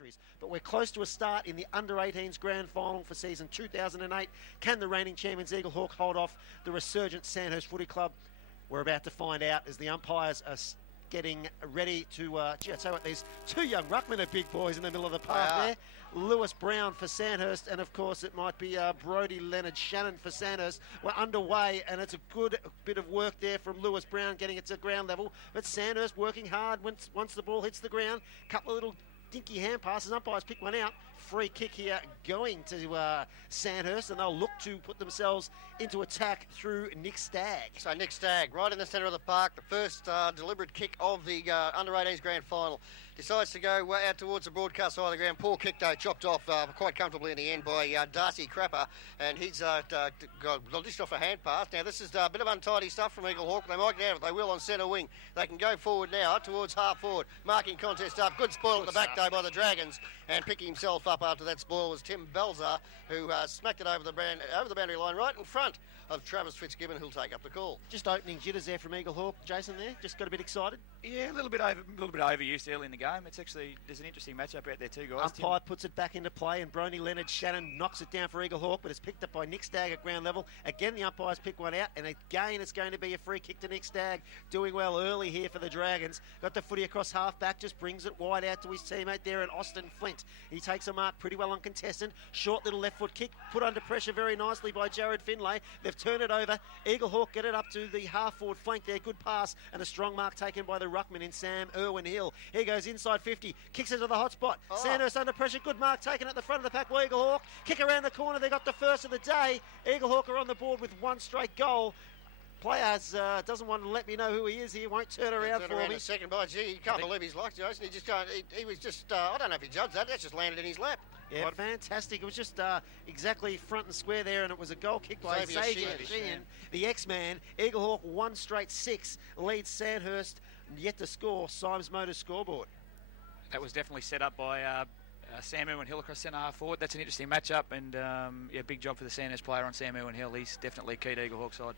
victories. But we're close to a start in the under-18s grand final for season 2008. Can the reigning champions Eaglehawk hold off the resurgent Sandhurst Footy Club? We're about to find out as the umpires are getting ready to... I tell you what, these two young ruckmen are big boys in the middle of the park there. Lewis Brown for Sandhurst, and of course it might be Brodie Leonard Shannon for Sandhurst. We're underway, and it's a good bit of work there from Lewis Brown getting it to ground level. But Sandhurst working hard once the ball hits the ground. Couple of little dinky hand passes. Umpires pick one out. Free kick here going to Sandhurst, and they'll look to put themselves into attack through Nick Stagg. So Nick Stagg, right in the centre of the park, the first deliberate kick of the under-18s grand final. Decides to go out towards the broadcast side of the ground. Poor kick though, chopped off quite comfortably in the end by Darcy Crapper, and he's got dished off a hand pass. Now this is a bit of untidy stuff from Eaglehawk. They might get out of it. They will on centre wing. They can go forward now towards half forward. Marking contest up. Good spoil at the back though by the Dragons, and picking himself up after that spoil was Tim Belzer, who smacked it over the boundary line right in front of Travis Fitzgibbon, who'll take up the call. Just opening jitters there from Eaglehawk, Jason. There, just got a bit excited. Yeah, a little bit overused early in the game. It's actually, there's an interesting matchup out there too, guys. Umpire puts it back into play, and Brodie Leonard Shannon knocks it down for Eaglehawk, but it's picked up by Nick Stagg at ground level. Again, the umpires pick one out, and again, it's going to be a free kick to Nick Stagg. Doing well early here for the Dragons. Got the footy across half back, just brings it wide out to his teammate there at Austin Flint. He takes a mark pretty well uncontested. Short little left foot kick, put under pressure very nicely by Jared Finlay. They've turned it over. Eaglehawk get it up to the half forward flank there. Good pass, and a strong mark taken by the ruckman in Sam Irwin Hill. Here goes inside 50, kicks into the hot spot. Sandhurst under pressure, good mark taken at the front of the pack by Eaglehawk. Kick around the corner, they got the first of the day. Eaglehawk are on the board with one straight goal. Players doesn't want to let me know who he is. He won't turn around for me. A second by G. You can't believe his luck, Jason. He just can't. He was just. I don't know if he judged that. That just landed in his lap. Yeah, fantastic. It was just exactly front and square there, and it was a goal kick by Xavier Sheehan, the X-Man. Eaglehawk 1 straight 6 leads Sandhurst, yet to score. Symes Motors scoreboard. That was definitely set up by Sam Irwin Hill across centre half forward. That's an interesting matchup, and big job for the Sandhurst player on Sam Irwin Hill. He's definitely key to Eaglehawk side.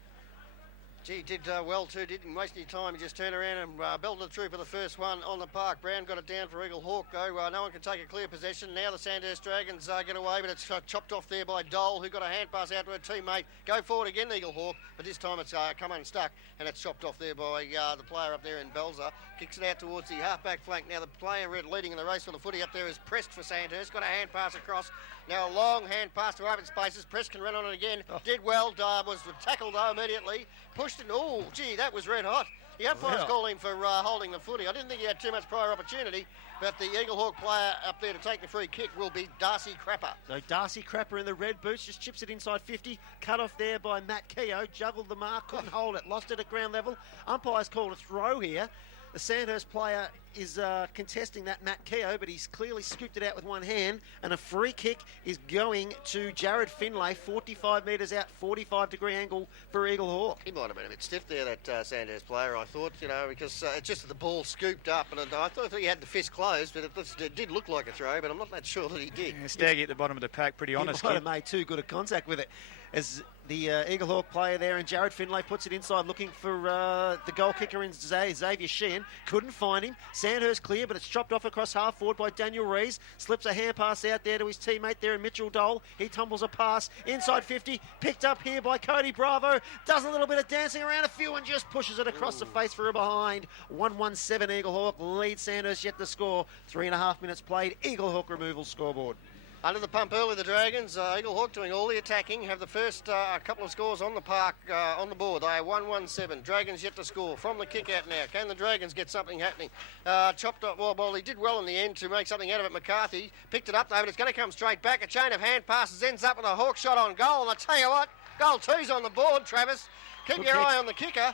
Gee, did well too, didn't waste any time. He just turned around and belted it through for the first one on the park. Brown got it down for Eaglehawk though. No one can take a clear possession. Now the Sandhurst Dragons get away, but it's chopped off there by Dole, who got a hand pass out to her teammate. Go forward again, Eaglehawk, but this time it's come unstuck, and it's chopped off there by the player up there in Belzer. Kicks it out towards the half-back flank. Now the player leading in the race for the footy up there is Prest for Sandhurst. Got a hand pass across. Now a long hand pass to open spaces. Prest can run on it again. Did well. Was tackled though immediately. Pushed it. Oh, gee, that was red hot. The umpire's calling for holding the footy. I didn't think he had too much prior opportunity, but the Eaglehawk player up there to take the free kick will be Darcy Crapper. So Darcy Crapper in the red boots just chips it inside 50. Cut off there by Matt Keogh. Juggled the mark, couldn't hold it. Lost it at ground level. Umpire's called a throw here. The Sandhurst player is contesting that, Matt Keogh, but he's clearly scooped it out with one hand, and a free kick is going to Jared Finlay, 45 metres out, 45-degree angle for Eaglehawk. He might have been a bit stiff there, that Sandhurst player, I thought, because it's just that the ball scooped up, and I thought he had the fist closed, but it did look like a throw, but I'm not that sure that he did. Yeah, Staggy at the bottom of the pack, pretty honest. He might have made too good a contact with it. As the Eaglehawk player there, and Jared Finlay puts it inside looking for the goal kicker in Xavier Sheehan. Couldn't find him. Sandhurst clear, but it's chopped off across half forward by Daniel Rees. Slips a hand pass out there to his teammate there in Mitchell Dole. He tumbles a pass inside 50. Picked up here by Cody Bravo. Does a little bit of dancing around a few and just pushes it across the face for a behind. 1-1-7 Eaglehawk leads Sandhurst yet to score. 3.5 minutes played. Eaglehawk removal scoreboard. Under the pump early, the Dragons, Eaglehawk doing all the attacking, have the first couple of scores on the park, on the board. They are 1-1-7. Dragons yet to score from the kick out now. Can the Dragons get something happening? Chopped up, well, he did well in the end to make something out of it. McCarthy picked it up though, but it's going to come straight back. A chain of hand passes ends up with a Hawk shot on goal, and I tell you what, goal 2's on the board, Travis. Keep your eye on the kicker.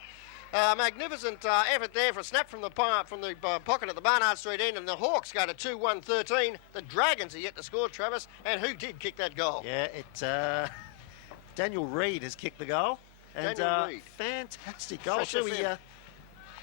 Magnificent effort there for a snap from the pocket at the Barnard Street end, and the Hawks go to 2-1-13. The Dragons are yet to score, Travis, and who did kick that goal? Yeah, Daniel Reid has kicked the goal, and fantastic goal. So he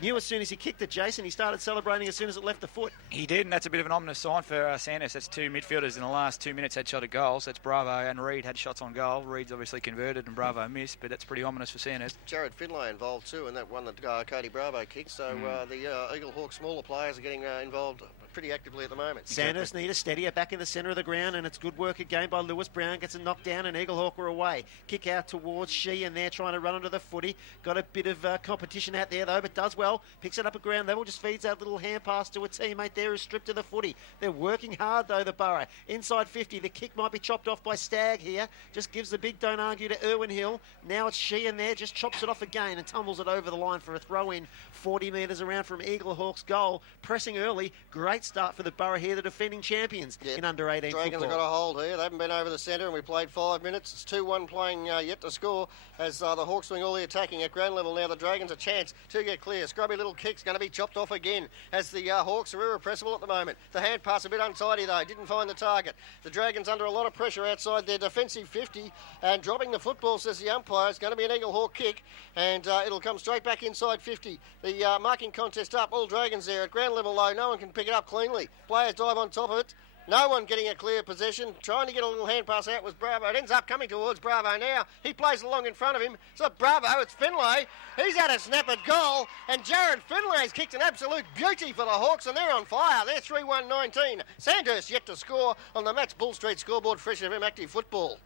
knew as soon as he kicked it, Jason. He started celebrating as soon as it left the foot. He did, and that's a bit of an ominous sign for Sandhurst. That's two midfielders in the last 2 minutes had shot at goals. That's Bravo and Reid had shots on goal. Reid's obviously converted and Bravo missed, but that's pretty ominous for Sandhurst. Jared Finlay involved too, and that one that Cody Bravo kicked. So the Eaglehawk smaller players are getting involved pretty actively at the moment. Sandhurst need a steadier back in the centre of the ground, and it's good work again by Lewis Brown. Gets a knockdown, and Eaglehawk were away. Kick out towards She, and they're trying to run onto the footy. Got a bit of competition out there, though, but does well. Picks it up at ground level, just feeds that little hand pass to a teammate there who's stripped to the footy. They're working hard, though, the Borough. Inside 50, the kick might be chopped off by Stagg here. Just gives the big don't argue to Irwin Hill. Now it's She in there, just chops it off again and tumbles it over the line for a throw-in 40 metres around from Eaglehawk's goal. Pressing early, great start for the Borough here, the defending champions in under 18 Dragons football. have got a hold here. They haven't been over the centre, and we played 5 minutes. It's 2-1 playing yet to score as the Hawks doing all the attacking at ground level now. The Dragons a chance to get clear. Scrubby little kick's going to be chopped off again as the Hawks are irrepressible at the moment. The hand pass a bit untidy though, didn't find the target. The Dragons under a lot of pressure outside their defensive 50 and dropping the football, says the umpire. It's going to be an Eaglehawk kick, and it'll come straight back inside 50. The marking contest up, all Dragons there at ground level low. No one can pick it up cleanly. Players dive on top of it. No one getting a clear possession. Trying to get a little hand pass out was Bravo. It ends up coming towards Bravo now. He plays along in front of him. So Bravo, it's Finlay. He's had a snap at goal. And Jared Finlay's kicked an absolute beauty for the Hawks, and they're on fire. They're 3-1-19. Sandhurst yet to score on the Matt's Bull Street scoreboard. Fresh FM Active Football.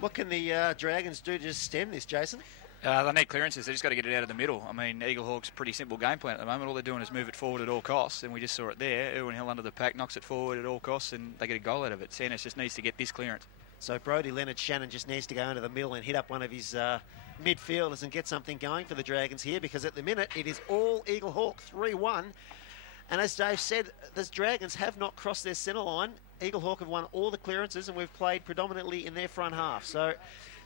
What can the Dragons do to just stem this, Jason? They need clearances. They just got to get it out of the middle. I mean, Eaglehawk's pretty simple game plan at the moment. All they're doing is move it forward at all costs, and we just saw it there. Irwin Hill under the pack knocks it forward at all costs, and they get a goal out of it. Sandhurst just needs to get this clearance. So Brodie Leonard-Shannon just needs to go into the middle and hit up one of his midfielders and get something going for the Dragons here, because at the minute it is all Eaglehawk 3-1. And as Dave said, the Dragons have not crossed their centre line. Eaglehawk have won all the clearances, and we've played predominantly in their front half. So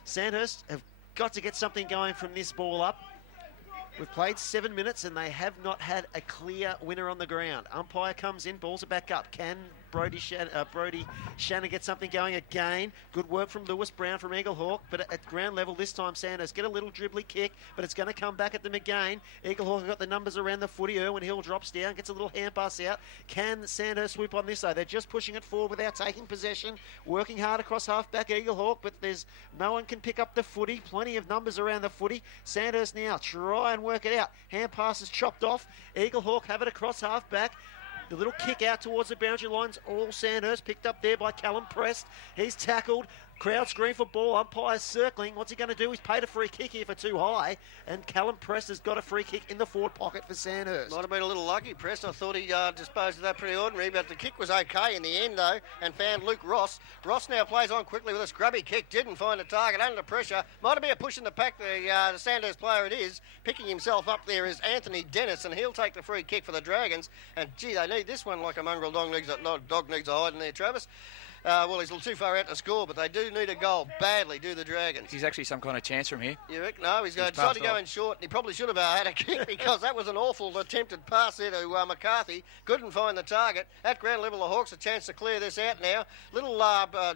Sandhurst have got to get something going from this ball up. We've played 7 minutes and they have not had a clear winner on the ground. Umpire comes in, balls are back up. Can Brodie Shannon get something going again? Good work from Lewis Brown from Eaglehawk, but at ground level this time Sandhurst get a little dribbly kick, but it's going to come back at them again. Eaglehawk have got the numbers around the footy. Irwin Hill drops down, gets a little hand pass out. Can Sandhurst swoop on this though? They're just pushing it forward without taking possession, working hard across half-back Eaglehawk, but there's no one can pick up the footy. Plenty of numbers around the footy. Sandhurst now try and work it out. Hand pass is chopped off. Eaglehawk have it across half-back. The little kick out towards the boundary lines, all Sandhurst, picked up there by Callum Prest. He's tackled. Crowd screen for ball. Umpire's circling. What's he going to do? He's paid a free kick here for too high. And Callum Prest has got a free kick in the forward pocket for Sandhurst. Might have been a little lucky, Prest. I thought he disposed of that pretty ordinary, but the kick was okay in the end, though, and found Luke Ross. Ross now plays on quickly with a scrubby kick. Didn't find a target under pressure. Might have been a push in the pack. The Sandhurst player it is. Picking himself up there is Anthony Dennis, and he'll take the free kick for the Dragons. And, gee, they need this one like a mongrel dog needs a hide in there, Travis. Well, he's a little too far out to score, but they do need a goal badly, do the Dragons. He's actually some kind of chance from here. You reckon? No, he's decided to go in short, and he probably should have had a kick because that was an awful attempted pass there to McCarthy. Couldn't find the target. At ground level, the Hawks a chance to clear this out now. Little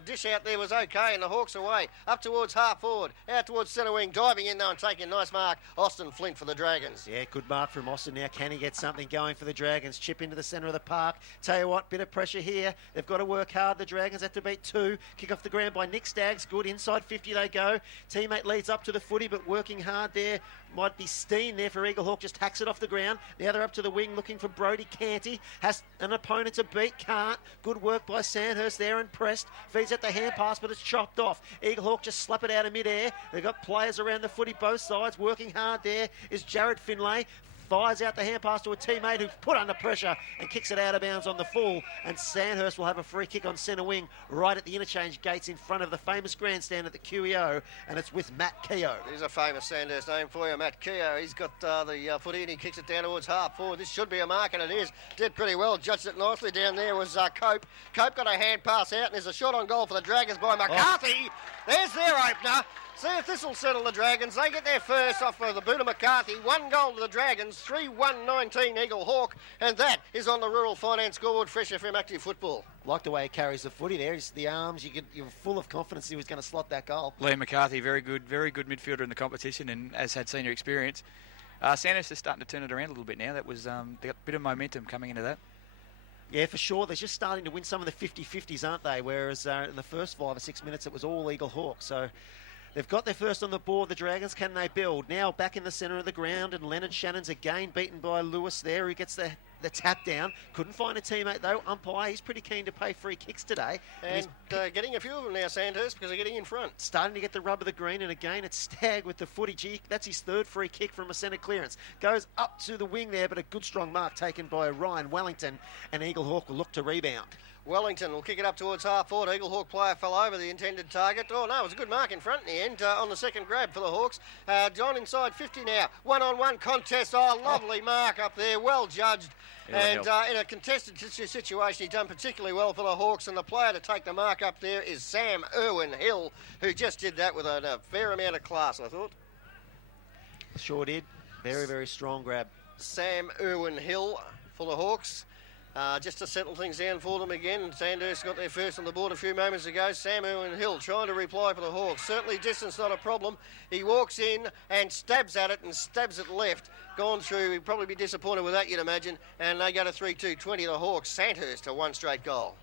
dish out there was okay, and the Hawks away. Up towards half forward, out towards centre wing, diving in though and taking a nice mark. Austin Flint for the Dragons. Yeah, good mark from Austin now. Can he get something going for the Dragons? Chip into the centre of the park. Tell you what, bit of pressure here. They've got to work hard. The Dragons have to beat 2. Kick off the ground by Nick Staggs. Good. Inside 50 they go. Teammate leads up to the footy, but working hard there. Might be Steen there for Eaglehawk. Just hacks it off the ground. Now they're up to the wing looking for Brodie Canty. Has an opponent to beat. Can't. Good work by Sandhurst there and Prest. Feeds at the hand pass, but it's chopped off. Eaglehawk just slap it out of mid-air. They've got players around the footy both sides. Working hard there is Jared Finlay. Fires out the hand pass to a teammate who's put under pressure and kicks it out of bounds on the full. And Sandhurst will have a free kick on centre wing right at the interchange gates in front of the famous grandstand at the QEO. And it's with Matt Keogh. There's a famous Sandhurst name for you, Matt Keogh. He's got the footy and he kicks it down towards half forward. This should be a mark, and it is. Did pretty well. Judged it nicely down there was Cope. Cope got a hand pass out, and there's a shot on goal for the Dragons by McCarthy. There's their opener. See if this will settle the Dragons. They get their first off of the boot of McCarthy. 1 goal to the Dragons, 3-1-19 Eaglehawk. And that is on the Rural Finance scoreboard, Fresh FM Active Football. Like the way he carries the footy there. It's the arms. You're full of confidence he was going to slot that goal. Liam McCarthy, very good midfielder in the competition and has had senior experience. Sandhurst is starting to turn it around a little bit now. That was they got a bit of momentum coming into that. Yeah, for sure. They're just starting to win some of the 50-50s, aren't they? Whereas in the first 5 or 6 minutes, it was all Eaglehawk. So they've got their first on the board. The Dragons, can they build? Now back in the centre of the ground, and Leonard Shannon's again beaten by Lewis there, who gets the the tap down. Couldn't find a teammate though. Umpire, he's pretty keen to pay free kicks today. And he's getting a few of them now, Sandhurst, because they're getting in front. Starting to get the rub of the green, and again it's Stagg with the footy. Gee, that's his third free kick from a centre clearance. Goes up to the wing there, but a good strong mark taken by Ryan Wellington, and Eaglehawk will look to rebound. Wellington will kick it up towards half forward. Eaglehawk player fell over the intended target. Oh no, it was a good mark in front in the end on the second grab for the Hawks. John inside 50 now. One-on-one contest. Oh, lovely mark up there. Well judged. And in a contested situation, he's done particularly well for the Hawks. And the player to take the mark up there is Sam Irwin-Hill, who just did that with a fair amount of class, I thought. Sure did. Very, very strong grab. Sam Irwin-Hill for the Hawks. Just to settle things down for them again. Sandhurst got their first on the board a few moments ago. Sam Irwin-Hill trying to reply for the Hawks. Certainly distance not a problem. He walks in and stabs at it and stabs it left. Gone through. He'd probably be disappointed with that, you'd imagine. And they go to 3-2-20, the Hawks. Sandhurst to one straight goal.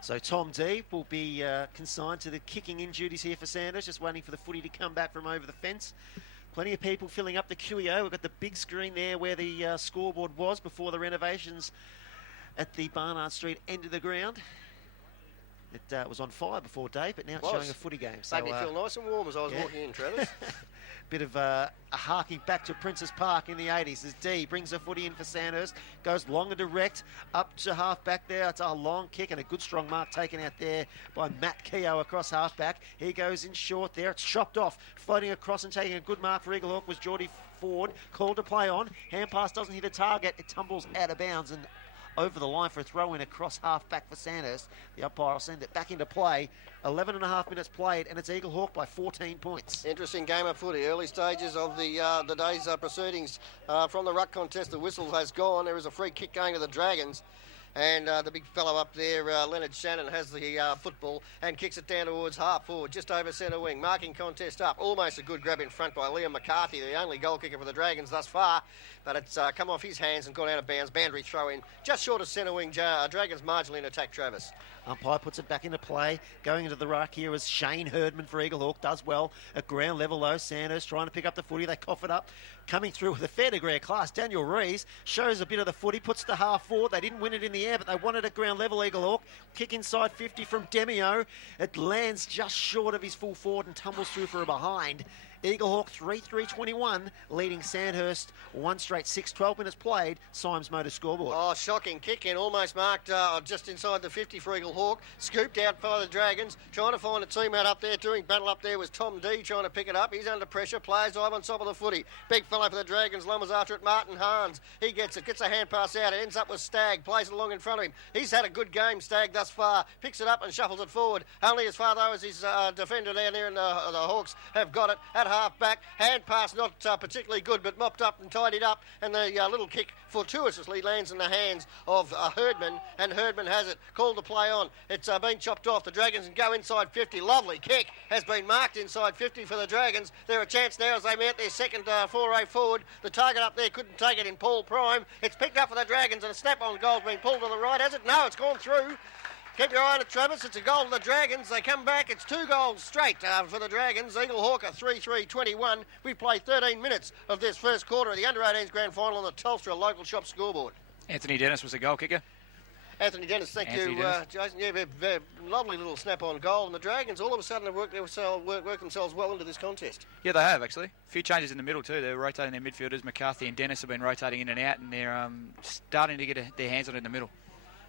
So Tom D will be consigned to the kicking in duties here for Sandhurst, just waiting for the footy to come back from over the fence. Plenty of people filling up the QEO. We've got the big screen there where the scoreboard was before the renovations at the Barnard Street end of the ground. It was on fire before, Dave, but now it's showing a footy game. So, made me feel nice and warm as I was walking in, Travis. Bit of a harking back to Princess Park in the 80s as D brings the footy in for Sandhurst. Goes long and direct up to half back there. It's a long kick and a good strong mark taken out there by Matt Keogh across half back. He goes in short there. It's chopped off. Floating across and taking a good mark for Eaglehawk was Geordie Ford. Called to play on. Hand pass doesn't hit a target. It tumbles out of bounds and over the line for a throw-in across half-back for Sandhurst. The umpire will send it back into play. 11 and a half minutes played, and it's Eaglehawk by 14 points. Interesting game of footy. Early stages of the day's proceedings from the ruck contest. The whistle has gone. There is a free kick going to the Dragons. And the big fellow up there, Leonard Shannon, has the football and kicks it down towards half forward, just over centre wing. Marking contest up. Almost a good grab in front by Liam McCarthy, the only goal kicker for the Dragons thus far. But it's come off his hands and gone out of bounds. Boundary throw in just short of centre wing. Dragons marginally in attack, Travis. Umpire puts it back into play. Going into the ruck here is Shane Herdman for Eaglehawk. Does well at ground level though. Sandhurst trying to pick up the footy. They cough it up. Coming through with a fair degree of class. Daniel Rees shows a bit of the footy. Puts the half forward. They didn't win it in the air, but they won it at ground level, Eaglehawk. Kick inside 50 from Demio. It lands just short of his full forward and tumbles through for a behind. Eaglehawk 3-3-21, leading Sandhurst one straight 6, 12 minutes played. Symes Motor scoreboard. Oh, shocking kick in, almost marked just inside the 50 for Eaglehawk. Scooped out by the Dragons, trying to find a teammate up there. Doing battle up there was Tom D trying to pick it up. He's under pressure, plays dive on top of the footy. Big fellow for the Dragons, lumbers after it, Martin Hans. He gets it, gets a hand pass out. It ends up with Stagg, plays it along in front of him. He's had a good game, Stagg, thus far. Picks it up and shuffles it forward. Only as far though as his defender down there in the Hawks have got it at half back. Hand pass not particularly good, but mopped up and tidied up, and the little kick fortuitously lands in the hands of Herdman, and Herdman has it. Called to play on. It's been chopped off. The Dragons go inside 50. Lovely kick has been marked inside 50 for the Dragons. They're a chance now as they mount their second foray forward. The target up there couldn't take it in Paul Prime. It's picked up for the Dragons, and a snap-on goal's been pulled to the right. Has it? No, it's gone through. Keep your eye on it, Travis. It's a goal to the Dragons. They come back. It's 2 goals straight for the Dragons. Eaglehawk are 3-3-21. We played 13 minutes of this first quarter of the Under-18s Grand Final on the Telstra local shop scoreboard. Anthony Dennis was the goal kicker. Anthony Dennis, thank you, Jason. Yeah, very lovely little snap-on goal. And the Dragons all of a sudden have worked themselves well into this contest. Yeah, they have, actually. A few changes in the middle, too. They're rotating their midfielders. McCarthy and Dennis have been rotating in and out, and they're starting to get their hands on it in the middle.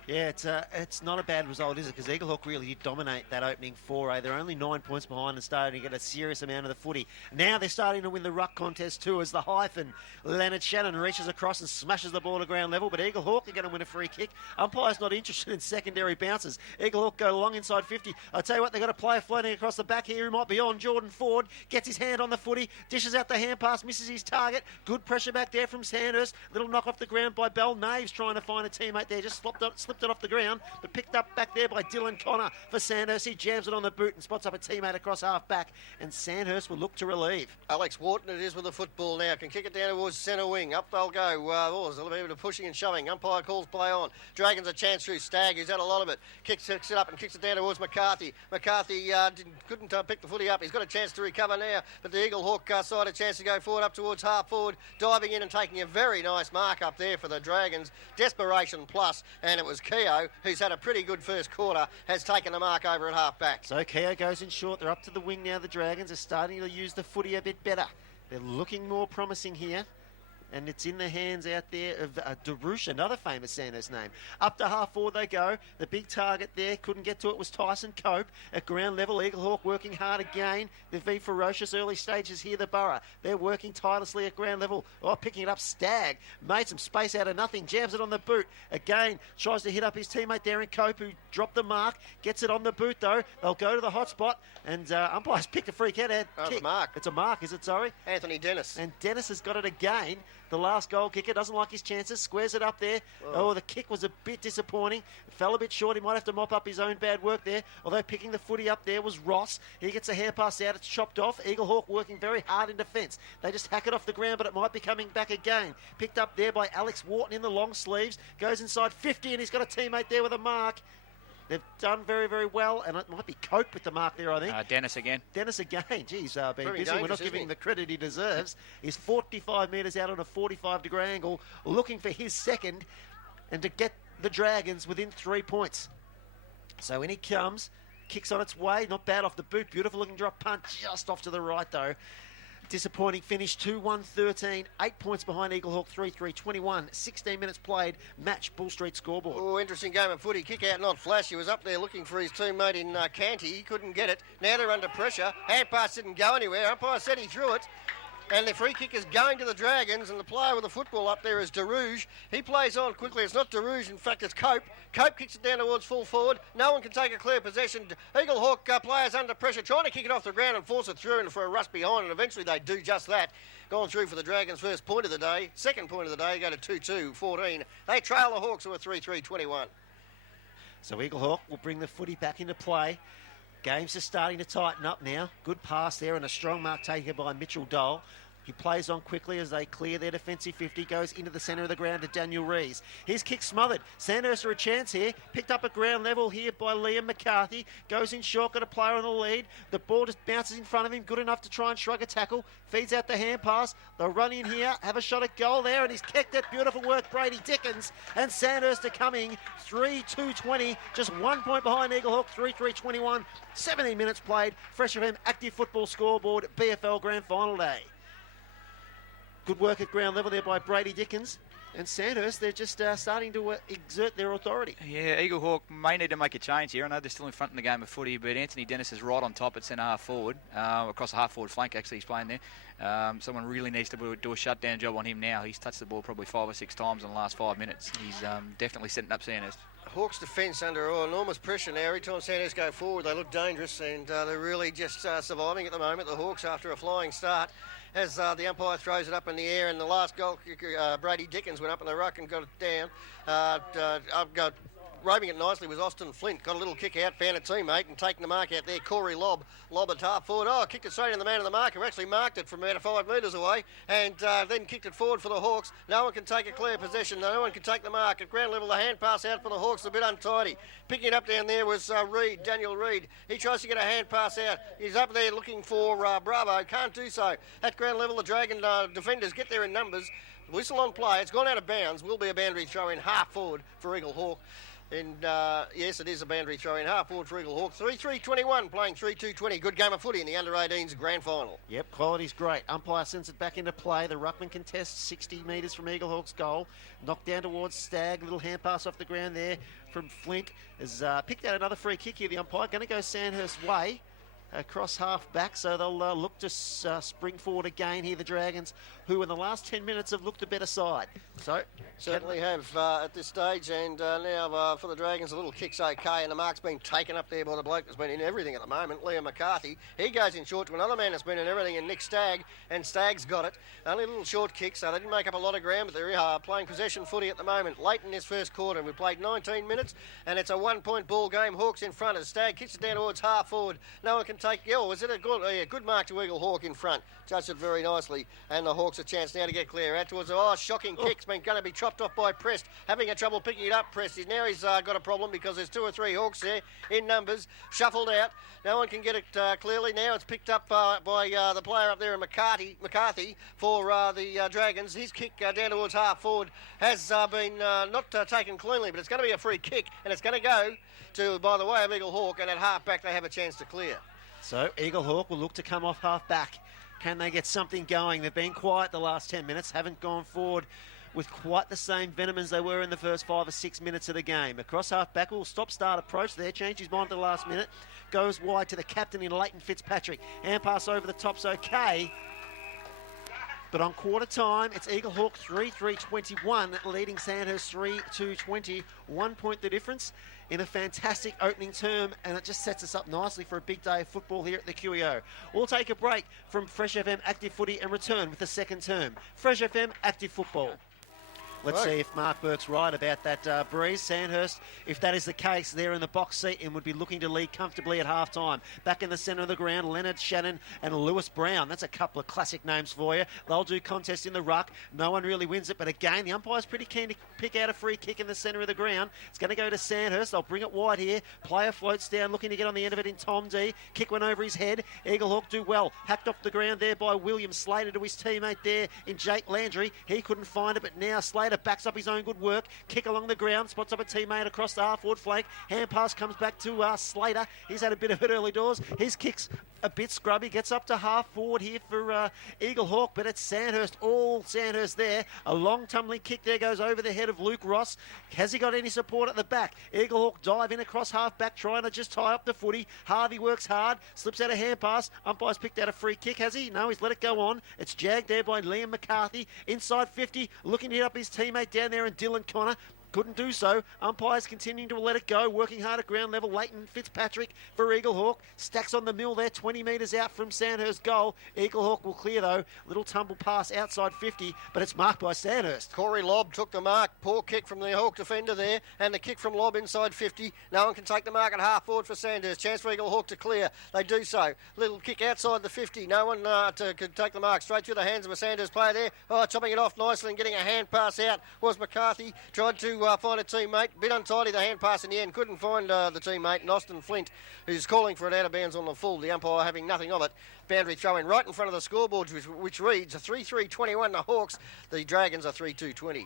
Yeah, it's not a bad result, is it? Because Eaglehawk really did dominate that opening foray. They're only 9 points behind and starting to get a serious amount of the footy. Now they're starting to win the ruck contest too as the hyphen. Leonard Shannon reaches across and smashes the ball to ground level, but Eaglehawk are going to win a free kick. Umpire's not interested in secondary bounces. Eaglehawk go long inside 50. I tell you what, they've got a player floating across the back here who might be on. Jordan Ford gets his hand on the footy, dishes out the hand pass, misses his target. Good pressure back there from Sandhurst. Little knock off the ground by Bell. Naves trying to find a teammate there, just slipped flipped it off the ground, but picked up back there by Dylan Connor for Sandhurst. He jams it on the boot and spots up a teammate across half back, and Sandhurst will look to relieve. Alex Wharton it is with the football now. Can kick it down towards centre wing. Up they'll go. There's a little bit of pushing and shoving. Umpire calls play on. Dragons a chance through Stagg, who's had a lot of it. Kicks it up and kicks it down towards McCarthy. McCarthy couldn't pick the footy up. He's got a chance to recover now, but the Eaglehawk side a chance to go forward up towards half forward, diving in and taking a very nice mark up there for the Dragons. Desperation plus, and it was Keogh, who's had a pretty good first quarter, has taken the mark over at half back. So Keogh goes in short. They're up to the wing now. The Dragons are starting to use the footy a bit better. They're looking more promising here. And it's in the hands out there of Darush, another famous Sandhurst name. Up to half forward they go. The big target there, couldn't get to it, was Tyson Cope. At ground level, Eaglehawk working hard again. They've been ferocious early stages here, the Borough. They're working tirelessly at ground level. Oh, picking it up, Stagg. Made some space out of nothing, jams it on the boot. Again, tries to hit up his teammate Darren Cope, who dropped the mark. Gets it on the boot, though. They'll go to the hot spot, and umpires picked a free kick. It's a mark. It's a mark, is it, sorry? Anthony Dennis. And Dennis has got it again. The last goal kicker doesn't like his chances, squares it up there. Oh, the kick was a bit disappointing. Fell a bit short. He might have to mop up his own bad work there. Although picking the footy up there was Ross. He gets a hand pass out. It's chopped off. Eaglehawk working very hard in defence. They just hack it off the ground, but it might be coming back again. Picked up there by Alex Wharton in the long sleeves. Goes inside 50, and he's got a teammate there with a mark. They've done very, very well, and it might be Cope with the mark there, I think. Dennis again. Dennis again. Geez, been Very busy. We're not giving him the credit he deserves. He's 45 metres out on a 45-degree angle, looking for his second, and to get the Dragons within 3 points. So in he comes, kicks on its way, not bad off the boot. Beautiful-looking drop punt, just off to the right, though. Disappointing finish, 2-1-13, 8 points behind Eaglehawk, 3-3-21, 16 minutes played, match Bull Street scoreboard. Oh, interesting game of footy. Kick out, not flash. He was up there looking for his teammate in Canty. He couldn't get it. Now they're under pressure. Hand pass didn't go anywhere. Umpire said he threw it. And the free kick is going to the Dragons, and the player with the football up there is Darouge. He plays on quickly. It's not Darouge, in fact, it's Cope. Cope kicks it down towards full forward. No one can take a clear possession. Eaglehawk players under pressure, trying to kick it off the ground and force it through and for a rush behind, and eventually they do just that. Gone through for the Dragons' first point of the day. Second point of the day, go to 2-2-14. They trail the Hawks, who are 3-3-21. So Eaglehawk will bring the footy back into play. Games are starting to tighten up now. Good pass there and a strong mark taken by Mitchell Dole. He plays on quickly as they clear their defensive 50, goes into the centre of the ground to Daniel Rees. His kick smothered. Sandhurst are a chance here. Picked up at ground level here by Liam McCarthy. Goes in short, got a player on the lead. The ball just bounces in front of him, good enough to try and shrug a tackle. Feeds out the hand pass. They'll run in here, have a shot at goal there, and he's kicked it. Beautiful work, Brady Dickens. And Sandhurst are coming 3-2-20, just 1 point behind Eaglehawk, 3-3-21. 17 minutes played. Fresh FM Active Football Scoreboard, BFL Grand Final Day. Good work at ground level there by Brady Dickens. And Sandhurst, they're just starting to exert their authority. Yeah, Eaglehawk may need to make a change here. I know they're still in front in the game of footy, but Anthony Dennis is right on top at centre half forward. Across the half forward flank, actually, he's playing there. Someone really needs to do a shutdown job on him now. He's touched the ball probably 5 or 6 times in the last 5 minutes. He's definitely setting up Sandhurst. Hawks defence under enormous pressure now. Every time Sandhurst go forward, they look dangerous, and they're really just surviving at the moment. The Hawks, after a flying start, as the umpire throws it up in the air, and the last goal kicker, Brady Dickens, went up in the ruck and got it down. Roving it nicely was Austin Flint. Got a little kick out, found a teammate, and taking the mark out there. Corey Lobb at half forward. Oh, kicked it straight in the man of the mark, who actually marked it from about 5 metres away, and then kicked it forward for the Hawks. No one can take a clear possession. No one can take the mark. At ground level, the hand pass out for the Hawks, a bit untidy. Picking it up down there was Reed, Daniel Reed. He tries to get a hand pass out. He's up there looking for Bravo. Can't do so. At ground level, the Dragon defenders get there in numbers. Whistle on play. It's gone out of bounds. Will be a boundary throw in half forward for Eaglehawk. And yes, it is a boundary throw in half forward for Eaglehawk. 3-3-21, playing 3-2-20. Good game of footy in the under-18s grand final. Yep, quality's great. Umpire sends it back into play. The ruckman contests 60 metres from Eaglehawk's goal. Knocked down towards Stagg. Little hand pass off the ground there from Flint. Has picked out another free kick here, the umpire. Going to go Sandhurst's way. across half back, so they'll look to spring forward again here, the Dragons, who in the last 10 minutes have looked a better side. So certainly have at this stage, and now for the Dragons, the little kick's okay, and the mark's been taken up there by the bloke that's been in everything at the moment, Liam McCarthy. He goes in short to another man that's been in everything, and Nick Stagg, and Stagg's got it. Only a little short kick, so they didn't make up a lot of ground, but they're playing possession footy at the moment, late in this first quarter, and we've played 19 minutes, and it's a 1-point ball game. Hawks in front as Stagg kicks it down towards half forward. No one can take, was it a good mark to Eaglehawk in front, judged it very nicely, and the Hawks a chance now to get clear out towards shocking kick's been going to be chopped off by Prest, having a trouble picking it up. Prest now he's got a problem because there's 2 or 3 Hawks there in numbers, shuffled out. No one can get it clearly now. It's picked up by the player up there in McCarthy for the Dragons. His kick down towards half forward has been not taken cleanly, but it's going to be a free kick, and it's going to go to by the way of Eaglehawk, and at half back they have a chance to clear. So Eaglehawk will look to come off half back. Can they get something going? They've been quiet the last 10 minutes, haven't gone forward with quite the same venom as they were in the first 5 or 6 minutes of the game. Across half back, will stop-start approach there, change his mind at the last minute, goes wide to the captain in Leighton Fitzpatrick. Hand pass over the top's okay. But on quarter time, it's Eaglehawk 3-3-21, leading Sandhurst 3-2-20. 1 point the difference in a fantastic opening term, and it just sets us up nicely for a big day of football here at the QEO. We'll take a break from Fresh FM Active Footy and return with the second term. Fresh FM Active Football. Let's see if Mark Burke's right about that breeze. Sandhurst, if that is the case, they're in the box seat and would be looking to lead comfortably at half-time. Back in the centre of the ground, Leonard Shannon and Lewis Brown. That's a couple of classic names for you. They'll do contest in the ruck. No one really wins it, but again, the umpire's pretty keen to pick out a free kick in the centre of the ground. It's going to go to Sandhurst. They'll bring it wide here. Player floats down, looking to get on the end of it in Tom D. Kick one over his head. Eaglehawk do well. Hacked off the ground there by William Slater to his teammate there in Jake Landry. He couldn't find it, but now Slater backs up his own good work. Kick along the ground, spots up a teammate across the half-forward flank. Hand pass comes back to Slater. He's had a bit of it early doors. His kick's a bit scrubby. Gets up to half-forward here for Eaglehawk, but it's Sandhurst. All Sandhurst there. A long tumbling kick there goes over the head of Luke Ross. Has he got any support at the back? Eaglehawk dive in across half-back, trying to just tie up the footy. Harvey works hard, slips out a hand pass. Umpire's picked out a free kick, has he? No, he's let it go on. It's jagged there by Liam McCarthy. Inside 50, looking to hit up his teammate down there, and Dylan Connor couldn't do so. Umpires continuing to let it go, working hard at ground level. Leighton Fitzpatrick for Eaglehawk. Stacks on the mill there, 20 metres out from Sandhurst goal. Eaglehawk will clear though. Little tumble pass outside 50, but it's marked by Sandhurst. Corey Lobb took the mark. Poor kick from the Hawk defender there, and the kick from Lobb inside 50. No one can take the mark at half forward for Sandhurst. Chance for Eaglehawk to clear. They do so. Little kick outside the 50. No one could take the mark. Straight through the hands of a Sandhurst player there. Chopping it off nicely and getting a hand pass out was McCarthy. Tried to find a teammate. Bit untidy the hand pass in the end. Couldn't find the teammate. And Austin Flint, who's calling for it out of bounds on the full. The umpire having nothing of it. Boundary throw in right in front of the scoreboard, which reads a 3-3-21 the Hawks. The Dragons are 3-2-20.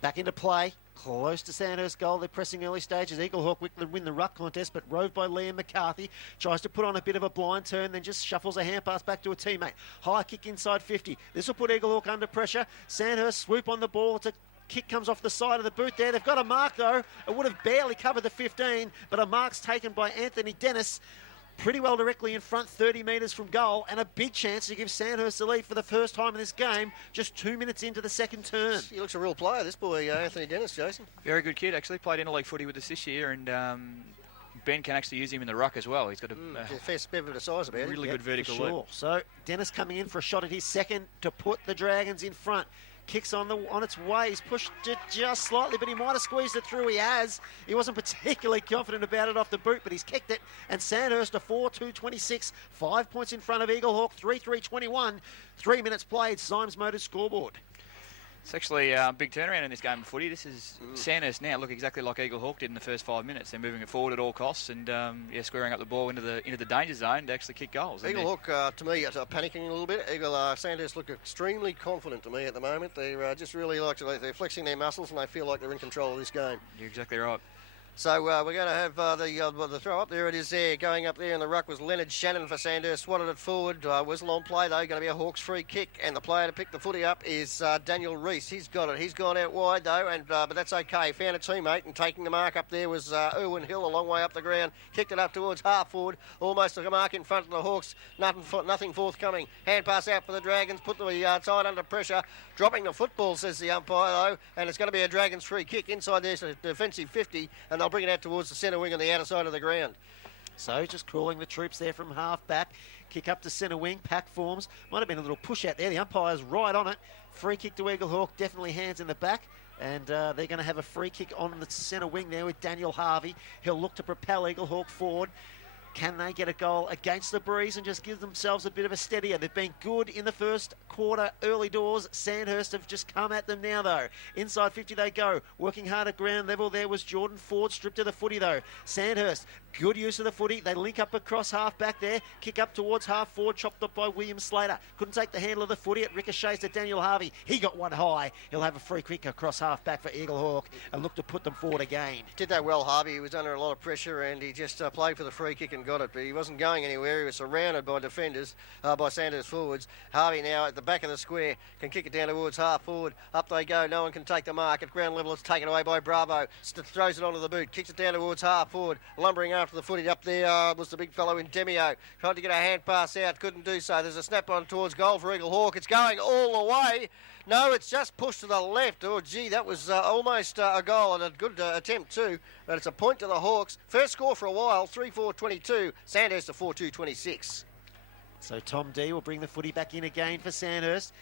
Back into play. Close to Sandhurst goal. They're pressing early stages. Eaglehawk win the ruck contest, but rove by Liam McCarthy. Tries to put on a bit of a blind turn, then just shuffles a hand pass back to a teammate. High kick inside 50. This will put Eaglehawk under pressure. Sandhurst swoop on the ball to kick comes off the side of the boot there. They've got a mark though. It would have barely covered the 15, but a mark's taken by Anthony Dennis. Pretty well directly in front, 30 metres from goal, and a big chance to give Sandhurst the lead for the first time in this game, just 2 minutes into the second term. He looks a real player, this boy, Anthony Dennis, Jason. Very good kid, actually. Played interleague footy with us this year, and Ben can actually use him in the ruck as well. He's got a fair bit of size about him. Really good vertical leap. So Dennis coming in for a shot at his second to put the Dragons in front. Kicks on its way. He's pushed it just slightly, but he might have squeezed it through. He has. He wasn't particularly confident about it off the boot, but he's kicked it. And Sandhurst a 4-2-26. 5 points in front of Eaglehawk. 3-3-21. 3 minutes played. Symes Motors scoreboard. It's actually a big turnaround in this game of footy. This is Sandhurst now look exactly like Eaglehawk did in the first 5 minutes. They're moving it forward at all costs and squaring up the ball into the danger zone to actually kick goals. Eaglehawk, to me, are panicking a little bit. Sandhurst look extremely confident to me at the moment. They're just really they're flexing their muscles and they feel like they're in control of this game. You're exactly right. So we're going to have the throw up. There it is there. Going up there in the ruck was Leonard Shannon for Sandhurst. Swatted it forward. Whistle on play, though. Going to be a Hawks free kick. And the player to pick the footy up is Daniel Reese. He's got it. He's gone out wide, though, and but that's okay. Found a teammate, and taking the mark up there was Irwin Hill, a long way up the ground. Kicked it up towards half forward. Almost took a mark in front of the Hawks. Nothing forthcoming. Hand pass out for the Dragons. Put the side under pressure. Dropping the football, says the umpire, though. And it's going to be a Dragons free kick inside their defensive 50. And they'll bring it out towards the centre wing on the outer side of the ground. So just calling the troops there from half back. Kick up to centre wing. Pack forms. Might have been a little push out there. The umpire's right on it. Free kick to Eaglehawk. Definitely hands in the back. And they're going to have a free kick on the centre wing there with Daniel Harvey. He'll look to propel Eaglehawk forward. Can they get a goal against the breeze and just give themselves a bit of a steadier? They've been good in the first quarter, early doors. Sandhurst have just come at them now, though. Inside 50 they go. Working hard at ground level. There was Jordan Ford stripped of the footy, though. Sandhurst, good use of the footy. They link up across half back there. Kick up towards half forward, chopped up by William Slater. Couldn't take the handle of the footy. It ricochets to Daniel Harvey. He got one high. He'll have a free kick across half back for Eaglehawk and look to put them forward again. Did that well, Harvey. He was under a lot of pressure and he just played for the free kick and got it, but he wasn't going anywhere. He was surrounded by defenders, by Sandhurst forwards. Harvey now at the back of the square can kick it down towards half forward. Up they go. No one can take the mark. At ground level, it's taken away by Bravo. Throws it onto the boot. Kicks it down towards half forward. Lumbering after the footy. Up there was the big fellow in Demio. Tried to get a hand pass out. Couldn't do so. There's a snap on towards goal for Eaglehawk. It's going all the way. No, it's just pushed to the left. Oh, gee, that was almost a goal and a good attempt too. But it's a point to the Hawks. First score for a while, 3-4-22. Sandhurst to 4-2-26. So Tom D will bring the footy back in again for Sandhurst.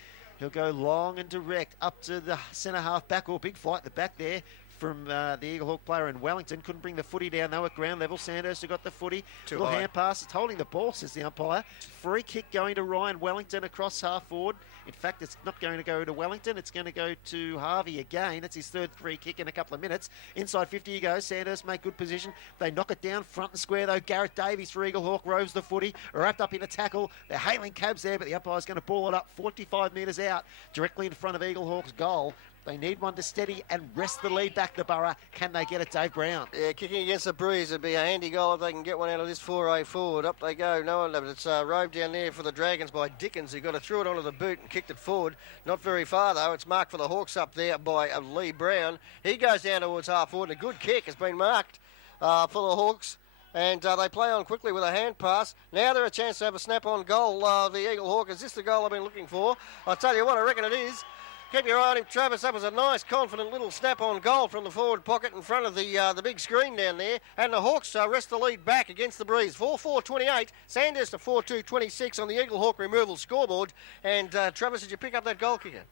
He'll go long and direct up to the centre half back. Oh, big flight at the back there from the Eaglehawk player in Wellington. Couldn't bring the footy down though at ground level. Sandhurst have got the footy. Too Little high. hand pass. It's holding the ball, says the umpire. Free kick going to Ryan Wellington across half forward. In fact, it's not going to go to Wellington. It's going to go to Harvey again. That's his third free kick in a couple of minutes. Inside 50 he goes. Sandhurst make good position. They knock it down front and square though. Garrett Davies for Eaglehawk roves the footy. Wrapped up in a tackle. They're hailing cabs there, but the umpire's going to ball it up 45 metres out directly in front of Eaglehawk's goal. They need one to steady and rest the lead back to Borough. Can they get it, Dave Brown? Yeah, kicking against the breeze would be a handy goal if they can get one out of this 4A forward. Up they go. No one, but it's roved down there for the Dragons by Dickens, who got it through it onto the boot and kicked it forward. Not very far though. It's marked for the Hawks up there by Lee Brown. He goes down towards half forward and a good kick has been marked for the Hawks. And they play on quickly with a hand pass. Now they're a chance to have a snap-on goal. The Eaglehawk, is this the goal I've been looking for? I'll tell you what, I reckon it is. Keep your eye on him, Travis. That was a nice, confident little snap-on goal from the forward pocket in front of the big screen down there. And the Hawks rest the lead back against the breeze. 4-4-28. Sandhurst to 4-2-26 on the Eaglehawk removal scoreboard. And Travis, did you pick up that goal kicker?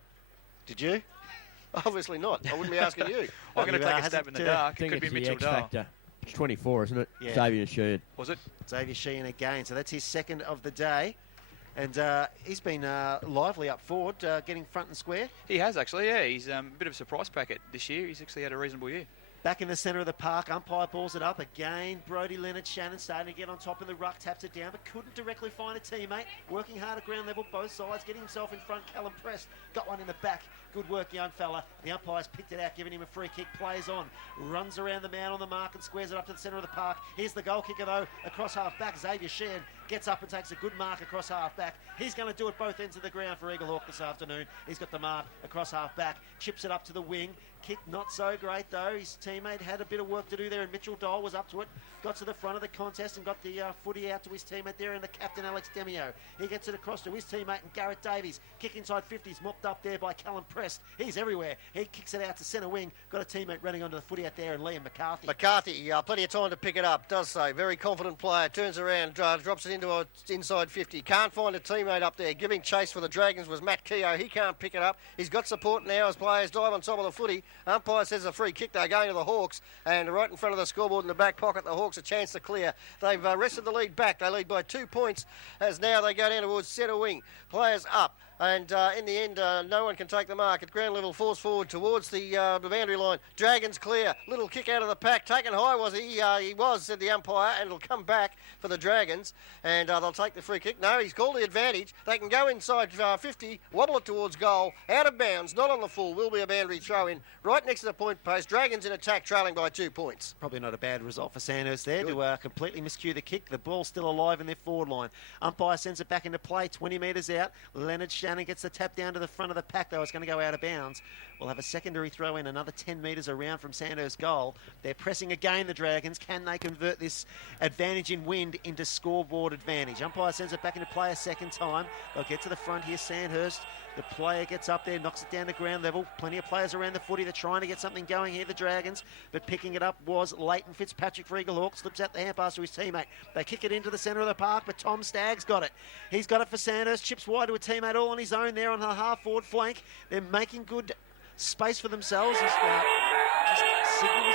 Did you? Obviously not. I wouldn't be asking you. I'm going to take a stab in the dark. I It think could be it's the Mitchell X Dahl. factor. It's 24, isn't it? Yeah. Xavier Sheehan. Was it? Xavier Sheehan again. So that's his second of the day. And he's been lively up forward, getting front and square. He has actually, yeah. He's a bit of a surprise packet this year. He's actually had a reasonable year. Back in the centre of the park, umpire balls it up again. Brody Leonard Shannon starting to get on top in the ruck, taps it down, but couldn't directly find a teammate. Working hard at ground level, both sides, getting himself in front. Callum Prest got one in the back. Good work, young fella. The umpire's picked it out, giving him a free kick. Plays on, runs around the man on the mark and squares it up to the centre of the park. Here's the goal kicker though, across half back. Xavier Sheehan gets up and takes a good mark across half back. He's going to do it both ends of the ground for Eaglehawk this afternoon. He's got the mark across half back, chips it up to the wing. Kick not so great though. His teammate had a bit of work to do there, and Mitchell Dole was up to it. Got to the front of the contest and got the footy out to his teammate there, and the captain Alex Demio. He gets it across to his teammate and Garrett Davies. Kick inside 50s, mopped up there by Callum Prest. He's everywhere. He kicks it out to centre wing. Got a teammate running onto the footy out there, and Liam McCarthy. McCarthy, plenty of time to pick it up, does so. Very confident player, turns around, drops it into inside 50. Can't find a teammate up there. Giving chase for the Dragons was Matt Keogh. He can't pick it up. He's got support now as players dive on top of the footy. Umpire says a free kick. They're going to the Hawks, and right in front of the scoreboard in the back pocket, the Hawks a chance to clear. They've wrested the lead back. They lead by 2 points as now they go down towards centre wing. Players up. And in the end, no one can take the mark. At ground level, force forward towards the boundary line. Dragons clear. Little kick out of the pack. Taken high was he? He was, said the umpire, and it'll come back for the Dragons. And they'll take the free kick. No, he's called the advantage. They can go inside 50, wobble it towards goal. Out of bounds, not on the full. Will be a boundary throw in right next to the point post. Dragons in attack, trailing by 2 points. Probably not a bad result for Sandhurst there to completely miscue the kick. The ball's still alive in their forward line. Umpire sends it back into play, 20 metres out. Leonard Shannon gets the tap down to the front of the pack, though it's going to go out of bounds. We'll have a secondary throw in, another 10 metres around from Sandhurst goal. They're pressing again, the Dragons. Can they convert this advantage in wind into scoreboard advantage? Umpire sends it back into play a second time. They'll get to the front here, Sandhurst. The player gets up there, knocks it down to ground level. Plenty of players around the footy. They're trying to get something going here, the Dragons. But picking it up was Leighton Fitzpatrick for Eaglehawk. Slips out the hand pass to his teammate. They kick it into the centre of the park, but Tom Stagg's got it. He's got it for Sandhurst. Chips wide to a teammate all on his own there on the half-forward flank. They're making good space for themselves. He's just signals.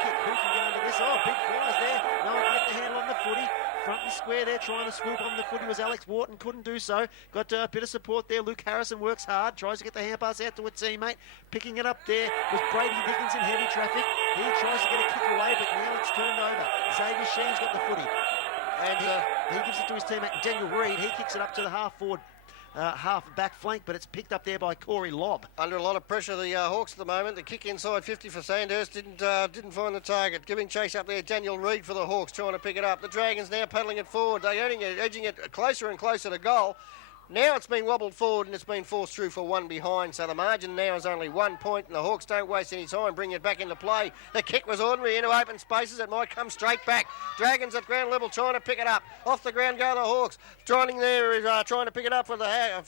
Kick. Who can get under this? Oh, big flies there. No one can get the handle on the footy. Front and square there, trying to swoop on the footy was Alex Wharton, couldn't do so. Got a bit of support there. Luke Harrison works hard, tries to get the hand pass out to a teammate. Picking it up there was Brady Dickens in heavy traffic. He tries to get a kick away, but now it's turned over. Xavier Sheen's got the footy. And he gives it to his teammate Daniel Reid. He kicks it up to the half-forward. Half back flank, but it's picked up there by Corey Lobb. Under a lot of pressure, the Hawks at the moment. The kick inside 50 for Sandhurst didn't find the target. Giving chase up there, Daniel Reid for the Hawks, trying to pick it up. The Dragons now paddling it forward. They're edging it closer and closer to goal. Now it's been wobbled forward and it's been forced through for one behind. So the margin now is only 1 point and the Hawks don't waste any time, bring it back into play. The kick was ordinary into open spaces. It might come straight back. Dragons at ground level trying to pick it up. Off the ground go the Hawks. Trying to pick it up for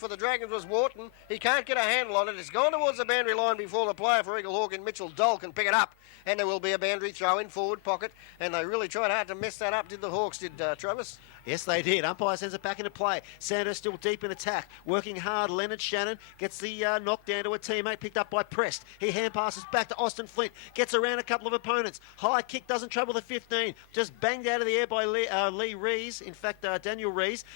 the Dragons was Wharton. He can't get a handle on it. It's gone towards the boundary line before the player for Eaglehawk and Mitchell Dole can pick it up. And there will be a boundary throw in forward pocket. And they really tried hard to mess that up, did the Hawks, did Travis? Yes, they did. Umpire sends it back into play. Sandhurst still deep in attack. Working hard. Leonard Shannon gets the knock down to a teammate picked up by Prest. He hand passes back to Austin Flint. Gets around a couple of opponents. High kick doesn't trouble the 15. Just banged out of the air by Lee Rees. In fact, Daniel Rees.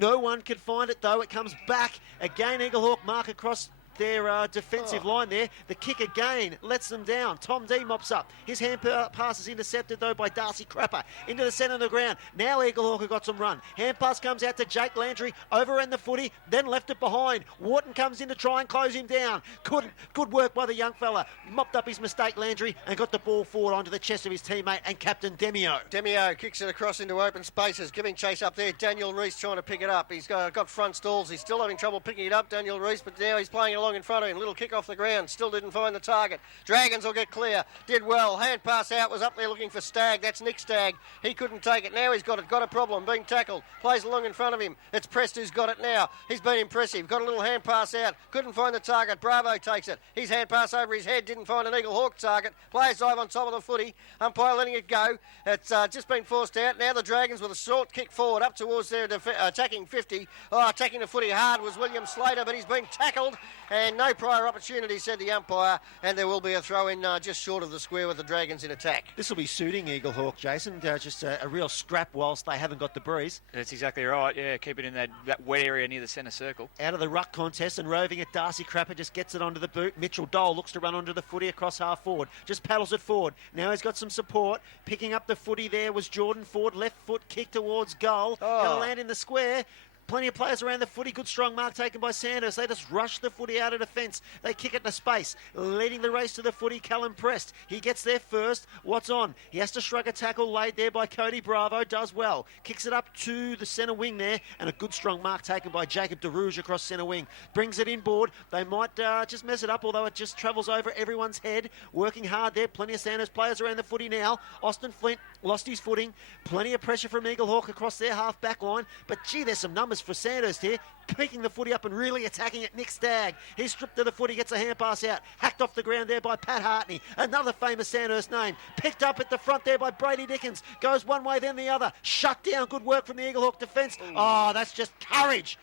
No one could find it, though. It comes back. Again, Eaglehawk mark across their defensive line there. The kick again lets them down. Tom D mops up. His hand pass is intercepted though by Darcy Crapper into the centre of the ground. Now Eaglehawk have got some run. Hand pass comes out to Jake Landry. Overran the footy, then left it behind. Wharton comes in to try and close him down. Couldn't. Good work by the young fella. Mopped up his mistake, Landry, and got the ball forward onto the chest of his teammate and captain Demio. Demio kicks it across into open spaces. Giving chase up there. Daniel Rees trying to pick it up. He's got front stalls. He's still having trouble picking it up, Daniel Rees, but now he's playing along in front of him. Little kick off the ground. Still didn't find the target. Dragons will get clear. Did well. Hand pass out. Was up there looking for Stagg. That's Nick Stagg. He couldn't take it. Now he's got it. Got a problem. Being tackled. Plays along in front of him. It's Prest who's got it now. He's been impressive. Got a little hand pass out. Couldn't find the target. Bravo takes it. His hand pass over his head. Didn't find an Eaglehawk target. Players dive on top of the footy. Umpire letting it go. It's just been forced out. Now the Dragons with a short kick forward up towards their attacking 50. Attacking the footy hard was William Slater, but he's been tackled and no prior opportunity, said the umpire, and there will be a throw in just short of the square with the Dragons in attack. This will be suiting Eaglehawk, Jason. Just a real scrap whilst they haven't got the breeze. That's exactly right. Yeah, keep it in that wet area near the centre circle. Out of the ruck contest and roving it, Darcy Crapper just gets it onto the boot. Mitchell Dole looks to run onto the footy across half forward. Just paddles it forward. Now he's got some support. Picking up the footy there was Jordan Ford. Left foot kick towards goal. Gonna land in the square. Plenty of players around the footy. Good strong mark taken by Sandhurst. They just rush the footy out of defence. They kick it to space. Leading the race to the footy, Callum Prest. He gets there first. What's on? He has to shrug a tackle laid there by Cody Bravo. Does well. Kicks it up to the centre wing there. And a good strong mark taken by Jacob DeRouge across centre wing. Brings it inboard. They might just mess it up, although it just travels over everyone's head. Working hard there. Plenty of Sandhurst players around the footy now. Austin Flint lost his footing. Plenty of pressure from Eaglehawk across their half back line. But gee, there's some numbers for Sandhurst here. Picking the footy up and really attacking it. Nick Stagg. He's stripped to the footy, gets a hand pass out. Hacked off the ground there by Pat Hartney. Another famous Sandhurst name. Picked up at the front there by Brady Dickens. Goes one way then the other. Shut down. Good work from the Eaglehawk defence. Oh, that's just courage.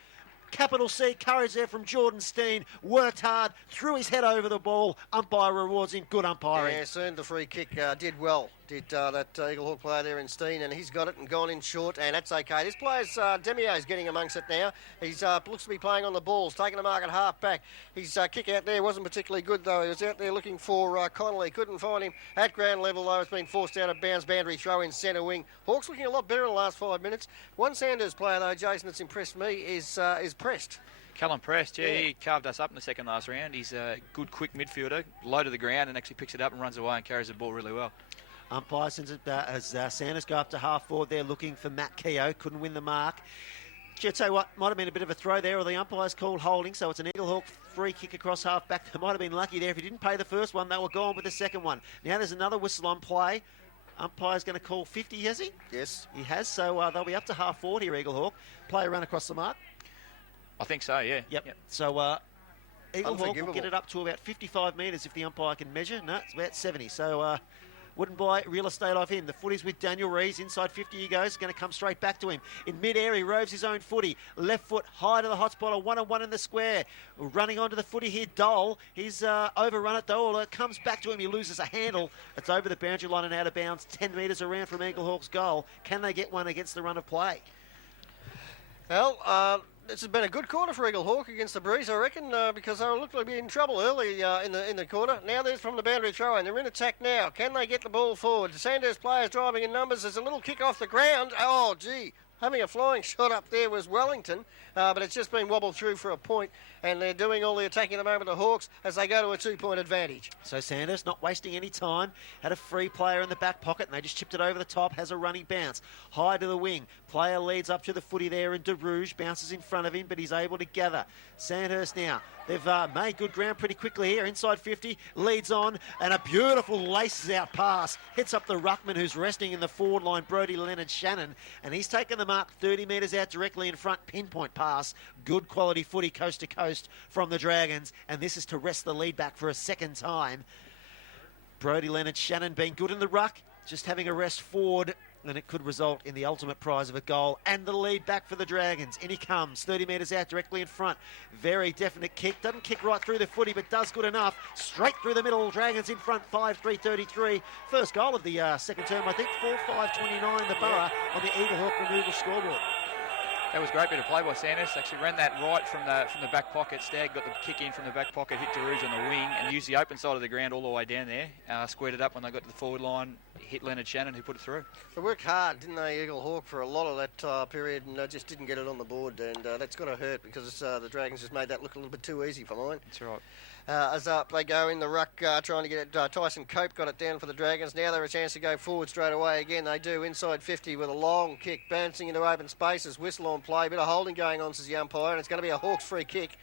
Capital C courage there from Jordan Steen. Worked hard, threw his head over the ball. Umpire rewards him. Good umpiring. Yeah, soon the free kick did well. Did that Eaglehawk player there in Steen, and he's got it and gone in short, and that's okay. This player's Demio's getting amongst it now. He's looks to be playing on the balls, taking the mark at half back. His kick out there wasn't particularly good though. He was out there looking for Connolly, couldn't find him at ground level though. It's been forced out of bounds. Boundary throw in centre wing. Hawks looking a lot better in the last 5 minutes. One Sandhurst player though, Jason, that's impressed me is Prest. Callum Prest, he carved us up in the second last round. He's a good, quick midfielder, low to the ground and actually picks it up and runs away and carries the ball really well. Umpire sends it as Sanders go up to half forward there looking for Matt Keogh. Couldn't win the mark. I'll tell you what, might have been a bit of a throw there, or the umpire's called holding, so it's an Eaglehawk free kick across half back. They might have been lucky there. If he didn't pay the first one, they were gone with the second one. Now there's another whistle on play. Umpire's going to call 50, has he? Yes. He has, so they'll be up to half forward here, Eaglehawk. Player run across the mark. I think so, yeah. Yep. So Eaglehawk will get it up to about 55 metres if the umpire can measure. No, it's about 70. So wouldn't buy real estate off him. The footy's with Daniel Rees. Inside 50 he goes. Going to come straight back to him. In mid-air, he roves his own footy. Left foot high to the hot spot. A one-on-one in the square. Running onto the footy here, Dole. He's overrun it, though. It comes back to him. He loses a handle. It's over the boundary line and out of bounds. 10 metres around from Eaglehawk's goal. Can they get one against the run of play? Well, this has been a good quarter for Eaglehawk against the Breeze, I reckon, because they looked to be in trouble early in the quarter. Now there's from the boundary throw, and they're in attack now. Can they get the ball forward? The Sandhurst players driving in numbers. There's a little kick off the ground. Oh, gee. Having a flying shot up there was Wellington, but it's just been wobbled through for a point, and they're doing all the attacking at the moment, the Hawks, as they go to a 2-point advantage. So Sandhurst not wasting any time, had a free player in the back pocket, and they just chipped it over the top, has a running bounce. High to the wing, player leads up to the footy there, and De Rouge bounces in front of him, but he's able to gather. Sandhurst now, they've made good ground pretty quickly here, inside 50, leads on, and a beautiful laces out pass, hits up the ruckman who's resting in the forward line, Brodie Leonard Shannon, and he's taken the mark 30 metres out directly in front, pinpoint pass, good quality footy coast to coast from the Dragons, and this is to rest the lead back for a second time. Brodie Leonard Shannon being good in the ruck, just having a rest forward, and it could result in the ultimate prize of a goal and the lead back for the Dragons. In he comes, 30 metres out directly in front. Very definite kick. Doesn't kick right through the footy, but does good enough. Straight through the middle. Dragons in front, 5-3-33. First goal of the second term, I think. 4-5-29, the Borough on the Eaglehawk removal scoreboard. That was a great bit of play by Sanders. Actually ran that right from the back pocket. Stagg got the kick in from the back pocket, hit DeRouge on the wing, and used the open side of the ground all the way down there. Squared it up when they got to the forward line. Hit Leonard Shannon, who put it through. They worked hard, didn't they, Eaglehawk, for a lot of that period, and just didn't get it on the board, and that's got to hurt because the Dragons just made that look a little bit too easy for mine. That's right. As up they go in the ruck, trying to get it. Tyson Cope got it down for the Dragons. Now they're a chance to go forward straight away again. They do inside 50 with a long kick, bouncing into open spaces. Whistle on play, bit of holding going on, says the umpire, and it's going to be a Hawks free kick.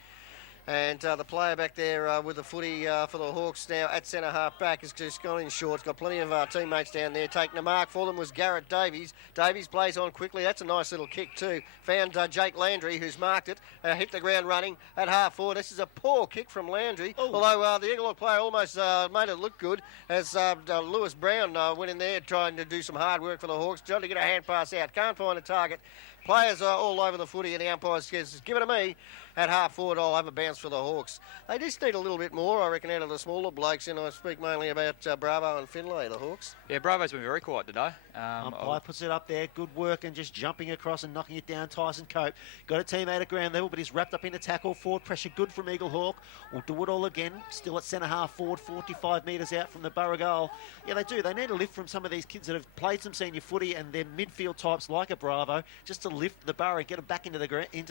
And the player back there with the footy for the Hawks now at centre half back has just gone in short. Got plenty of teammates down there. Taking a mark for them was Garrett Davies. Davies plays on quickly. That's a nice little kick too. Found Jake Landry, who's marked it. Hit the ground running at half forward. This is a poor kick from Landry. Ooh. Although the Eaglehawk player almost made it look good as Lewis Brown went in there trying to do some hard work for the Hawks. Trying to get a hand pass out. Can't find a target. Players are all over the footy, and the umpire says, give it to me. At half forward, I'll have a bounce for the Hawks. They just need a little bit more, I reckon, out of the smaller blokes, and I speak mainly about Bravo and Finlay, the Hawks. Yeah, Bravo's been very quiet today. Umpire puts it up there, good work, and just jumping across and knocking it down. Tyson Cope got a teammate at ground level, but he's wrapped up into tackle. Forward pressure good from Eaglehawk. We'll do it all again. Still at centre half forward, 45 metres out from the Borough goal. Yeah, they do. They need a lift from some of these kids that have played some senior footy, and they're midfield types like a Bravo, just to lift the Borough and get them back into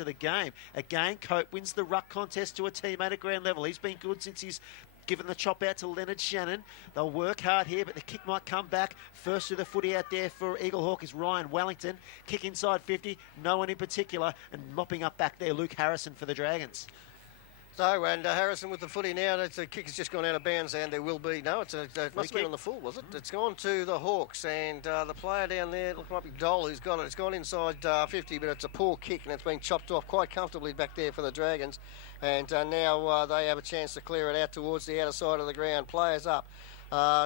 the game. Again, Cope wins the ruck contest to a teammate at ground level. He's been good since he's given the chop out to Leonard Shannon. They'll work hard here, but the kick might come back. First to the footy out there for Eaglehawk is Ryan Wellington. Kick inside 50, no one in particular, and mopping up back there, Luke Harrison for the Dragons. So, and Harrison with the footy now. The kick has just gone out of bounds, and there will be... No, it must have been on the full, was it? It's gone to the Hawks, and the player down there, it might be Dole who's got it. It's gone inside 50, but it's a poor kick, and it's been chopped off quite comfortably back there for the Dragons. And now they have a chance to clear it out towards the outer side of the ground. Players up.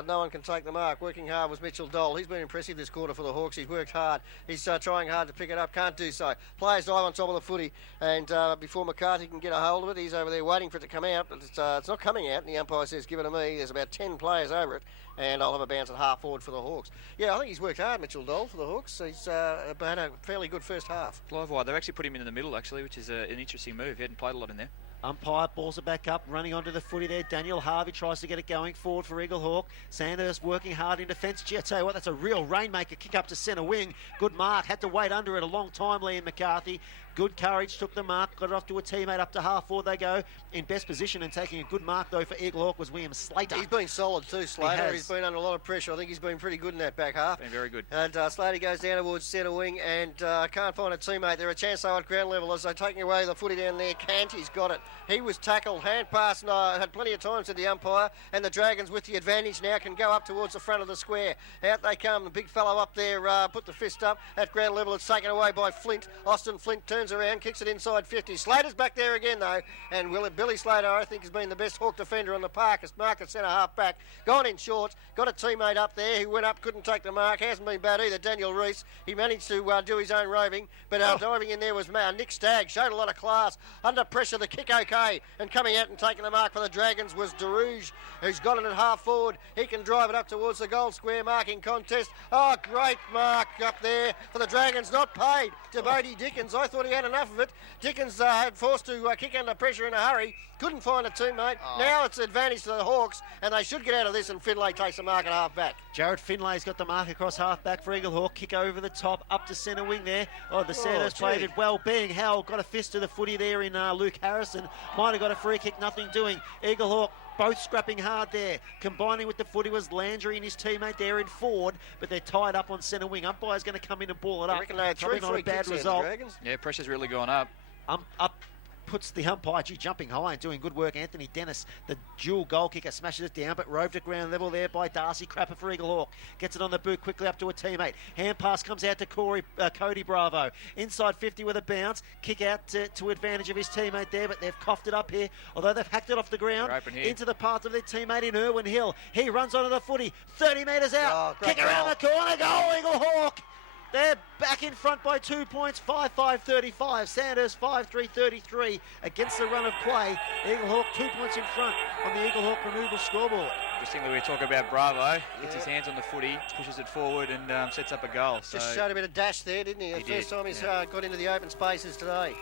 No one can take the mark. Working hard was Mitchell Dole. He's been impressive this quarter for the Hawks. He's worked hard. He's trying hard to pick it up. Can't do so. Players dive on top of the footy, and before McCarthy can get a hold of it, he's over there waiting for it to come out. But it's not coming out, and the umpire says, give it to me. There's about 10 players over it, and I'll have a bounce at half forward for the Hawks. Yeah, I think he's worked hard, Mitchell Dole, for the Hawks. He's had a fairly good first half. Clive White, they've actually put him in the middle, actually, which is an interesting move. He hadn't played a lot in there. Umpire balls it back up, running onto the footy there. Daniel Harvey tries to get it going forward for Eaglehawk. Sandhurst working hard in defence. Gee, I tell you what, that's a real rainmaker kick up to centre wing. Good mark. Had to wait under it a long time, Liam McCarthy. Good courage, took the mark, got it off to a teammate. Up to half forward they go. In best position and taking a good mark, though, for Eaglehawk was William Slater. He's been solid too, Slater. He's been under a lot of pressure. I think he's been pretty good in that back half. Been very good. And Slater goes down towards centre wing and can't find a teammate. They're a chance though at ground level as they're taking away the footy down there. He's got it. He was tackled, hand pass, had plenty of time, said the umpire, and the Dragons with the advantage now can go up towards the front of the square. Out they come, the big fellow up there put the fist up at ground level. It's taken away by Flint. Austin Flint turns around, kicks it inside 50. Slater's back there again though, and Billy Slater I think has been the best Hawk defender on the park. It's marked at centre half back, gone in short, got a teammate up there who went up, couldn't take the mark, hasn't been bad either, Daniel Reese. He managed to do his own roving, but diving in there was Nick Stagg, showed a lot of class. Under pressure, the kick okay, and coming out and taking the mark for the Dragons was Derouge, who's got it at half forward. He can drive it up towards the goal square marking contest. Oh, great mark up there for the Dragons, not paid to Bodie Dickens. I thought he had enough of it. Dickens had forced to kick under pressure in a hurry, couldn't find a teammate. Now it's advantage to the Hawks, and they should get out of this, and Finlay takes the mark at half back. Jared Finlay's got the mark across half back for Eaglehawk. Kick over the top, up to centre wing there. Oh, the Sandhurst played it well. Being Howell got a fist to the footy there in Luke Harrison. Might have got a free kick, nothing doing. Eaglehawk both scrapping hard there. Combining with the footy was Landry and his teammate there in forward, but they're tied up on centre wing. Umpire's going to come in and ball it up. I reckon they had Probably not a bad result. Yeah, pressure's really gone up. Up puts the umpire, jumping high and doing good work. Anthony Dennis, the dual goal kicker, smashes it down, but roved at ground level there by Darcy Crapper for Eaglehawk. Gets it on the boot quickly up to a teammate. Hand pass comes out to Cody Bravo. Inside 50 with a bounce. Kick out to advantage of his teammate there, but they've coughed it up here. Although they've hacked it off the ground into the path of their teammate in Irwin Hill. He runs onto the footy, 30 metres out. Kick around the corner, goal Eaglehawk. They're back in front by 2 points, 5-5-35. Sandhurst 5-3-33 against the run of play. Eaglehawk 2 points in front on the Eaglehawk removal scoreboard. Interestingly, we talk about Bravo. Gets his hands on the footy, pushes it forward and sets up a goal. Just showed a bit of dash there, didn't he? First time he's got into the open spaces today.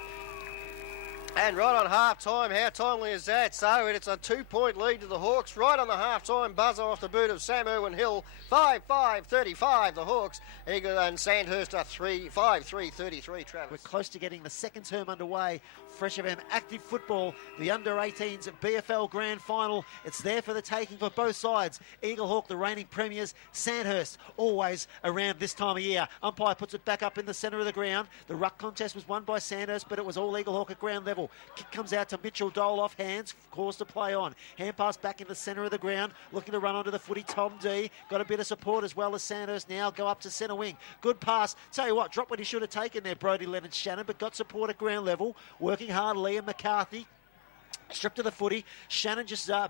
And right on half-time, how timely is that? So it's a 2 point lead to the Hawks. Right on the half-time buzzer off the boot of Sam Irwin Hill. 5-5-35, the Hawks. Eagle and Sandhurst are 5-3-33, Travis. We're close to getting the second term underway. Fresh FM Active Football, the under-18s BFL Grand Final. It's there for the taking for both sides. Eaglehawk, the reigning premiers. Sandhurst, always around this time of year. Umpire puts it back up in the centre of the ground. The ruck contest was won by Sandhurst, but it was all Eaglehawk at ground level. Kick comes out to Mitchell Dole off hands, cause to play on. Hand pass back in the centre of the ground, looking to run onto the footy. Tom D got a bit of support as well as Sandhurst now go up to centre wing. Good pass. Tell you what, dropped what he should have taken there, Brodie Leonard Shannon, but got support at ground level. Working hard, Liam McCarthy. Stripped to the footy. Shannon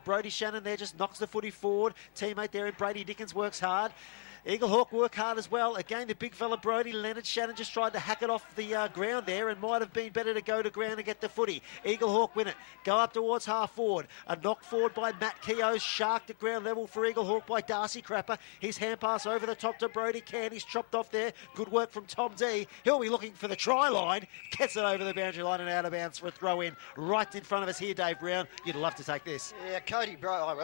Brodie Shannon there just knocks the footy forward. Teammate there in Brady Dickens works hard. Eaglehawk work hard as well. Again, the big fella Brodie Leonard Shannon just tried to hack it off the ground there and might have been better to go to ground and get the footy. Eaglehawk win it. Go up towards half forward. A knock forward by Matt Keogh. Sharked at ground level for Eaglehawk by Darcy Crapper. His hand pass over the top to Brodie Can. He's chopped off there. Good work from Tom D. He'll be looking for the try line. Gets it over the boundary line and out of bounds for a throw in right in front of us here, Dave Brown. You'd love to take this. Yeah, Cody Bravo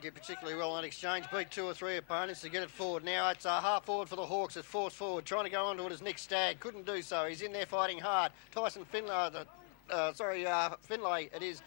did particularly well on that exchange. Beat 2 or 3 opponents to get it forward. Now it's half forward for the Hawks. It's forced forward. Trying to go onto it is Nick Stagg. Couldn't do so. He's in there fighting hard. Finlay it is.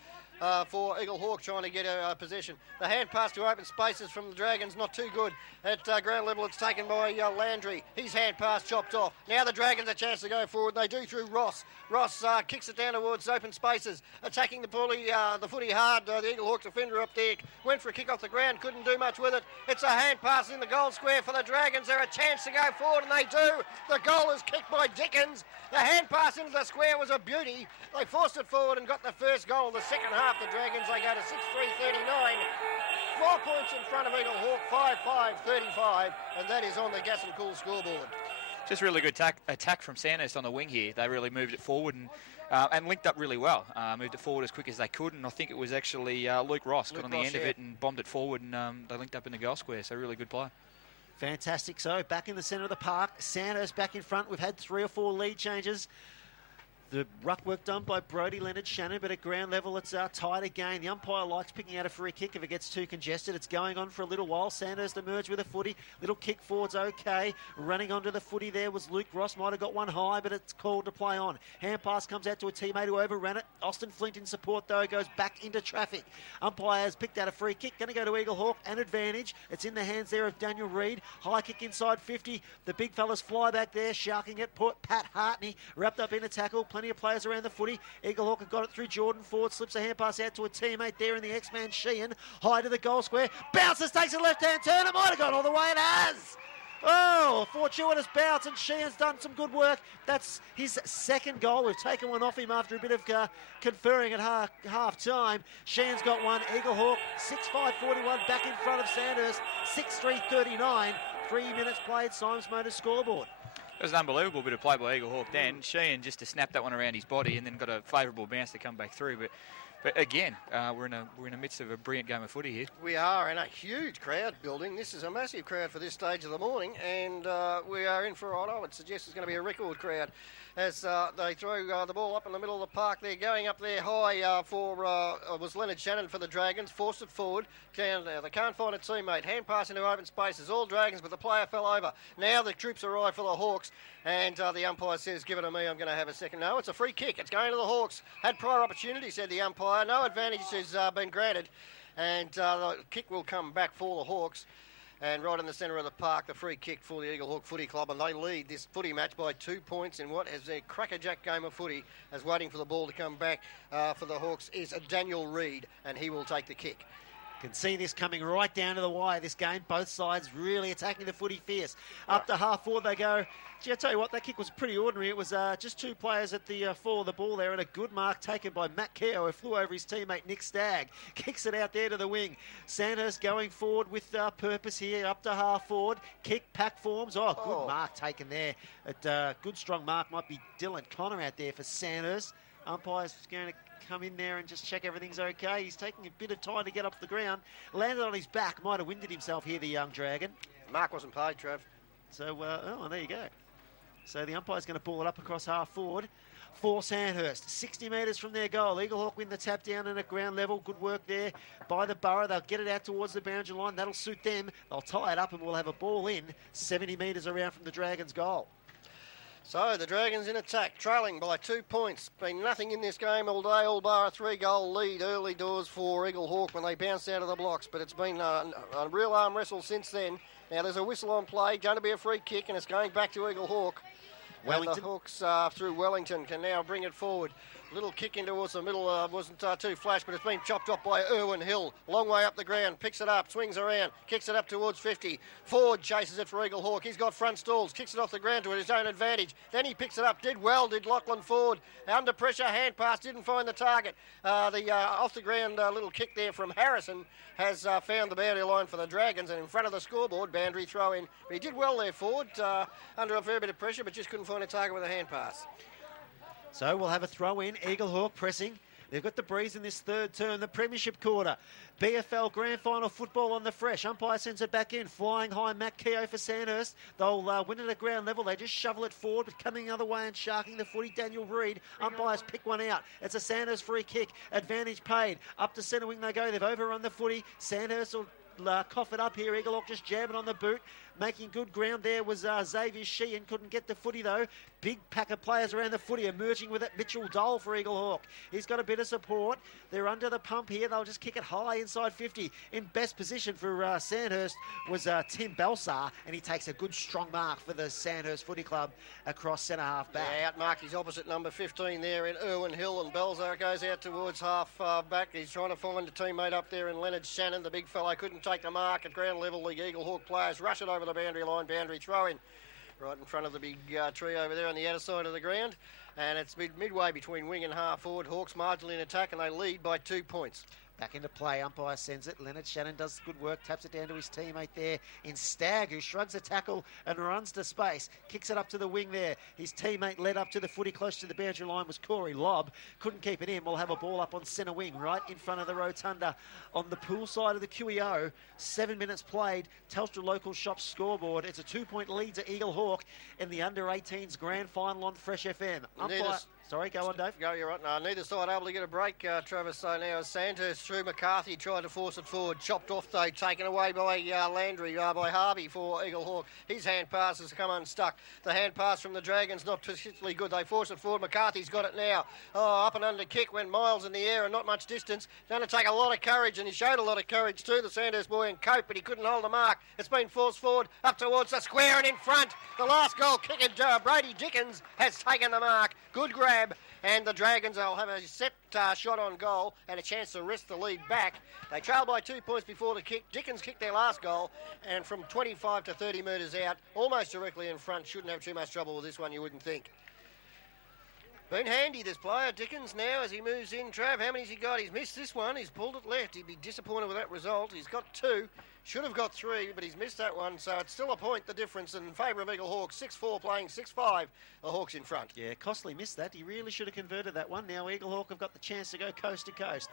For Eaglehawk trying to get a possession. The hand pass to open spaces from the Dragons, not too good. At ground level, it's taken by Landry. His hand pass chopped off. Now the Dragons a chance to go forward. They do through Ross. Ross kicks it down towards open spaces, attacking the footy hard. The Eaglehawk defender up there went for a kick off the ground, couldn't do much with it. It's a hand pass in the goal square for the Dragons. They're a chance to go forward, and they do. The goal is kicked by Dickens. The hand pass into the square was a beauty. They forced it forward and got the first goal. The second half, the Dragons, they go to 6-3-39. 4 points in front of Eaglehawk, 5-5-35, and that is on the Gas and Cool scoreboard. Just really good attack from Sandhurst on the wing here. They really moved it forward and linked up really well. Moved it forward as quick as they could, and I think it was actually Luke Ross got on the end of it and bombed it forward, and they linked up in the goal square, so really good play. Fantastic. So back in the centre of the park, Sandhurst back in front. We've had 3 or 4 lead changes. The ruck work done by Brodie Leonard Shannon, but at ground level it's tight again. The umpire likes picking out a free kick if it gets too congested. It's going on for a little while. Sandhurst emerged with a footy. Little kick forward's okay. Running onto the footy there was Luke Ross. Might have got one high, but it's called to play on. Hand pass comes out to a teammate who overran it. Austin Flint in support though, goes back into traffic. Umpire has picked out a free kick. Going to go to Eaglehawk, an advantage. It's in the hands there of Daniel Reid. High kick inside 50. The big fellas fly back there, sharking it. Pat Hartney wrapped up in a tackle. Plenty of players around the footy. Eaglehawk have got it through Jordan Ford, slips a hand pass out to a teammate there in the X-Man Sheehan, high to the goal square, bounces, takes a left-hand turn, it might have gone all the way, it has! Oh, a fortuitous bounce, and Sheehan's done some good work. That's his second goal. We've taken one off him after a bit of conferring at half-time. Sheehan's got one. Eaglehawk, 6-5-41, back in front of Sandhurst, 6-3-39. 3 minutes played, Symes Motors scoreboard. It was an unbelievable bit of play by Eaglehawk then. Sheehan just to snap that one around his body and then got a favourable bounce to come back through. But again, we're in the midst of a brilliant game of footy here. We are in a huge crowd building. This is a massive crowd for this stage of the morning, and we are in for, I would suggest it's going to be a record crowd as they throw the ball up in the middle of the park. They're going up there high was Leonard Shannon for the Dragons, forced it forward. They can't find a teammate. Hand pass into open spaces, all Dragons, but the player fell over. Now the troops arrive for the Hawks, and the umpire says, give it to me, I'm going to have a second. No, it's a free kick. It's going to the Hawks. Had prior opportunity, said the umpire. No advantage has been granted, and the kick will come back for the Hawks. And right in the centre of the park, the free kick for the Eaglehawk Footy Club, and they lead this footy match by 2 points in what is a crackerjack game of footy. As waiting for the ball to come back for the Hawks is a Daniel Reid, and he will take the kick. Can see this coming right down to the wire, this game. Both sides really attacking the footy fierce. Up to half forward they go. Gee, I tell you what, that kick was pretty ordinary. It was just 2 players at the fall of the ball there, and a good mark taken by Matt Keogh, who flew over his teammate Nick Stagg. Kicks it out there to the wing. Sandhurst going forward with purpose here, up to half forward. Kick, pack forms. Oh, good mark taken there. Good strong mark might be Dylan Connor out there for Sandhurst. Umpire's going to come in there and just check everything's okay. He's taking a bit of time to get up the ground. Landed on his back. Might have winded himself here, the young Dragon. Mark wasn't paid, Trav. So, there you go. So the umpire's going to pull it up across half forward for Sandhurst. 60 metres from their goal. Eaglehawk win the tap down and at ground level. Good work there by the Borough. They'll get it out towards the boundary line. That'll suit them. They'll tie it up and we'll have a ball in 70 metres around from the Dragons' goal. So the Dragons in attack, trailing by 2 points. Been nothing in this game all day, all bar a 3-goal lead early doors for Eaglehawk when they bounced out of the blocks. But it's been a real arm wrestle since then. Now there's a whistle on play, going to be a free kick, and it's going back to Eaglehawk. Wellington. And the Hawks through Wellington can now bring it forward. Little kick in towards the middle, wasn't too flash, but it's been chopped off by Irwin Hill. Long way up the ground, picks it up, swings around, kicks it up towards 50. Ford chases it for Eaglehawk. He's got front stalls, kicks it off the ground to his own advantage. Then he picks it up, did Lachlan Ford. Under pressure, hand pass, didn't find the target. Off the ground little kick there from Harrison has found the boundary line for the Dragons, and in front of the scoreboard, boundary throw in. But he did well there, Ford, under a fair bit of pressure, but just couldn't find a target with a hand pass. So we'll have a throw in. Eaglehawk pressing. They've got the breeze in this third term, the Premiership quarter. BFL Grand Final football on the fresh. Umpire sends it back in. Flying high, Matt Keogh for Sandhurst. They'll win it at ground level. They just shovel it forward, but coming the other way and sharking the footy, Daniel Reid. Umpires pick one out. It's a Sandhurst free kick. Advantage paid. Up to centre wing they go. They've overrun the footy. Sandhurst will cough it up here. Eaglehawk just jabbing on the boot. Making good ground there was Xavier Sheehan. Couldn't get the footy though. Big pack of players around the footy. Emerging with it, Mitchell Dole for Eaglehawk. He's got a bit of support. They're under the pump here. They'll just kick it high inside 50. In best position for Sandhurst was Tim Belsar, and he takes a good strong mark for the Sandhurst Footy Club across centre half back. Yeah, outmarked his opposite number 15 there in Irwin Hill, and Belsar goes out towards half back. He's trying to find a teammate up there in Leonard Shannon. The big fellow couldn't take the mark at ground level. The Eaglehawk players rush it over the boundary line. Boundary throw in right in front of the big tree over there on the outer side of the ground, and it's midway between wing and half forward. Hawks marginally in attack, and they lead by 2 points. Back into play, umpire sends it. Leonard Shannon does good work, taps it down to his teammate there in Stagg, who shrugs a tackle and runs to space. Kicks it up to the wing there. His teammate led up to the footy close to the boundary line was Corey Lobb. Couldn't keep it in. We'll have a ball up on centre wing, right in front of the rotunda on the pool side of the QEO. 7 minutes played. Telstra Local Shop scoreboard. It's a 2-point lead to Eaglehawk in the under-18s grand final on Fresh FM. Sorry, go on, Dave. Go, you're right. No, neither side able to get a break, Travis. So now Sandhurst through McCarthy, tried to force it forward. Chopped off, though, taken away by Landry, by Harvey for Eaglehawk. His hand pass has come unstuck. The hand pass from the Dragons not particularly good. They force it forward. McCarthy's got it now. Oh, up and under kick, went miles in the air and not much distance. Going to take a lot of courage, and he showed a lot of courage too, the Sandhurst boy, and cope, but he couldn't hold the mark. It's been forced forward up towards the square and in front. The last goal kicker, Brady Dickens, has taken the mark. Good grab. And the Dragons will have a set shot on goal and a chance to wrest the lead back. They trailed by 2 points before the kick. Dickens kicked their last goal, and from 25 to 30 metres out, almost directly in front, shouldn't have too much trouble with this one, you wouldn't think. Been handy, this player, Dickens, now as he moves in. Trav, how many's he got? He's missed this one. He's pulled it left. He'd be disappointed with that result. He's got 2. Should have got 3, but he's missed that one, so it's still a point, the difference in favour of Eaglehawk. 6-4 playing 6-5. The Hawks in front. Yeah, Costley missed that. He really should have converted that one. Now Eaglehawk have got the chance to go coast to coast.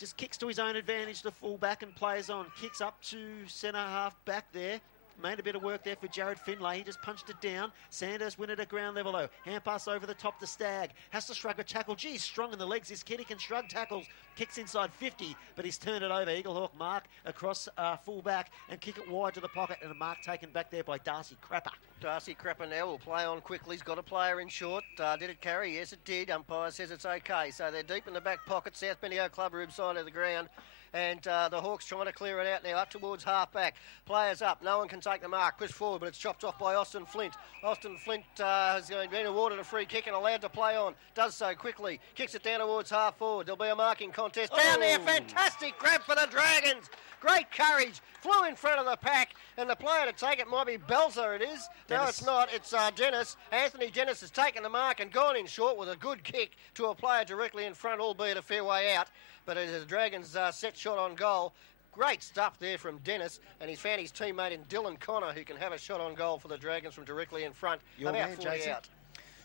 Just kicks to his own advantage to full back and plays on. Kicks up to centre half back there. Made a bit of work there for Jared Finlay. He just punched it down. Sandhurst win it at ground level though. Hand pass over the top to Stagg. Has to shrug a tackle. Geez, strong in the legs. This kid, he can shrug tackles. Kicks inside 50, but he's turned it over. Eaglehawk mark across full back and kick it wide to the pocket, and a mark taken back there by Darcy Crapper. Darcy Crapper now will play on quickly. He's got a player in short. Did it carry? Yes, it did. Umpire says it's okay. So they're deep in the back pocket. South Bendigo Club Roob side of the ground. And the Hawks trying to clear it out now, up towards half-back. Players up, no one can take the mark. Push forward, but it's chopped off by Austin Flint. Austin Flint has been awarded a free kick and allowed to play on. Does so quickly. Kicks it down towards half-forward. There'll be a marking contest. Down there, fantastic grab for the Dragons. Great courage. Flew in front of the pack, and the player to take it might be Belzer, it is. Dennis. No, it's not. It's Dennis. Anthony Dennis has taken the mark and gone in short with a good kick to a player directly in front, albeit a fair way out. But it is the Dragons' set shot on goal. Great stuff there from Dennis, and he's found his teammate in Dylan Connor, who can have a shot on goal for the Dragons from directly in front. Your About man, 40 Jason. out.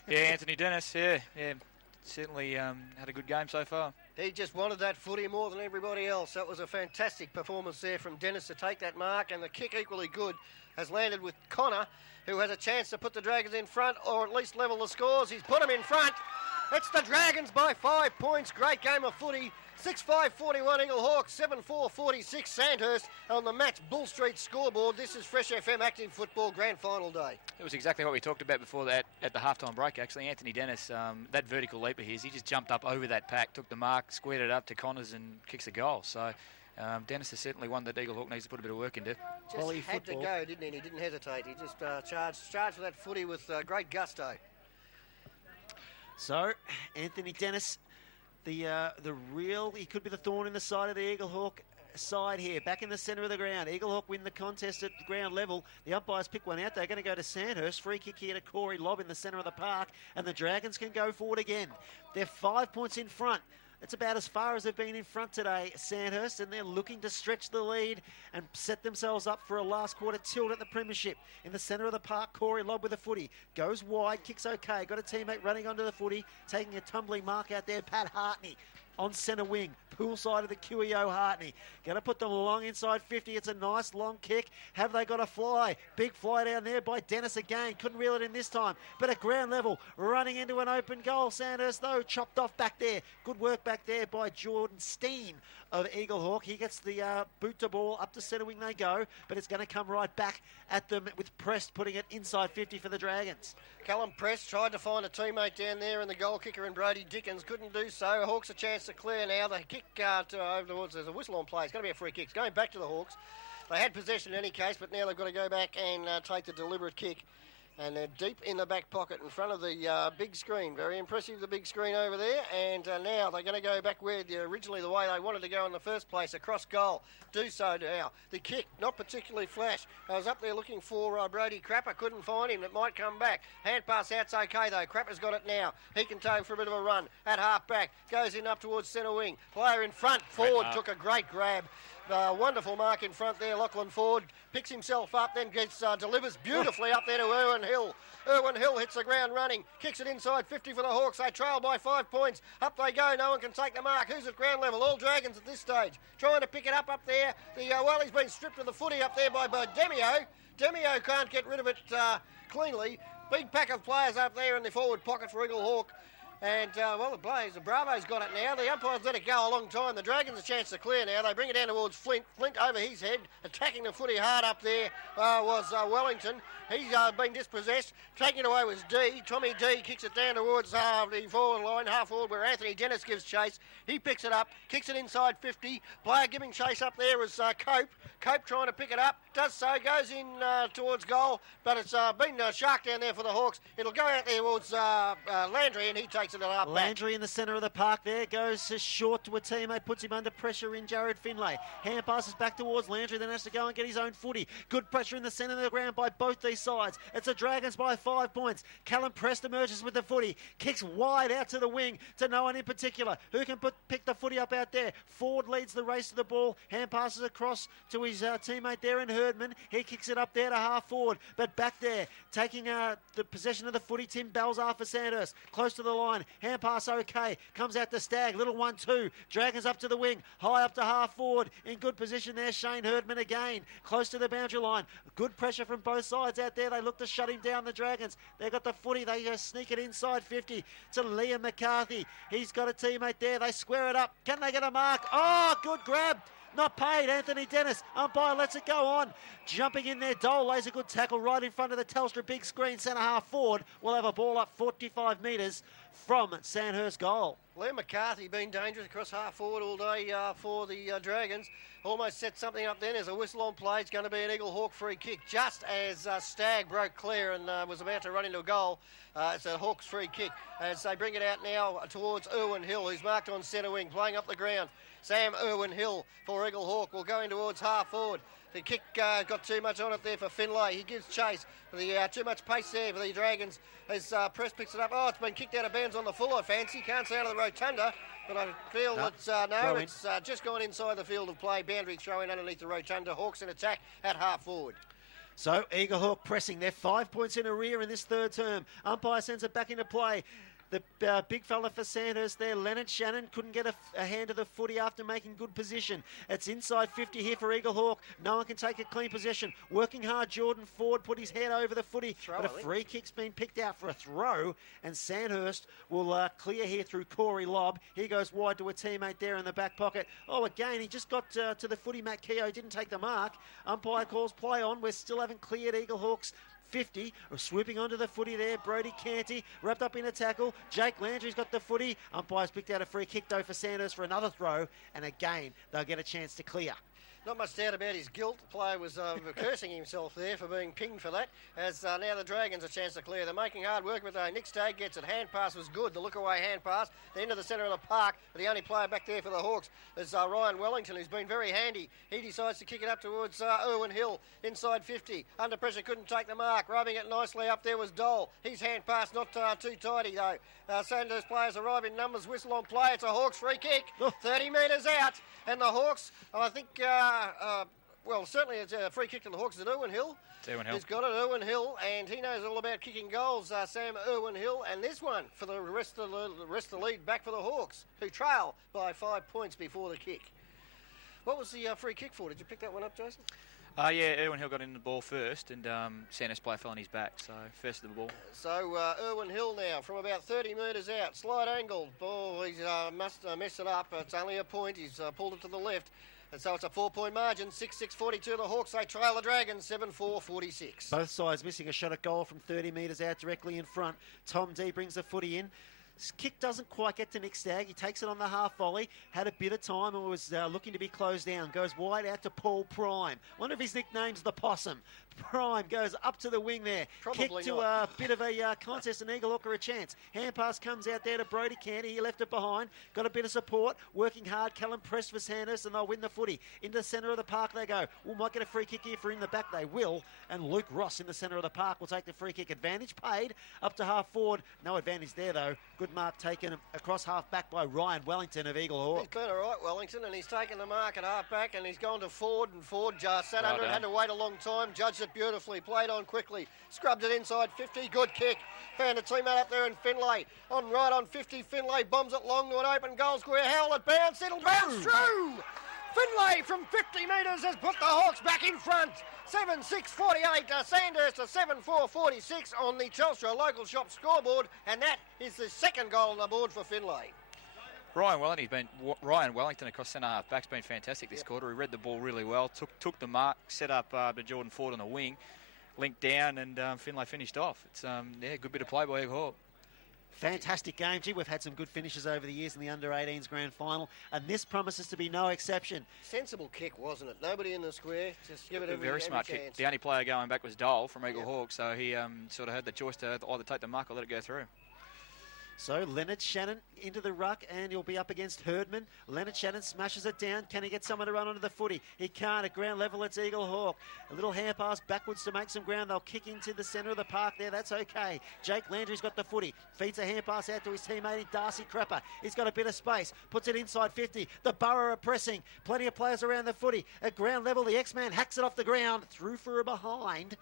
Yeah, Anthony Dennis, yeah. Certainly had a good game so far. He just wanted that footy more than everybody else. That was a fantastic performance there from Dennis to take that mark, and the kick equally good has landed with Connor, who has a chance to put the Dragons in front, or at least level the scores. He's put them in front. It's the Dragons by 5 points. Great game of footy. 6-5-41 Eaglehawk, 7-4-46 Sandhurst on the Match Bull Street scoreboard. This is Fresh FM Active Football Grand Final Day. It was exactly what we talked about before that at the halftime break, actually. Anthony Dennis, that vertical leap of his, he just jumped up over that pack, took the mark, squared it up to Connors and kicks a goal. So Dennis is certainly one that Eaglehawk needs to put a bit of work into. Just Quality had football. to go, didn't he? He didn't hesitate. He just charged for that footy with great gusto. So, Anthony Dennis, he could be the thorn in the side of the Eaglehawk side here, back in the centre of the ground. Eaglehawk win the contest at the ground level. The umpires pick one out. They're going to go to Sandhurst. Free kick here to Corey Lobb in the centre of the park, and the Dragons can go forward again. They're 5 points in front. It's about as far as they've been in front today, Sandhurst, and they're looking to stretch the lead and set themselves up for a last quarter tilt at the premiership. In the centre of the park, Corey Lobb with a footy. Goes wide, kicks okay. Got a teammate running onto the footy, taking a tumbling mark out there, Pat Hartney. On centre wing, pool side of the QEO, Hartney. Going to put them long inside 50. It's a nice long kick. Have they got a fly? Big fly down there by Dennis again. Couldn't reel it in this time. But at ground level, running into an open goal. Sandhurst, though, chopped off back there. Good work back there by Jordan Steen of Eaglehawk. He gets the boot to ball. Up to centre wing they go. But it's going to come right back at them with Prest putting it inside 50 for the Dragons. Callum Prest tried to find a teammate down there, and the goal kicker and Brady Dickens couldn't do so. Hawks a chance to clear now. The kick over towards, there's a whistle on play. It's going to be a free kick. It's going back to the Hawks. They had possession in any case, but now they've got to go back and take the deliberate kick. And they're deep in the back pocket in front of the big screen. Very impressive, the big screen over there. And now they're going to go back where originally the way they wanted to go in the first place, across goal. Do so now. The kick, not particularly flash. I was up there looking for Brody Crapper. Couldn't find him. It might come back. Hand pass out's okay, though. Crapper's got it now. He can tow for a bit of a run. At half back. Goes in up towards centre wing. Player in front. Ford took a great grab. Wonderful mark in front there. Lachlan Ford picks himself up, then gets delivers beautifully up there to Irwin Hill. Irwin Hill hits the ground running, kicks it inside 50 for the Hawks. They trail by 5 points. Up they go. No one can take the mark. Who's at ground level? All Dragons at this stage. Trying to pick it up there. He's been stripped of the footy up there by Demio. Demio can't get rid of it cleanly. Big pack of players up there in the forward pocket for Eaglehawk. And, the Bravo's got it now. The umpire's let it go a long time. The Dragons a chance to clear now. They bring it down towards Flint. Flint over his head, attacking the footy hard up there was Wellington. He's been dispossessed. Taking it away was D. Tommy D kicks it down towards the forward line, half forward, where Anthony Dennis gives chase. He picks it up, kicks it inside 50. Player giving chase up there was Cope. Cope trying to pick it up. Does so, goes in towards goal, but it's been shark down there for the Hawks. It'll go out there towards Landry, and he takes it up. Landry in the centre of the park there, goes short to a teammate, puts him under pressure in Jared Finlay. Hand passes back towards Landry, then has to go and get his own footy. Good pressure in the centre of the ground by both these sides. It's the Dragons by 5 points. Callum Prest emerges with the footy, kicks wide out to the wing to no one in particular. Who can pick the footy up out there? Ford leads the race to the ball. Hand passes across to his teammate there in Herdman. He kicks it up there to half forward, but back there, taking the possession of the footy, Tim Balzar for Sandhurst. Close to the line. Hand pass okay. Comes out to Stagg. Little 1-2. Dragons up to the wing. High up to half forward. In good position there, Shane Herdman again. Close to the boundary line. Good pressure from both sides out there. They look to shut him down, the Dragons. They got the footy. They sneak it inside 50 to Liam McCarthy. He's got a teammate there. They square it up. Can they get a mark? Oh, good grab. Not paid, Anthony Dennis. Umpire lets it go on. Jumping in there, Dole lays a good tackle right in front of the Telstra big screen. Centre half forward will have a ball up 45 metres from Sandhurst goal. Liam McCarthy been dangerous across half forward all day for the Dragons. Almost set something up then. There's a whistle on play. It's going to be an Eaglehawk free kick. Just as Stagg broke clear and was about to run into a goal, it's a Hawks free kick as they bring it out now towards Irwin Hill, who's marked on centre wing, playing up the ground. Sam Irwin Hill for Eaglehawk will go in towards half forward. The kick got too much on it there for Finlay. He gives chase. Too much pace there for the Dragons as Press picks it up. Oh, it's been kicked out of bounds on the full, I fancy. Can't say out of the rotunda, but I feel it's just gone inside the field of play. Boundary throw in underneath the rotunda. Hawks in attack at half forward. So Eaglehawk pressing. They're 5 points in arrear in this third term. Umpire sends it back into play. The big fella for Sandhurst there, Leonard Shannon, couldn't get a hand of the footy after making good position. It's inside 50 here for Eaglehawk. No one can take a clean possession. Working hard, Jordan Ford put his head over the footy, but a free kick's been picked out for a throw, and Sandhurst will clear here through Corey Lobb. He goes wide to a teammate there in the back pocket. Oh, again, he just got to the footy. Matt Keogh didn't take the mark. Umpire calls play on. We still haven't cleared Eaglehawk's 50, swooping onto the footy there. Brody Canty wrapped up in a tackle. Jake Landry's got the footy. Umpire's picked out a free kick though for Sandhurst for another throw, and again they'll get a chance to clear. Not much doubt about his guilt. The player was cursing himself there for being pinged for that. As now the Dragons a chance to clear. They're making hard work with Nick Stagg gets it. Hand pass was good. The look away hand pass. The end of the centre of the park. But the only player back there for the Hawks is Ryan Wellington, who's been very handy. He decides to kick it up towards Irwin Hill inside 50. Under pressure, couldn't take the mark. Rubbing it nicely up there was Dole. His hand pass not too tidy though. Sandhurst players arrive in numbers. Whistle on play. It's a Hawks free kick. 30 metres out. And the Hawks, I think, certainly it's a free kick to the Hawks. Is it Irwin Hill? It's Irwin Hill. He's got it, Irwin Hill, and he knows all about kicking goals, Sam Irwin Hill. And this one for the rest of the lead back for the Hawks, who trail by 5 points before the kick. What was the free kick for? Did you pick that one up, Jason? Yeah, Irwin Hill got in the ball first, and Sandhurst player fell on his back, so first of the ball. So Irwin Hill now from about 30 metres out, slide angle. Oh, he's must mess it up. It's only a point. He's pulled it to the left. And so it's a 4-point margin. 6-6-42 the Hawks. They trail the Dragons 7-4-46. Both sides missing a shot at goal from 30 metres out directly in front. Tom D brings the footy in. His kick doesn't quite get to Nick Stagg. He takes it on the half volley. Had a bit of time and was looking to be closed down. Goes wide out to Paul Prime. One of his nicknames, the Possum. Prime goes up to the wing there. Probably Kick to not. a bit of a contest, and Eaglehawk a chance. Hand pass comes out there to Brody Canty. He left it behind. Got a bit of support. Working hard. Callum pressed for Sandhurst, and they'll win the footy. Into the centre of the park they go. We might get a free kick here for in the back. They will. And Luke Ross in the centre of the park will take the free kick. Advantage paid up to half forward. No advantage there, though. Good mark taken across half back by Ryan Wellington of Eaglehawk. He's been all right, Wellington, and he's taken the mark at half back, and he's gone to Ford, and Ford just sat under it, had to wait a long time, judged it beautifully, played on quickly, scrubbed it inside 50, good kick, found a teammate up there in Finlay, right on 50, Finlay bombs it long to an open goal square, Howlett bounce, it'll bounce through! Finlay from 50 metres has put the Hawks back in front. 7-6-48 to Sandhurst to 7-4-46 on the Telstra local shop scoreboard, and that is the second goal on the board for Finlay. Ryan Wellington across centre half back's been fantastic this quarter. He read the ball really well, took the mark, set up to Jordan Ford on the wing, linked down, and Finlay finished off. It's good bit of play by Eaglehawk. Fantastic game. Gee, we've had some good finishes over the years in the under-18s grand final, and this promises to be no exception. Sensible kick, wasn't it? Nobody in the square. Just give it A very smart chance. kick. The only player going back was Dole from Eaglehawk, so he sort of had the choice to either take the mark or let it go through. So Leonard Shannon into the ruck, and he'll be up against Herdman. Leonard Shannon smashes it down. Can he get someone to run onto the footy? He can't. At ground level, it's Eaglehawk. A little hand pass backwards to make some ground. They'll kick into the centre of the park there. That's okay. Jake Landry's got the footy. Feeds a hand pass out to his teammate Darcy Crapper. He's got a bit of space. Puts it inside 50. The Borough are pressing. Plenty of players around the footy. At ground level, the X-Man hacks it off the ground. Through for a behind.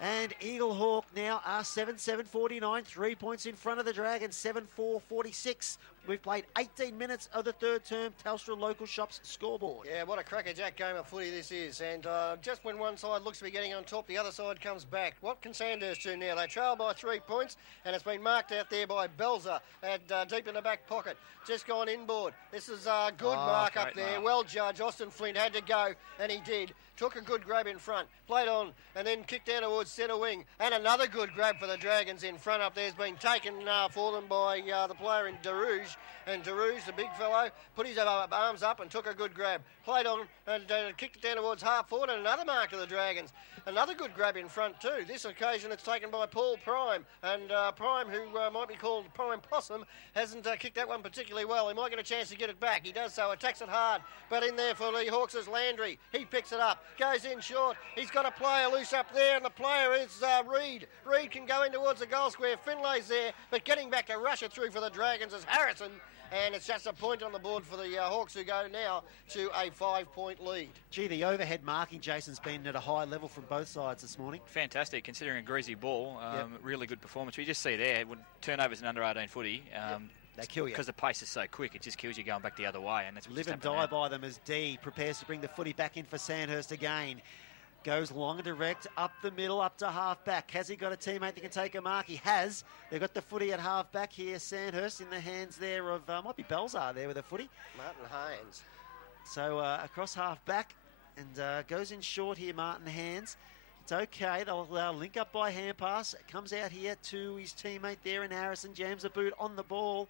And Eaglehawk now are 7-7-49, 3 points in front of the Dragons, 7-4-46. We've played 18 minutes of the third term Telstra Local Shops scoreboard. Yeah, what a crackerjack game of footy this is. And just when one side looks to be getting on top, the other side comes back. What can Sandhurst do now? They trail by 3 points, and it's been marked out there by Belzer at deep in the back pocket. Just gone inboard. This is a good mark up there. Mark. Well judged. Austin Flint had to go, and he did. Took a good grab in front, played on, and then kicked down towards centre wing. And another good grab for the Dragons in front up there has been taken for them by the player in Darouge. And Darouge, the big fellow, put his arms up and took a good grab. Played on and kicked it down towards half forward, and another mark to the Dragons. Another good grab in front too. This occasion it's taken by Paul Prime. And Prime, who might be called Prime Possum, hasn't kicked that one particularly well. He might get a chance to get it back. He does so, attacks it hard. But in there for the Hawks is Landry. He picks it up, goes in short. He's got a player loose up there, and the player is Reed. Reed can go in towards the goal square. Finlay's there, but getting back to rush it through for the Dragons is Harrison. And it's just a point on the board for the Hawks, who go now to a 5-point lead. Gee, the overhead marking, Jason's been at a high level from both sides this morning. Fantastic, considering a greasy ball. Really good performance. We just see there, when turnovers in under-18 footy, they kill you. Because the pace is so quick, it just kills you going back the other way. And that's what Live and die by them as D prepares to bring the footy back in for Sandhurst again. Goes long and direct, up the middle, up to half back. Has he got a teammate that can take a mark? He has. They've got the footy at half back here. Sandhurst in the hands there of, might be Belzar there with the footy. Martin Haynes. So across half back, and goes in short here, Martin Hands. It's okay. They'll link up by hand pass. It comes out here to his teammate there, and Harrison jams the boot on the ball.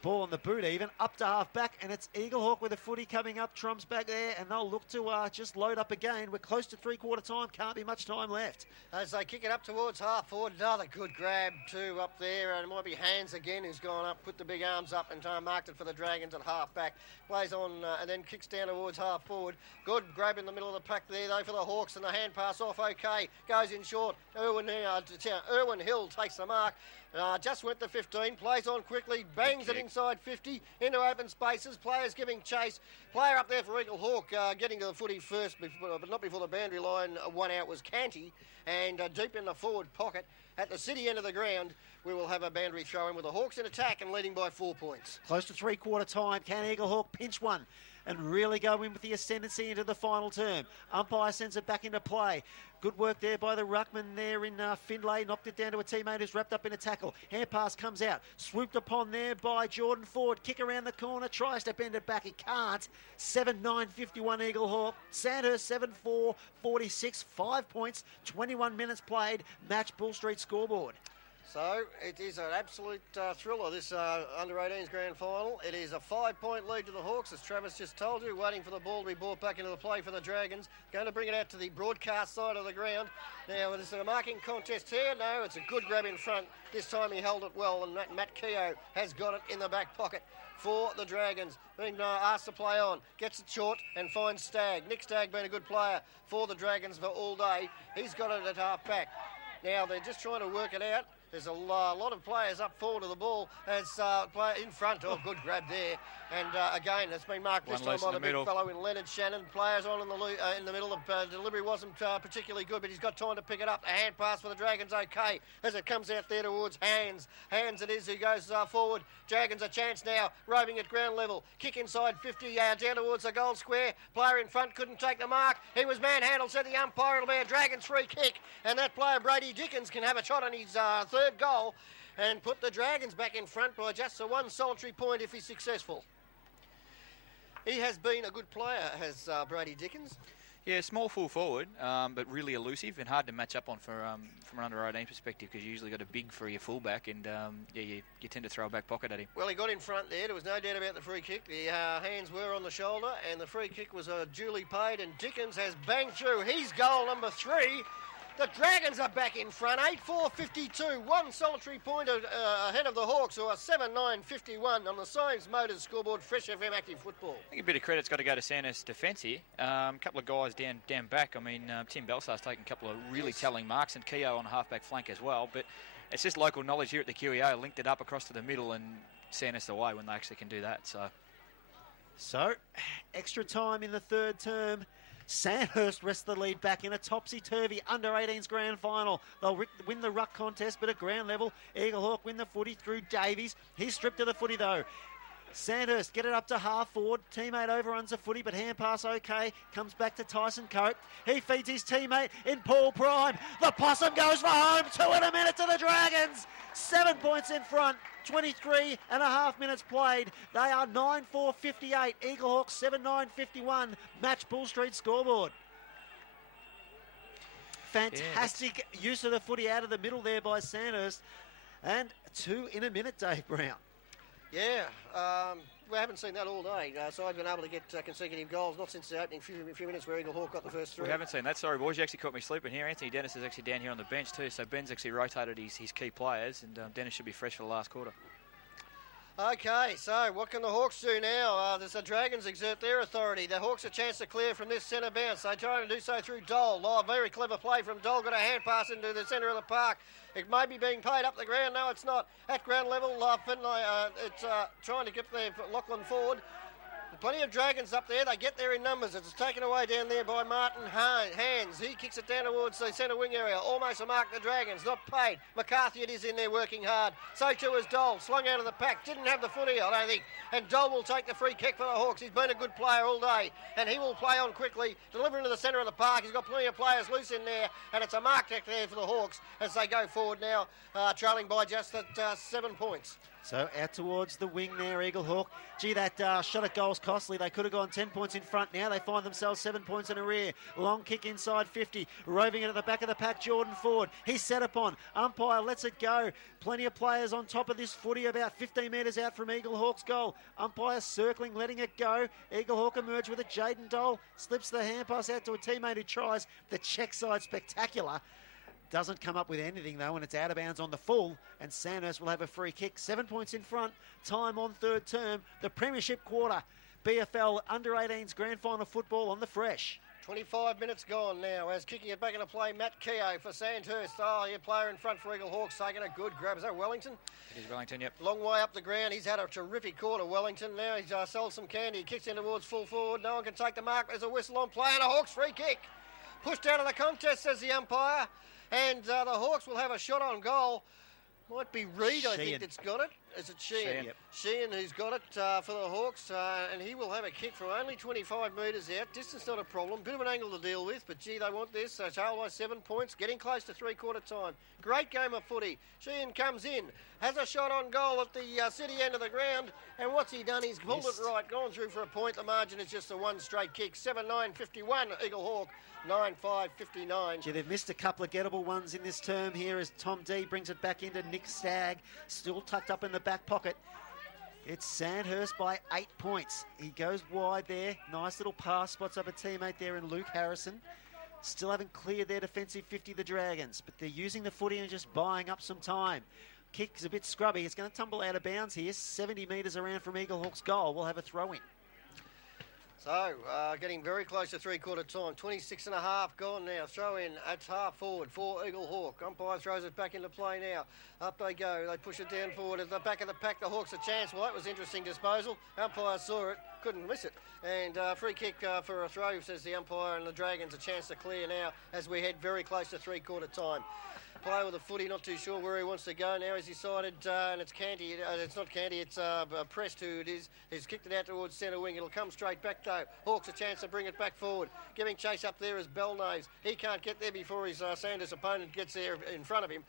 Ball on the boot even, up to half back, and it's Eaglehawk with the footy coming up. Trump's back there, and they'll look to just load up again. We're close to three-quarter time, can't be much time left. As they kick it up towards half forward, another good grab too up there, and it might be Hands again who's gone up, put the big arms up and marked it for the Dragons at half back. Plays on and then kicks down towards half forward. Good grab in the middle of the pack there though for the Hawks, and the hand pass off okay. Goes in short. Irwin Hill takes the mark. Just went to 15, plays on quickly, bangs it inside 50, into open spaces, players giving chase. Player up there for Eaglehawk getting to the footy first, but not before the boundary line. One out was Canty, and deep in the forward pocket at the city end of the ground, we will have a boundary throw in with the Hawks in attack and leading by 4 points. Close to three-quarter time. Can Eaglehawk pinch one and really go in with the ascendancy into the final term? Umpire sends it back into play. Good work there by the ruckman there in Finlay. Knocked it down to a teammate who's wrapped up in a tackle. Hand pass comes out. Swooped upon there by Jordan Ford. Kick around the corner. Tries to bend it back. He can't. 7-9-51 Eaglehawk. Sandhurst 7-4-46. 5 points. 21 minutes played. Match Bull Street scoreboard. So it is an absolute thriller, this under-18s grand final. It is a 5-point lead to the Hawks, as Travis just told you, waiting for the ball to be brought back into the play for the Dragons. Going to bring it out to the broadcast side of the ground. Now, is it a marking contest here? No, it's a good grab in front. This time he held it well, and Matt Keogh has got it in the back pocket for the Dragons. Being asked to play on, gets it short and finds Stagg. Nick Stagg being a good player for the Dragons for all day. He's got it at half back. Now they're just trying to work it out. There's a lot of players up forward of the ball as player in front. Oh, good grab there. And again, it's been marked this time by the big fellow in Leonard Shannon. Players on in the middle. The delivery wasn't particularly good, but he's got time to pick it up. A hand pass for the Dragons, okay, as it comes out there towards Hands. Hands it is who goes forward. Dragons a chance now, roving at ground level. Kick inside 50, down towards the goal square. Player in front couldn't take the mark. He was manhandled, said the umpire. It'll be a Dragons free kick. And that player, Brady Dickens, can have a shot on his third goal and put the Dragons back in front by just the one solitary point if he's successful. He has been a good player, has Brady Dickens. Yeah, small full forward, but really elusive and hard to match up on from an under-18 perspective, because you usually got a big for your fullback, and you tend to throw a back pocket at him. Well, he got in front there. There was no doubt about the free kick. The hands were on the shoulder, and the free kick was duly paid, and Dickens has banged through his goal number 3. The Dragons are back in front, 8-4-52, one solitary point ahead of the Hawks, who are 7-9-51 on the Symes Motors scoreboard. Fresh FM Active Football. I think a bit of credit's got to go to Sandhurst's defence here. A couple of guys down back. I mean, Tim Belsar's taken a couple of really telling marks, and Keogh on a half-back flank as well. But it's just local knowledge here at the QEO, linked it up across to the middle and Sandhurst away when they actually can do that. So, extra time in the third term. Sandhurst rests the lead back in a topsy-turvy under-18s grand final. They'll win the ruck contest, but at ground level, Eaglehawk win the footy through Davies. He's stripped of the footy, though. Sandhurst get it up to half forward. Teammate overruns the footy, but hand pass okay. Comes back to Tyson Cope. He feeds his teammate in Paul Prime. The Possum goes for home. 2 in a minute to the Dragons. 7 points in front. 23 and a half minutes played. They are 9-4-58. Eaglehawks 7-9-51. Match Bull Street scoreboard. Fantastic use of the footy out of the middle there by Sandhurst. And 2 in a minute, Dave Brown. Yeah, we haven't seen that all day. So I've been able to get consecutive goals, not since the opening few minutes where Eaglehawk got the first 3. We haven't seen that. Sorry, boys. You actually caught me sleeping here. Anthony Dennis is actually down here on the bench too. So Ben's actually rotated his key players, and Dennis should be fresh for the last quarter. Okay, so what can the Hawks do now? There's the Dragons exert their authority. The Hawks a chance to clear from this centre bounce. They try to do so through Dole. Oh, very clever play from Dole. Got a hand pass into the centre of the park. It may be being paid up the ground. No, it's not. At ground level, Finlay, it's trying to get the Lachlan forward. Plenty of Dragons up there. They get there in numbers. It's taken away down there by Martin Hands. He kicks it down towards the centre wing area. Almost a mark the Dragons. Not paid. McCarthy it is in there working hard. So too is Dole. Slung out of the pack. Didn't have the footy, I don't think. And Dole will take the free kick for the Hawks. He's been a good player all day. And he will play on quickly. Delivering to the centre of the park. He's got plenty of players loose in there. And it's a mark there for the Hawks as they go forward now. Trailing by just at 7 points. So out towards the wing there, Eaglehawk. Gee, that shot at goal's costly. They could have gone 10 points in front. Now they find themselves 7 points in a rear. Long kick inside 50. Roving it at the back of the pack, Jordan Ford. He's set upon. Umpire lets it go. Plenty of players on top of this footy, about 15 metres out from Eaglehawk's goal. Umpire circling, letting it go. Eaglehawk emerge with it. Jaden Dole slips the hand pass out to a teammate who tries. The check side spectacular. Doesn't come up with anything, though, and it's out of bounds on the full, and Sandhurst will have a free kick. 7 points in front, time on third term. The Premiership quarter, BFL Under-18s Grand Final football on the fresh. 25 minutes gone now as kicking it back into play, Matt Keogh for Sandhurst. Oh, your player in front for Eaglehawks taking a good grab. Is that Wellington? It is Wellington, yep. Long way up the ground. He's had a terrific quarter, Wellington. Now he's sold some candy. He kicks in towards full forward. No one can take the mark. There's a whistle on play and a Hawks free kick. Pushed out of the contest, says the umpire. And the Hawks will have a shot on goal. Might be Reid, I think, that's got it. Is it Sheehan? Yep. Sheehan who's got it for the Hawks, and he will have a kick from only 25 metres out. Distance not a problem. Bit of an angle to deal with, but gee, they want this. So trail by 7 points, getting close to three-quarter time. Great game of footy. Sheehan comes in, has a shot on goal at the city end of the ground, and what's he done? He's pulled it right, gone through for a point. The margin is just a one straight kick. 7-9-51, Eaglehawk. 9-5-59. Gee, they've missed a couple of gettable ones in this term here as Tom D brings it back into Nick Stagg, still tucked up in the back pocket. It's Sandhurst by 8 points. He goes wide there. Nice little pass, spots up a teammate there in Luke Harrison. Still haven't cleared their defensive 50, the Dragons, but they're using the footy and just buying up some time. Kick's a bit scrubby. It's going to tumble out of bounds here. 70 metres around from Eaglehawk's goal. We'll have a throw-in. So, getting very close to three-quarter time. 26 and a half gone now. Throw in at half forward for Eaglehawk. Umpire throws it back into play now. Up they go. They push it down forward. At the back of the pack, the Hawks a chance. Well, that was interesting disposal. Umpire saw it. Couldn't miss it. And free kick for a throw, says the umpire, and the Dragons a chance to clear now as we head very close to three-quarter time. Player with the footy, not too sure where he wants to go. Now he's decided, and it's Canty. It's not Canty, it's Prest who it is. He's kicked it out towards centre wing. It'll come straight back though. Hawks a chance to bring it back forward. Giving chase up there is Belnose. He can't get there before his Sanders opponent gets there in front of him.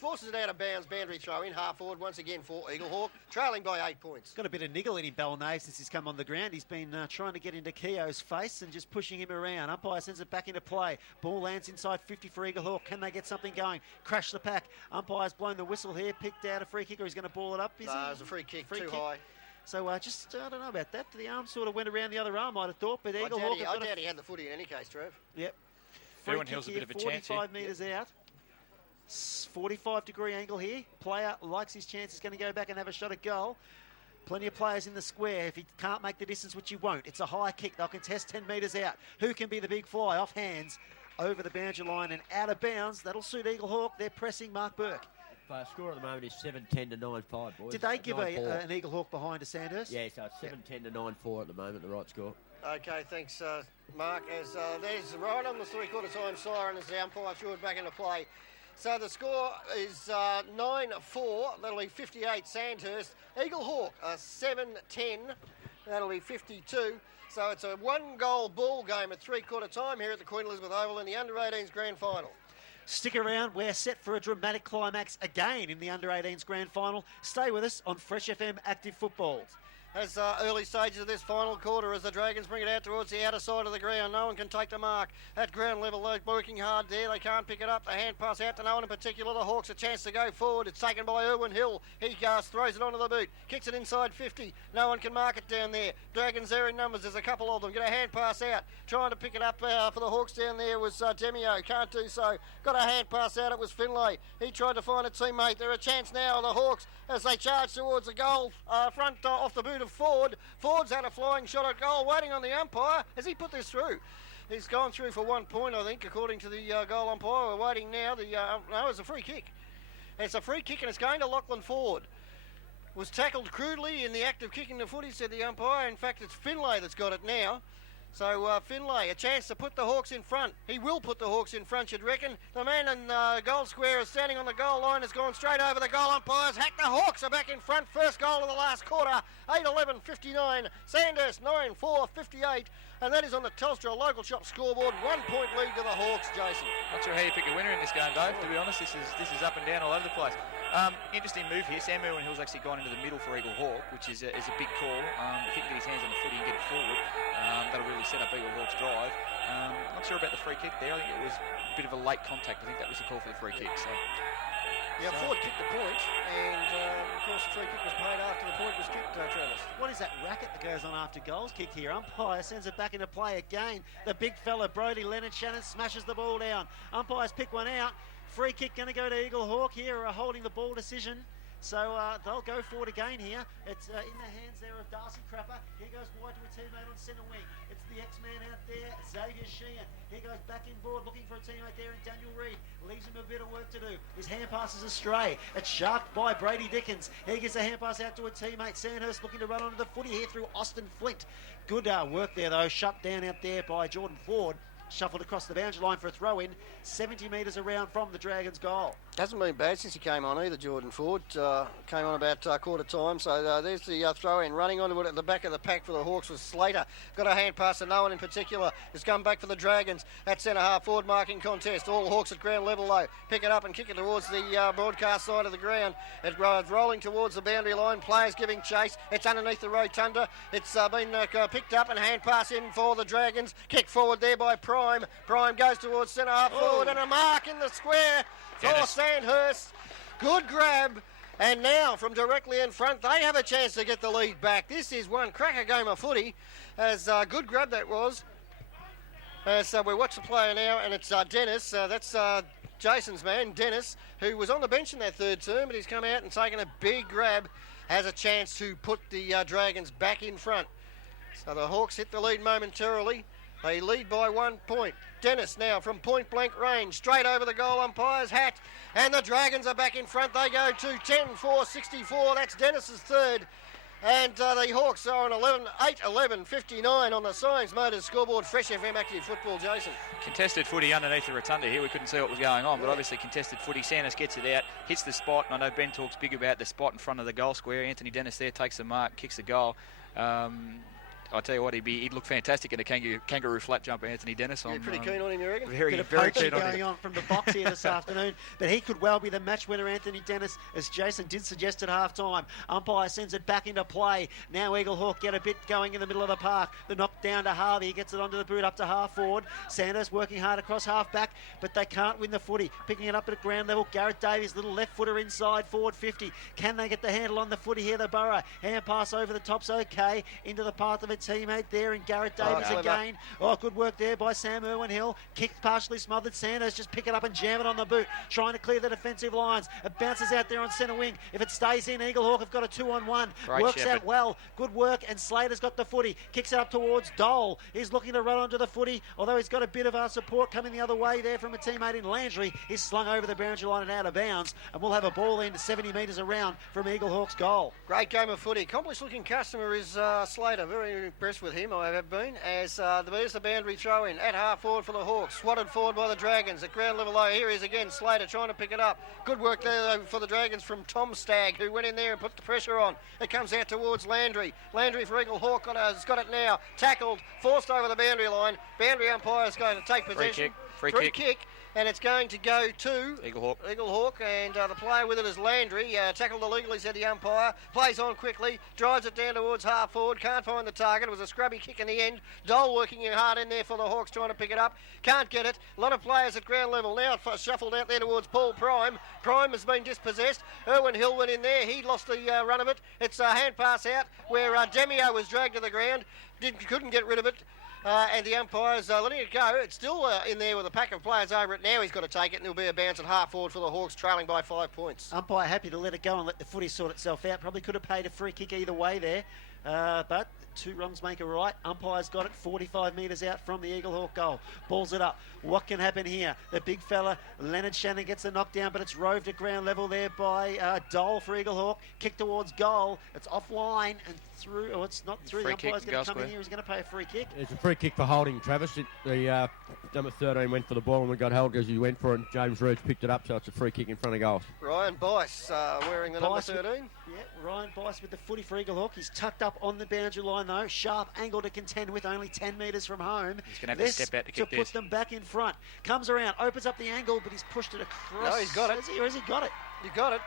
Forces it out of bounds, boundary throw in, half forward once again for Eaglehawk, trailing by 8 points. Got a bit of niggle in him, Belnave, since he's come on the ground. He's been trying to get into Keogh's face and just pushing him around. Umpire sends it back into play. Ball lands inside 50 for Eaglehawk. Can they get something going? Crash the pack. Umpire's blown the whistle here, picked out a free kick, or he's going to ball it up, is he? No, it's a free kick, too high. So I don't know about that. The arm sort of went around the other arm, I'd have thought, but I Eaglehawk... doubt he had the footy in any case, Trev. Yep. Everyone Hill's a bit of a chance here. 45 metres out. 45-degree angle here. Player likes his chance. He's going to go back and have a shot at goal. Plenty of players in the square. If he can't make the distance, which he won't, it's a high kick. They'll contest 10 metres out. Who can be the big fly? Off hands, over the boundary line and out of bounds. That'll suit Eaglehawk. They're pressing Mark Burke. Score at the moment is 7-10 to 9-5, boys. Did they give an Eaglehawk behind to Sandhurst? Yeah, so it's 7-10 to 9-4 at the moment, the right score. Okay, thanks, Mark. As there's right on the three-quarter time siren as the umpire threw it back into play. So the score is 9-4. That'll be 58 Sandhurst. Eaglehawk 7-10. That'll be 52. So it's a one-goal ball game at three-quarter time here at the Queen Elizabeth Oval in the Under-18s Grand Final. Stick around. We're set for a dramatic climax again in the Under-18s Grand Final. Stay with us on Fresh FM Active Football. As early stages of this final quarter, as the Dragons bring it out towards the outer side of the ground. No one can take the mark at ground level. They're working hard there. They can't pick it up. The hand pass out to no one in particular. The Hawks a chance to go forward. It's taken by Irwin Hill. He throws it onto the boot. Kicks it inside 50. No one can mark it down there. Dragons there in numbers. There's a couple of them. Get a hand pass out. Trying to pick it up for the Hawks down there was Demio. Can't do so. Got a hand pass out. It was Finlay. He tried to find a teammate. They're a chance now. The Hawks as they charge towards the goal front off the boot of Ford. Ford's had a flying shot at goal, waiting on the umpire. Has he put this through? He's gone through for 1 point, I think, according to the goal umpire. We're waiting now. No, it's a free kick. It's a free kick, and it's going to Lachlan Ford. Was tackled crudely in the act of kicking the footy, said the umpire. In fact, it's Finlay that's got it now. So Finlay, a chance to put the Hawks in front. He will put the Hawks in front, you'd reckon. The man in goal square is standing on the goal line, has gone straight over the goal umpires. Hack, the Hawks are back in front. First goal of the last quarter, 8-11-59. Sandhurst 9-4-58. And that is on the Telstra local shop scoreboard. 1 point lead to the Hawks, Jason. Not sure how you pick a winner in this game, Dave. To be honest, this is up and down all over the place. Interesting move here. Sam Irwin Hill's actually gone into the middle for Eaglehawk, which is a big call. If he can get his hands on the footy and get it forward, that'll really set up Eaglehawk's drive. Not sure about the free kick there. I think it was a bit of a late contact. I think that was the call for the free kick. Ford kicked the point, and of course the free kick was paid after the point was kicked, Travis. What is that racket that goes on after goals kick here? Umpire sends it back into play again. The big fella, Brodie Leonard Shannon, smashes the ball down. Umpires pick one out. Free kick going to go to Eaglehawk here, holding the ball decision. So they'll go forward again here. It's in the hands there of Darcy Crapper. He goes wide to a teammate on centre wing. It's the X-Man out there, Xavier Sheehan. He goes back inboard looking for a teammate there in Daniel Reid. Leaves him a bit of work to do. His hand pass is astray. It's sharked by Brady Dickens. He gets a hand pass out to a teammate. Sandhurst looking to run onto the footy here through Austin Flint. Good work there though. Shut down out there by Jordan Ford. Shuffled across the boundary line for a throw-in, 70 metres around from the Dragons' goal. Hasn't been bad since he came on either, Jordan Ford. Came on about quarter time, so there's the throw-in. Running onto it at the back of the pack for the Hawks was Slater. Got a hand pass to no one in particular. Has come back for the Dragons at centre-half forward marking contest. All Hawks at ground level though. Pick it up and kick it towards the broadcast side of the ground. It's rolling towards the boundary line. Players giving chase. It's underneath the rotunda. It's been picked up and hand pass in for the Dragons. Kick forward there by Price. Prime. Prime goes towards centre half forward and a mark in the square for Dennis. Sandhurst. Good grab. And now from directly in front, they have a chance to get the lead back. This is one cracker game of footy. As good grab that was. So we watch the player now, and it's Dennis. That's Jason's man, Dennis, who was on the bench in that third term, but he's come out and taken a big grab. Has a chance to put the Dragons back in front. So the Hawks hit the lead momentarily. They lead by 1 point. Dennis now from point blank range, straight over the goal umpire's hat. And the Dragons are back in front. They go to 10-4-64. That's Dennis's third. And the Hawks are on 8-11-59 on the Science Motors scoreboard. Fresh FM Active Football, Jason. Contested footy underneath the rotunda here. We couldn't see what was going on, but obviously contested footy. Sanders gets it out, hits the spot, and I know Ben talks big about the spot in front of the goal square. Anthony Dennis there takes the mark, kicks the goal. I tell you what, he'd look fantastic in a kangaroo flat jumper, Anthony Dennis. You're pretty keen on him, you reckon? Very, Bit of very poaching keen on going him. on from the box here this afternoon, but he could well be the match winner, Anthony Dennis, as Jason did suggest at half-time. Umpire sends it back into play. Now Eaglehawk get a bit going in the middle of the park. The knock down to Harvey. He gets it onto the boot up to half forward. Sanders working hard across half back, but they can't win the footy. Picking it up at ground level. Garrett Davies, little left footer inside, forward 50. Can they get the handle on the footy here, the Borough? Hand pass over the top's okay. Into the path of a teammate there, and Garrett Davies again. Oh, good work there by Sam Irwin-Hill. Kicked partially smothered. Sanders just pick it up and jam it on the boot, trying to clear the defensive lines. It bounces out there on centre wing. If it stays in, Eaglehawk have got a 2-on-1. Great Works Shepherd. out well. Good work, and Slater's got the footy. Kicks it up towards Dole. He's looking to run onto the footy, although he's got a bit of our support coming the other way there from a teammate in Landry. He's slung over the boundary line and out of bounds, and we'll have a ball in 70 metres around from Eaglehawk's goal. Great game of footy. Accomplished looking customer is Slater. Very impressed with him, I have been. As there's the boundary throw in at half forward for the Hawks. Swatted forward by the Dragons at ground level low. Here he is again, Slater trying to pick it up. Good work there for the Dragons from Tom Stagg, who went in there and put the pressure on. It comes out towards Landry. Landry for Eaglehawk has got it now. Tackled, forced over the boundary line. Boundary umpire is going to take possession. Free kick. And it's going to go to Eaglehawk, and the player with it is Landry. Tackled illegally, said the umpire. Plays on quickly, drives it down towards half forward. Can't find the target. It was a scrubby kick in the end. Dole working hard in there for the Hawks, trying to pick it up. Can't get it. A lot of players at ground level now. Shuffled out there towards Paul Prime. Prime has been dispossessed. Irwin-Hill went in there. He lost the run of it. It's a hand pass out where Demio was dragged to the ground. Couldn't get rid of it. And the umpire's letting it go. It's still in there with a pack of players over it. Now he's got to take it, and there'll be a bounce at half forward for the Hawks, trailing by 5 points. Umpire happy to let it go and let the footy sort itself out. Probably could have paid a free kick either way there. But 2 wrongs make a right. Umpire's got it 45 metres out from the Eaglehawk goal. Balls it up. What can happen here? The big fella, Leonard Shannon, gets the knockdown, but it's roved at ground level there by Dole for Eaglehawk. Kick towards goal. It's offline and through. Oh, it's not through. The umpire's going to come in here. He's going to pay a free kick. It's a free kick for holding, Travis. The number 13 went for the ball and we got held as he went for it, and James Reed picked it up, so it's a free kick in front of goal. Ryan Bice wearing the number 13. Ryan Bice with the footy for Eaglehawk. He's tucked up on the boundary line though. Sharp angle to contend with, only 10 metres from home. He's going to have to step out to kick to put them back in front. Comes around, opens up the angle, but he's pushed it across. No, he's got it. Has he got it? You got it.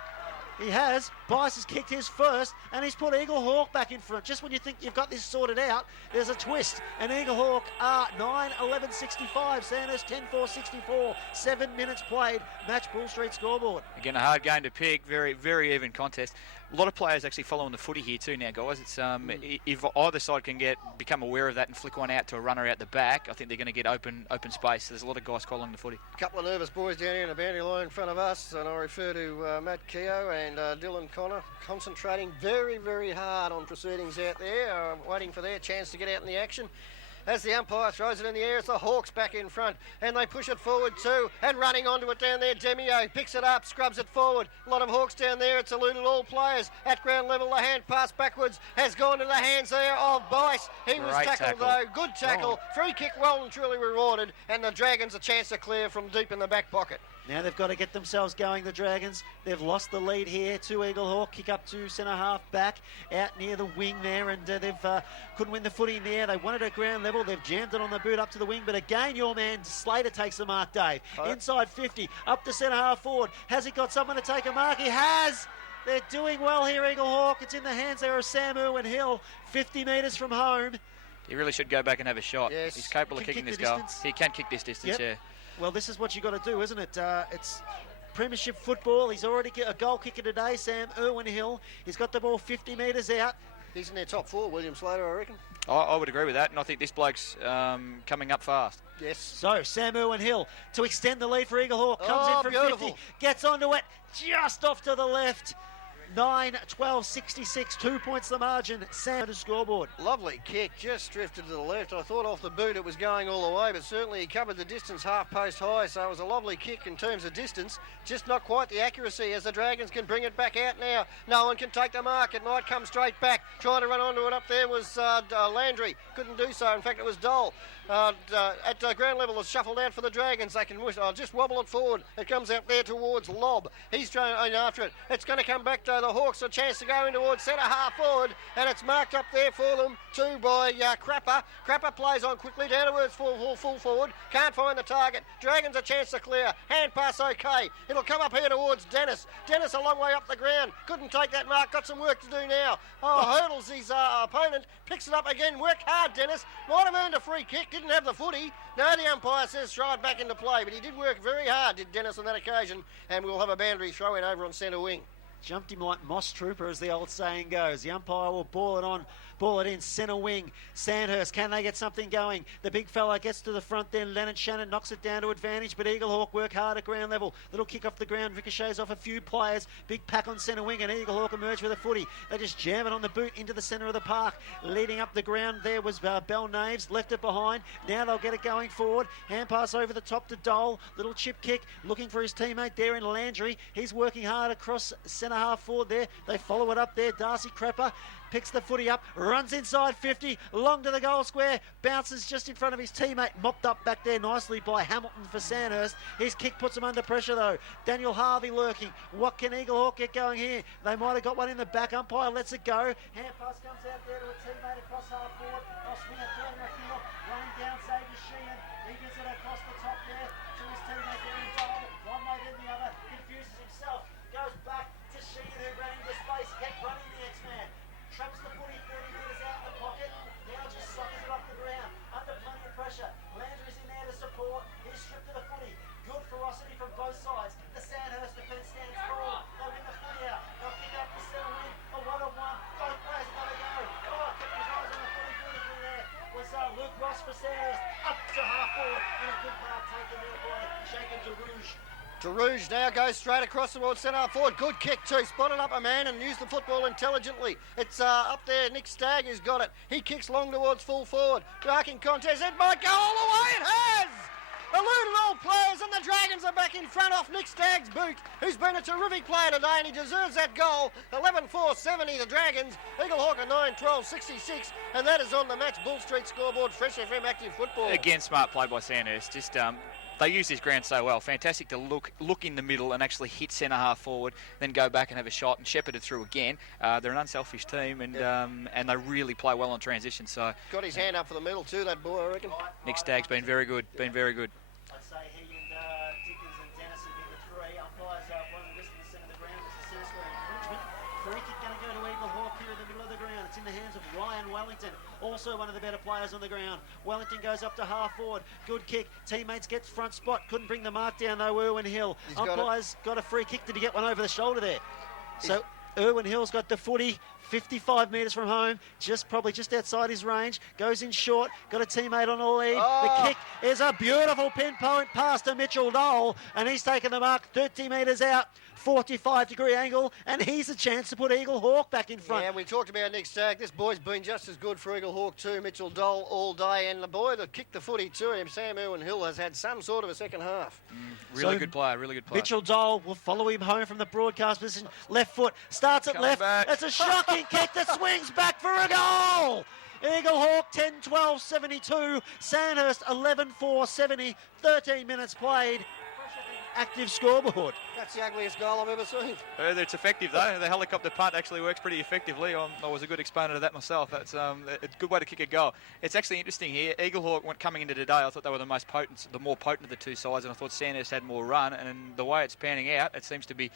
He has. Bice has kicked his first, and he's put Eaglehawk back in front. Just when you think you've got this sorted out, there's a twist. And Eaglehawk are 9-11-65. Sandhurst 10-4-64. 7 minutes played. Match Bull Street scoreboard. Again, a hard game to pick. Very, very even contest. A lot of players actually following the footy here too now, guys. It's if either side can become aware of that and flick one out to a runner out the back, I think they're going to get open space. There's a lot of guys following the footy. A couple of nervous boys down here in the boundary line in front of us, and I refer to Matt Keogh and Dylan Connor, concentrating very, very hard on proceedings out there, waiting for their chance to get out in the action. As the umpire throws it in the air, it's the Hawks back in front, and they push it forward too, and running onto it down there, Demio picks it up, scrubs it forward. A lot of Hawks down there, it's eluded all players. At ground level, the hand pass backwards has gone to the hands there of Bice. He was tackled though, good tackle, free kick well and truly rewarded, and the Dragons a chance to clear from deep in the back pocket. Now they've got to get themselves going, the Dragons. They've lost the lead here to Eaglehawk. Kick up to centre half back, out near the wing there, and they've couldn't win the footy in the air. They wanted it at ground level. They've jammed it on the boot up to the wing, but again, your man Slater takes the mark, Dave. Inside 50, up to centre half forward. Has he got someone to take a mark? He has! They're doing well here, Eaglehawk. It's in the hands there of Sam Irwin-Hill, 50 metres from home. He really should go back and have a shot. Yes. He's capable of Can kicking kick this the goal. distance. He can kick this distance, Yep. yeah. Well, this is what you got to do, isn't it? It's premiership football. He's already a goal kicker today, Sam Irwin-Hill. He's got the ball 50 metres out. He's in their top 4, William Slater, I reckon. I would agree with that, and I think this bloke's coming up fast. Yes. So, Sam Irwin-Hill to extend the lead for Eaglehawk. Comes in from beautiful. 50, gets onto it, just off to the left. 9-12-66, 2 points the margin. Sam to scoreboard. Lovely kick, just drifted to the left. I thought off the boot it was going all the way, but certainly he covered the distance half post high, so it was a lovely kick in terms of distance. Just not quite the accuracy as the Dragons can bring it back out now. No one can take the mark. It might come straight back. Trying to run onto it up there was Landry. Couldn't do so. In fact, it was Dole. At ground level, it's shuffled out for the Dragons. They can just wobble it forward. It comes out there towards Lob. He's trying after it. It's going to come back to the Hawks. A chance to go in towards centre half forward, and it's marked up there for them too by Crapper. Crapper plays on quickly down towards full forward. Can't find the target. Dragons a chance to clear. Hand pass okay. It'll come up here towards Dennis. Dennis a long way up the ground. Couldn't take that mark. Got some work to do now. Hurdles his opponent. Picks it up again. Worked hard, Dennis. Might have earned a free kick. Didn't have the footy. No, the umpire says throw it back into play, but he did work very hard, did Dennis, on that occasion, and we'll have a boundary throw in over on centre wing. Jumped him like Moss Trooper, as the old saying goes. The umpire will ball it in, centre wing. Sandhurst, can they get something going? The big fella gets to the front then. Leonard Shannon knocks it down to advantage, but Eaglehawk work hard at ground level. Little kick off the ground, ricochets off a few players. Big pack on centre wing, and Eaglehawk emerge with a footy. They just jam it on the boot into the centre of the park. Leading up the ground there was Bell Naves, left it behind. Now they'll get it going forward. Hand pass over the top to Dole. Little chip kick, looking for his teammate there in Landry. He's working hard across centre half forward there. They follow it up there. Darcy Crapper picks the footy up, runs inside 50, long to the goal square, bounces just in front of his teammate, mopped up back there nicely by Hamilton for Sandhurst. His kick puts him under pressure though. Daniel Harvey lurking. What can Eaglehawk get going here? They might have got one in the back. Umpire lets it go. Hand pass comes out there to a teammate across half forward. I'll swing it further afield. Running down, Xavier Sheehan. He gets it across the top there to his teammate there in goal. One way then the other. Confuses himself. Goes back to Sheehan, who ran into space. Kept running the X-Man. Traps the footy 30 metres out the pocket. Now just suckers it off the ground. Under plenty of pressure. Landry's in there to support. He's stripped to the footy. Good ferocity from both sides. The Sandhurst defence stands tall. They win the footy out. They'll kick out the centre wing. A one-on-one. Both players got to go. Oh, kept his eyes on the footy beautifully there. Was Luke Ross for Sandhurst. Up to half forward. And a good mark taken there by Jacob DeRouge. DeRouge now goes straight across towards centre half forward. Good kick too. Spotted up a man and used the football intelligently. It's up there. Nick Stagg who's got it. He kicks long towards full forward. Darking contest. It might go all the way. It has! Eluded all players, and the Dragons are back in front off Nick Stagg's boot, who's been a terrific player today, and he deserves that goal. 11-4-70 the Dragons. Eaglehawk at 9-12-66, and that is on the Match Bull Street scoreboard. Fresh FM Active Football. Again, smart play by Sandhurst. Just they use this ground so well. Fantastic to look in the middle and actually hit centre half forward, then go back and have a shot and shepherd it through again. They're an unselfish team, and and they really play well on transition. So got his hand up for the middle too, that boy, I reckon. Nick Stagg's been very good. Been very good. I'd say he and Dickens and Dennis have been the three. Umpires one of the rest of the centre of the ground. It's a senseless infringement. Free kick going to go to Eaglehawk here in the middle of the ground. It's in the hands of Ryan Wellington, also one of the better players on the ground. Wellington goes up to half forward. Good kick. Teammates get front spot. Couldn't bring the mark down though, Irwin-Hill. Umpires got a free kick. Did he get one over the shoulder there? So Irwin-Hill's got the footy 55 metres from home, probably just outside his range, goes in short, got a teammate on the lead. The kick is a beautiful pinpoint pass to Mitchell Dole, and he's taken the mark 30 metres out, 45-degree angle, and he's a chance to put Eaglehawk back in front. Yeah, we talked about Nick Stagg. This boy's been just as good for Eaglehawk too, Mitchell Dole, all day, and the boy that kicked the footy to him, Sam Irwin-Hill, has had some sort of a second half. Really good player, really good player. Mitchell Dole will follow him home from the broadcast position. Left foot, starts at left. Back. It's a shocking kick that swings back for a goal. Eaglehawk 10-12-72, Sandhurst 11-4-70, 13 minutes played. Active scoreboard. That's the ugliest goal I've ever seen. It's effective though. The helicopter punt actually works pretty effectively. I was a good exponent of that myself. That's a good way to kick a goal. It's actually interesting here. Eaglehawk coming into today, I thought they were the more potent of the two sides, and I thought Sandhurst had more run. And the way it's panning out, it seems to be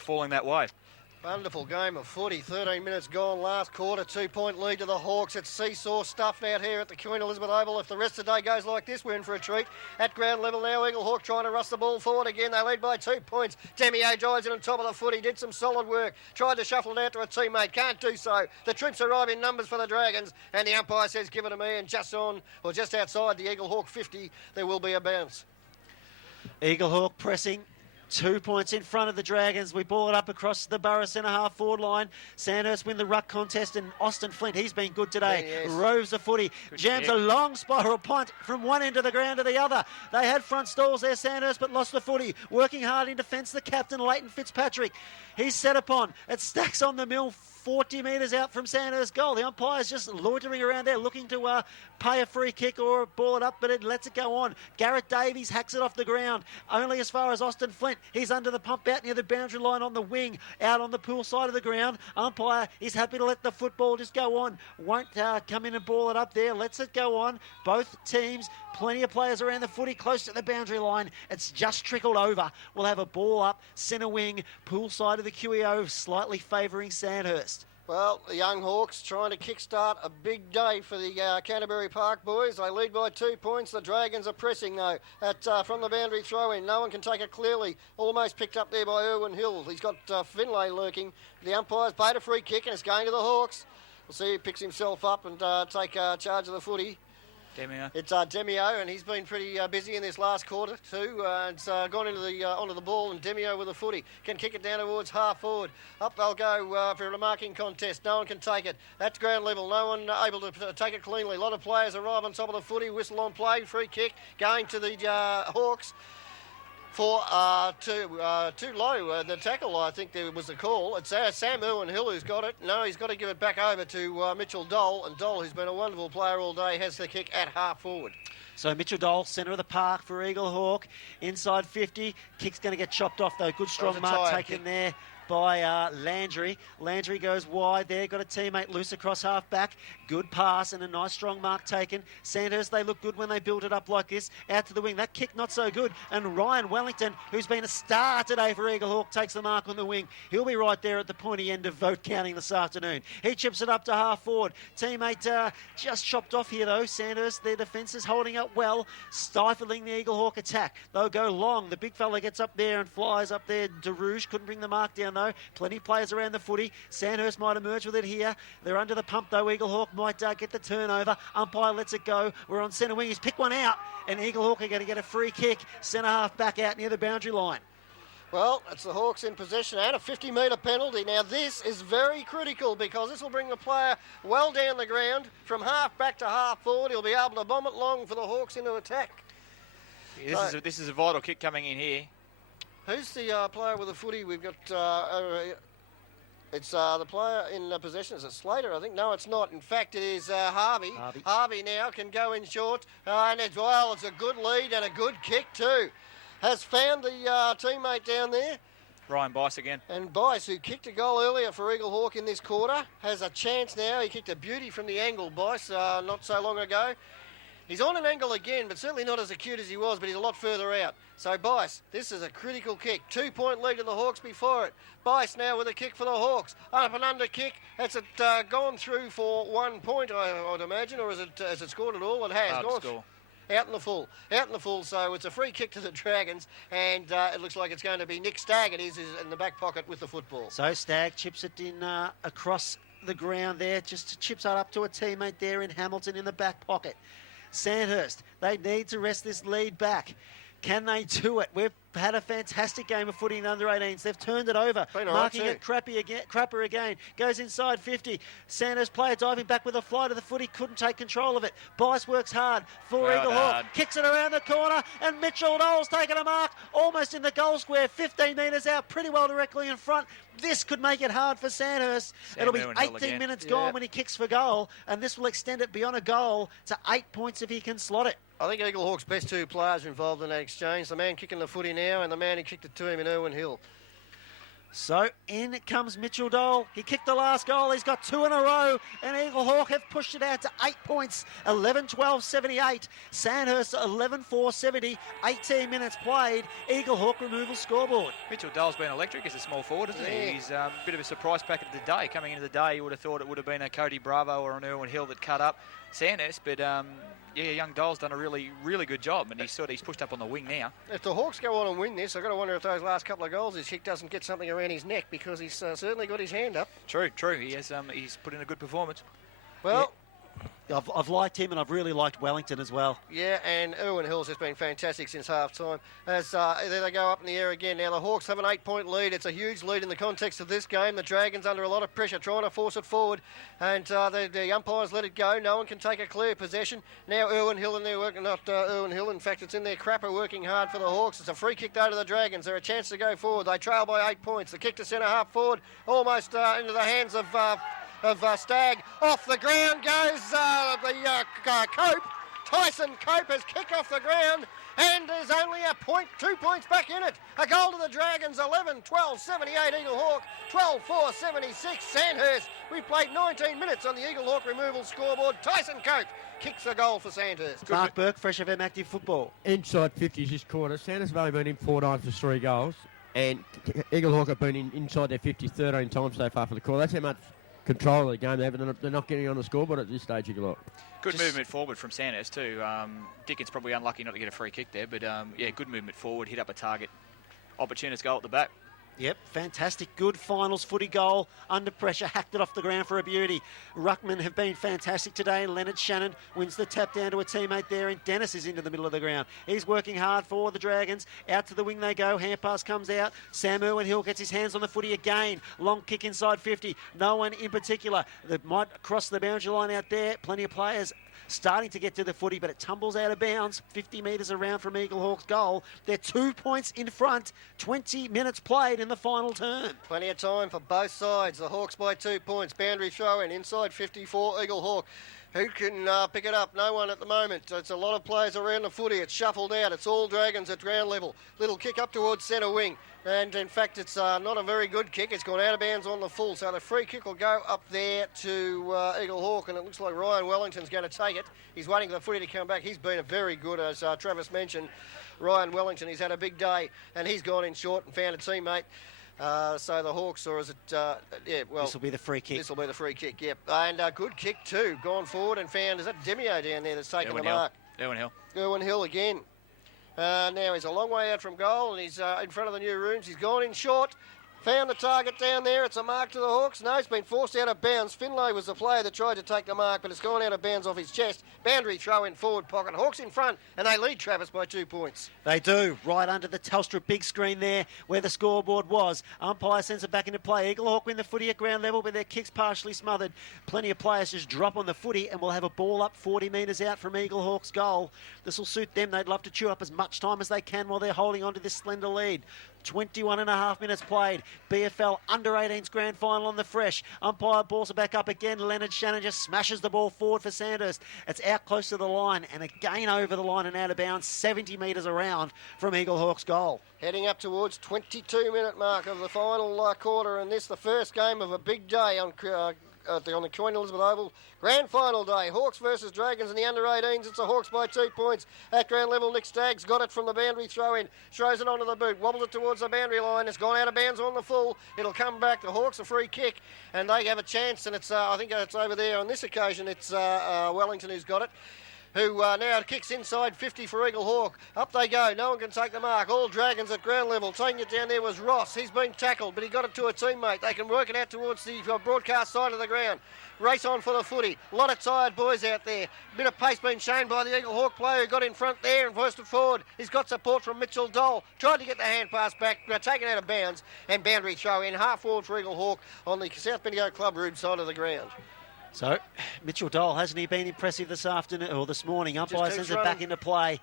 falling that way. Wonderful game of footy. 13 minutes gone last quarter. 2-point lead to the Hawks. It's seesaw stuff out here at the Queen Elizabeth Oval. If the rest of the day goes like this, we're in for a treat. At ground level now, Eaglehawk trying to rush the ball forward again. They lead by 2 points. Demio drives it on top of the footy. Did some solid work. Tried to shuffle it out to a teammate. Can't do so. The troops arrive in numbers for the Dragons. And the umpire says, give it to me. And just outside the Eaglehawk 50, there will be a bounce. Eaglehawk pressing. 2 points in front of the Dragons. We ball it up across the Borough centre half forward line. Sandhurst win the ruck contest, and Austin Flint, he's been good today. Yes. Roves the footy, jams a long spiral punt from one end of the ground to the other. They had front stalls there, Sandhurst, but lost the footy. Working hard in defence, the captain, Leighton Fitzpatrick. He's set upon. It stacks on the mill. 40 metres out from Sandhurst goal. The umpire's just loitering around there looking to pay a free kick or ball it up, but it lets it go on. Garrett Davies hacks it off the ground, only as far as Austin Flint. He's under the pump out near the boundary line on the wing, out on the pool side of the ground. Umpire is happy to let the football just go on. Won't come in and ball it up there. Lets it go on. Both teams, plenty of players around the footy, close to the boundary line. It's just trickled over. We'll have a ball up, centre wing, pool side of the QEO, slightly favouring Sandhurst. Well, the young Hawks trying to kickstart a big day for the Canterbury Park boys. They lead by 2 points. The Dragons are pressing, though, from the boundary throw-in. No one can take it clearly. Almost picked up there by Irwin Hill. He's got Finlay lurking. The umpire's paid a free kick, and it's going to the Hawks. We'll see who picks himself up and take charge of the footy. Demio. It's Demio, and he's been pretty busy in this last quarter too. It's gone into the onto the ball, and Demio with the footy can kick it down towards half forward. Up they'll go for a marking contest. No one can take it. That's ground level. No one able to take it cleanly. A lot of players arrive on top of the footy. Whistle on play. Free kick going to the Hawks. For too low, the tackle, I think there was a call. It's Sam Irwin Hill who's got it. No, he's got to give it back over to Mitchell Dole, and Dole, who's been a wonderful player all day, has the kick at half forward. So Mitchell Dole, centre of the park for Eaglehawk, inside 50. Kick's going to get chopped off though. Good strong mark taken there by Landry. Landry goes wide there, got a teammate loose across half back. Good pass and a nice strong mark taken. Sandhurst, they look good when they build it up like this. Out to the wing, that kick not so good. And Ryan Wellington, who's been a star today for Eaglehawk, takes the mark on the wing. He'll be right there at the pointy end of vote counting this afternoon. He chips it up to half forward. Teammate just chopped off here though. Sandhurst, their defence is holding up well, stifling the Eaglehawk attack. They'll go long. The big fella gets up there and flies up there. DeRouge couldn't bring the mark down though. Plenty of players around the footy. Sandhurst might emerge with it here. They're under the pump though. Eaglehawk might get the turnover. Umpire lets it go. We're on centre wing. He's picked one out, and Eaglehawk are going to get a free kick. Centre half back out near the boundary line. Well, it's the Hawks in possession and a 50-metre penalty. Now, this is very critical because this will bring the player well down the ground from half back to half forward. He'll be able to bomb it long for the Hawks into attack. Yeah, this is a vital kick coming in here. Who's the player with the footy? We've got... it's the player in possession. Is it Slater, I think? No, it's not. In fact, it is Harvey. Harvey now can go in short. And it's a good lead and a good kick too. Has found the teammate down there. Ryan Bice again. And Bice, who kicked a goal earlier for Eaglehawk in this quarter, has a chance now. He kicked a beauty from the angle, Bice, not so long ago. He's on an angle again, but certainly not as acute as he was, but he's a lot further out. So Bice, this is a critical kick. 2-point lead to the Hawks before it. Bice now with a kick for the Hawks. Up and under kick. Has it gone through for 1 point, I'd imagine, or has it scored at all? It has. Hard to score. Out in the full. So it's a free kick to the Dragons, and it looks like it's going to be Nick Stagg. It is in the back pocket with the football. So Stagg chips it in across the ground there, just chips it up to a teammate there in Hamilton in the back pocket. Sandhurst, they need to rest this lead back. Can they do it? We've had a fantastic game of footy in under 18s. They've turned it over, marking it crapper again. Goes inside 50. Sandhurst player diving back with a fly to the footy, couldn't take control of it. Bice works hard for Eaglehawk, kicks it around the corner, and Mitchell Dole's taken a mark almost in the goal square, 15 metres out, pretty well directly in front. This could make it hard for Sandhurst. It'll be 18 minutes gone when he kicks for goal, and this will extend it beyond a goal to 8 points if he can slot it. I think Eaglehawk's best two players are involved in that exchange. The man kicking the footy now and the man who kicked it to him in Irwin Hill. So in comes Mitchell Dole. He kicked the last goal. He's got 2 in a row. And Eaglehawk have pushed it out to 8 points. 11-12-78. Sandhurst 11-4-70. 18 minutes played. Eaglehawk removal scoreboard. Mitchell Dole's been electric as a small forward, hasn't he? He's a bit of a surprise packet of the day. Coming into the day, you would have thought it would have been a Cody Bravo or an Irwin Hill that cut up Sandhurst, but young Dole's done a really, really good job, and he's pushed up on the wing now. If the Hawks go on and win this, I've got to wonder if those last couple of goals his kick doesn't get something around his neck, because he's certainly got his hand up. True. He has. He's put in a good performance. Well, I've liked him, and I've really liked Wellington as well. yeah, and Irwin Hills has been fantastic since half-time. As there they go up in the air again. Now the Hawks have an 8-point lead. It's a huge lead in the context of this game. The Dragons under a lot of pressure, trying to force it forward, and the umpires let it go. No one can take a clear possession. Now Irwin Hill and they're working, not Irwin Hill. In fact, it's in their crapper working hard for the Hawks. It's a free kick though to the Dragons. They're a chance to go forward. They trail by 8 points. The kick to centre half forward, almost into the hands of Stagg. Off the ground goes Cope. Tyson Cope has kicked off the ground, and there's only 2 points back in it. A goal to the Dragons, 11-12-78 Eaglehawk, 12-4-76 Sandhurst. We've played 19 minutes on the Eaglehawk removal scoreboard. Tyson Cope kicks the goal for Sandhurst. Mark Burke, Fresh FM Active Football. Inside 50s this quarter. Sandhurst have only been in 4 times for 3 goals, and Eaglehawk have been inside their 50s 13 times so far for the quarter. That's how much control of the game they have. They're not getting on the scoreboard at this stage, Eaglehawk. Good movement forward from Sandhurst too. Dickens probably unlucky not to get a free kick there, but good movement forward, hit up a target. Opportunist goal at the back. Yep, fantastic. Good finals footy goal. Under pressure, hacked it off the ground for a beauty. Ruckman have been fantastic today. Leonard Shannon wins the tap down to a teammate there, and Dennis is into the middle of the ground. He's working hard for the Dragons. Out to the wing they go. Hand pass comes out. Sam Irwin Hill gets his hands on the footy again. Long kick inside 50. No one in particular that might cross the boundary line out there. Plenty of players starting to get to the footy, but it tumbles out of bounds 50 metres around from Eaglehawk's goal. They're 2 points in front, 20 minutes played in the final term. Plenty of time for both sides. The Hawks by 2 points. Boundary throw in inside 54 Eaglehawk. Who can pick it up? No one at the moment. It's a lot of players around the footy. It's shuffled out. It's all Dragons at ground level. Little kick up towards centre wing. And in fact, it's not a very good kick. It's gone out of bounds on the full. So the free kick will go up there to Eaglehawk. And it looks like Ryan Wellington's going to take it. He's waiting for the footy to come back. He's been a very good, as Travis mentioned, Ryan Wellington. He's had a big day. And he's gone in short and found a teammate. So the Hawks, or is it, this will be the free kick. This will be the free kick, yep. And a good kick too. Gone forward and found, is that Demio down there that's taken the mark? Irwin Hill. Irwin Hill again. Now he's a long way out from goal, and he's in front of the new rooms. He's gone in short. Found the target down there. It's a mark to the Hawks. No, it's been forced out of bounds. Finlay was the player that tried to take the mark, but it's gone out of bounds off his chest. Boundary throw in forward pocket. Hawks in front, and they lead Travis by 2 points. They do, right under the Telstra big screen there where the scoreboard was. Umpire sends it back into play. Eaglehawk win the footy at ground level, but their kick's partially smothered. Plenty of players just drop on the footy, and we'll have a ball up 40 metres out from Eaglehawk's goal. This will suit them. They'd love to chew up as much time as they can while they're holding on to this slender lead. 21 and a half minutes played. BFL under-18s grand final on the fresh. Umpire balls it back up again. Leonard Shannon just smashes the ball forward for Sandhurst. It's out close to the line, and again over the line and out of bounds, 70 metres around from Eaglehawk's goal. Heading up towards 22-minute mark of the final quarter, and this the first game of a big day on the Queen Elizabeth Oval. Grand final day, Hawks versus Dragons in the under-18s. It's the Hawks by 2 points. At ground level, Nick Stagg's got it from the boundary throw-in. Throws it onto the boot, wobbles it towards the boundary line. It's gone out of bounds on the full. It'll come back. The Hawks a free kick, and they have a chance, and it's I think it's over there. On this occasion, it's Wellington who's got it, who now kicks inside 50 for Eaglehawk. Up they go. No one can take the mark. All Dragons at ground level. Taking it down there was Ross. He's been tackled, but he got it to a teammate. They can work it out towards the broadcast side of the ground. Race on for the footy. A lot of tired boys out there. Bit of pace being shown by the Eaglehawk player who got in front there and pushed it forward. He's got support from Mitchell Dole. Tried to get the hand pass back, taken out of bounds, and boundary throw in. Half forward for Eaglehawk on the South Bendigo Club room side of the ground. So, Mitchell Dole, hasn't he been impressive this afternoon or this morning? Umpire sends it back into play.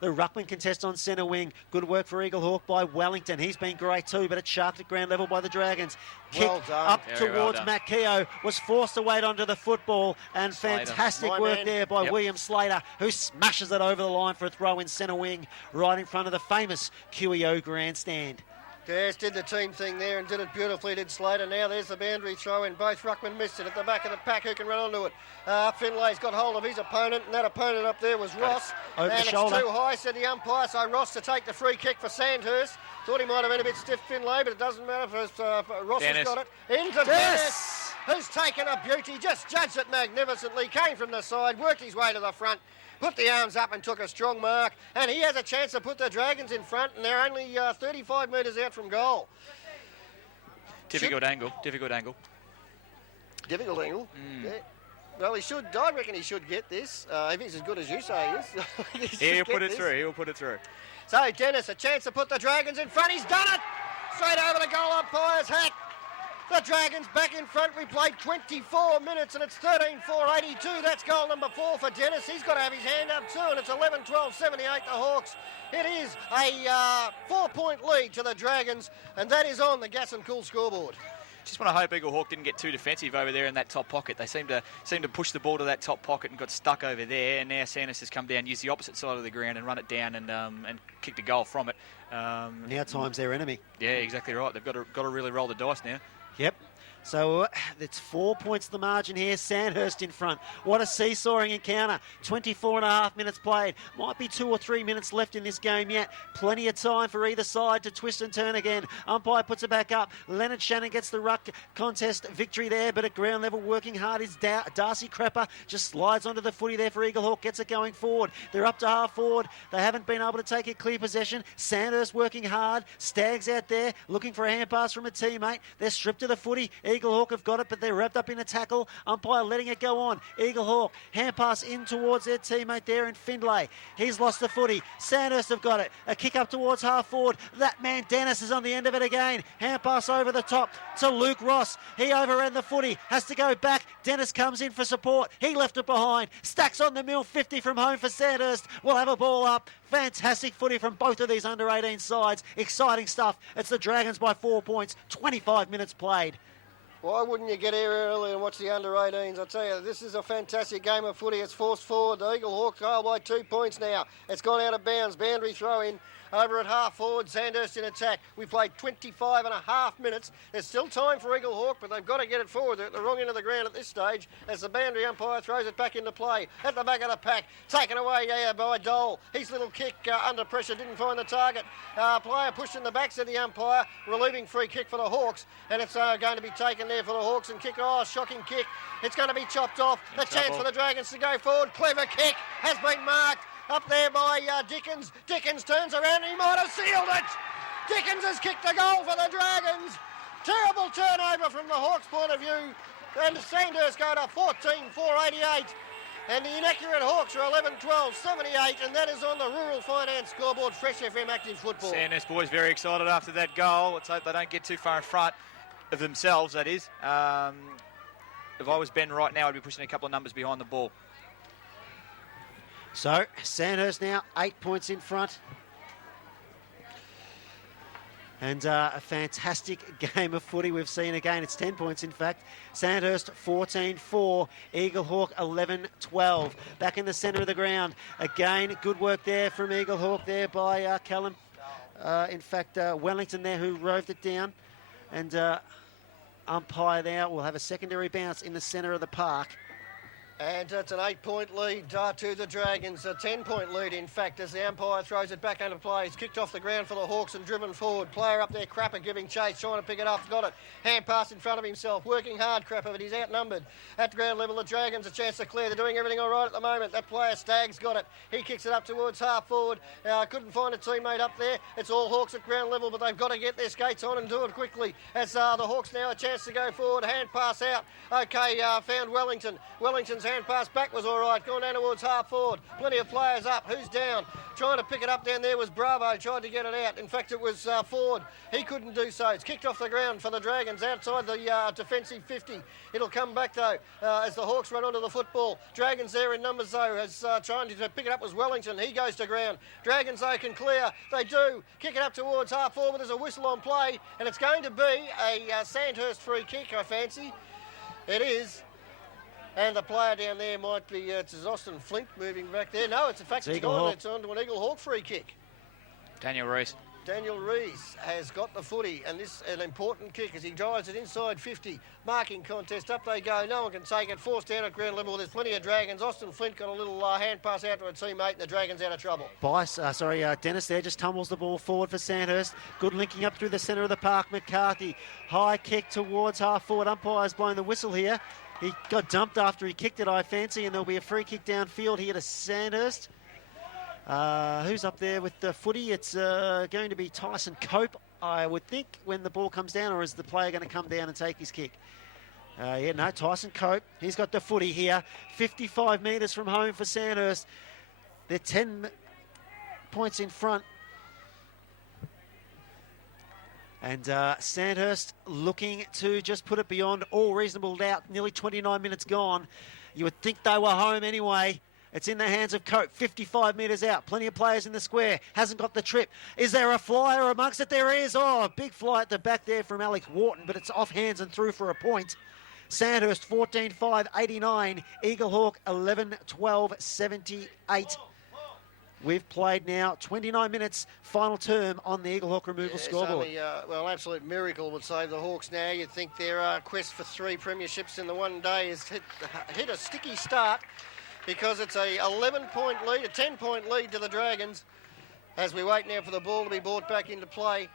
The ruckman contest on centre wing. Good work for Eaglehawk by Wellington. He's been great too, but it's sharped at ground level by the Dragons. Kick up towards Matt Keogh. Was forced to wait onto the football, and Slater. fantastic work there by William Slater, who smashes it over the line for a throw in centre wing right in front of the famous QEO grandstand. Yes, did the team thing there and did it beautifully, did Slater. Now there's the boundary throw in. Both ruckmen missed it at the back of the pack. Who can run onto it? Finlay's got hold of his opponent, and that opponent up there was Ross. Over the and shoulder. It's too high, said the umpire, so Ross to take the free kick for Sandhurst. Thought he might have been a bit stiff, Finlay, but it doesn't matter if Ross has got it. Into Dennis, who's taken a beauty, just judged it magnificently, came from the side, worked his way to the front, put the arms up and took a strong mark, and he has a chance to put the Dragons in front, and they're only 35 metres out from goal. Difficult angle. Difficult angle? Yeah. Well, I reckon he should get this, if he's as good as you say he is. He'll put it through. So Dennis, a chance to put the Dragons in front, he's done it! Straight over the goal umpire's hat. The Dragons back in front. We played 24 minutes and it's 13-4-82. That's goal number 4 for Dennis. He's got to have his hand up too, and it's 11-12-78 the Hawks. It is a 4-point lead to the Dragons, and that is on the Gas and Cool scoreboard. Just want to hope Eaglehawk didn't get too defensive over there in that top pocket. They seem to push the ball to that top pocket and got stuck over there. And now Sandhurst has come down, used the opposite side of the ground and run it down and kicked a goal from it. Now time's their enemy. Yeah, exactly right. They've got to really roll the dice now. Yep. So it's 4 points the margin here. Sandhurst in front. What a seesawing encounter. 24 and a half minutes played. Might be 2 or 3 minutes left in this game yet. Plenty of time for either side to twist and turn again. Umpire puts it back up. Leonard Shannon gets the ruck contest victory there, but at ground level working hard is Darcy Crepper. Just slides onto the footy there for Eaglehawk. Gets it going forward. They're up to half forward. They haven't been able to take a clear possession. Sandhurst working hard. Stags out there looking for a hand pass from a teammate. They're stripped of the footy. Eaglehawk have got it, but they're wrapped up in a tackle. Umpire letting it go on. Eaglehawk, hand pass in towards their teammate there in Findlay. He's lost the footy. Sandhurst have got it. A kick up towards half forward. That man Dennis is on the end of it again. Hand pass over the top to Luke Ross. He overran the footy. Has to go back. Dennis comes in for support. He left it behind. Stacks on the mill. 50 from home for Sandhurst. We'll have a ball up. Fantastic footy from both of these under-18 sides. Exciting stuff. It's the Dragons by 4 points. 25 minutes played. Why wouldn't you get here early and watch the under-18s? I tell you, this is a fantastic game of footy. It's forced forward. The Eaglehawks are by 2 points now. It's gone out of bounds. Boundary throw in. Over at half forward, Sandhurst in attack. We played 25 and a half minutes. There's still time for Eaglehawk, but they've got to get it forward. They're at the wrong end of the ground at this stage as the boundary umpire throws it back into play. At the back of the pack, taken away by Dole. His little kick under pressure didn't find the target. Player pushed in the back, said the umpire. Relieving free kick for the Hawks, and it's going to be taken there for the Hawks and kick. Oh, shocking kick. It's going to be chopped off. A chance for the Dragons to go forward. Clever kick has been marked. Up there by Dickens. Dickens turns around and he might have sealed it. Dickens has kicked a goal for the Dragons. Terrible turnover from the Hawks' point of view. And Sandhurst go to 14-4-88. And the inaccurate Hawks are 11-12-78. And that is on the Rural Finance scoreboard. Fresh FM Active Football. Sandhurst boys very excited after that goal. Let's hope they don't get too far in front of themselves, that is. If I was Ben right now, I'd be pushing a couple of numbers behind the ball. So, Sandhurst now 8 points in front. And a fantastic game of footy we've seen again. It's 10 points, in fact. Sandhurst 14-4. Eaglehawk 11-12. Back in the centre of the ground. Again, good work there from Eaglehawk there by Callum. Wellington there who roved it down. And umpire there will have a secondary bounce in the centre of the park. And it's an 8-point lead to the Dragons. A 10-point lead, in fact, as the umpire throws it back into play. He's kicked off the ground for the Hawks and driven forward. Player up there, Crapper, giving chase, trying to pick it up. Got it. Hand pass in front of himself. Working hard, Crapper, but he's outnumbered. At ground level, the Dragons a chance to clear. They're doing everything all right at the moment. That player, Staggs, got it. He kicks it up towards half forward. Couldn't find a teammate up there. It's all Hawks at ground level, but they've got to get their skates on and do it quickly. As the Hawks now a chance to go forward. Hand pass out. Okay, found Wellington. Wellington's hand pass back was all right. Going down towards half forward. Plenty of players up. Who's down? Trying to pick it up down there was Bravo. Tried to get it out. In fact, it was Ford. He couldn't do so. It's kicked off the ground for the Dragons outside the defensive 50. It'll come back, though, as the Hawks run onto the football. Dragons there in numbers, though, as trying to pick it up was Wellington. He goes to ground. Dragons, though, can clear. They do. Kick it up towards half forward. There's a whistle on play, and it's going to be a Sandhurst free kick, I fancy. It is. And the player down there might be, it's Austin Flint moving back there. No, it's in fact it's gone. It's on to an Eaglehawk free kick. Daniel Reese. Daniel Rees has got the footy, and this an important kick as he drives it inside 50. Marking contest, up they go. No one can take it. Forced down at ground level. There's plenty of Dragons. Austin Flint got a little hand pass out to a teammate, and the Dragons out of trouble. Dennis there just tumbles the ball forward for Sandhurst. Good linking up through the centre of the park. McCarthy, high kick towards half forward. Umpire's blowing the whistle here. He got dumped after he kicked it, I fancy, and there'll be a free kick downfield here to Sandhurst. Who's up there with the footy? It's going to be Tyson Cope, I would think, when the ball comes down, or is the player going to come down and take his kick? Tyson Cope. He's got the footy here. 55 metres from home for Sandhurst. They're 10 points in front. And Sandhurst looking to just put it beyond all reasonable doubt. Nearly 29 minutes gone. You would think they were home anyway. It's in the hands of Cope, 55 metres out. Plenty of players in the square. Hasn't got the trip. Is there a flyer amongst it? There is. Oh, a big fly at the back there from Alex Wharton, but it's off hands and through for a point. Sandhurst 14-5, 89. Eaglehawk 11-12, 78. We've played now 29 minutes, final term on the Eaglehawk removal scoreboard. Only, an absolute miracle would save the Hawks now. You'd think their quest for 3 premierships in the one day has hit a sticky start, because it's a 11-point lead, a 10-point lead to the Dragons, as we wait now for the ball to be brought back into play.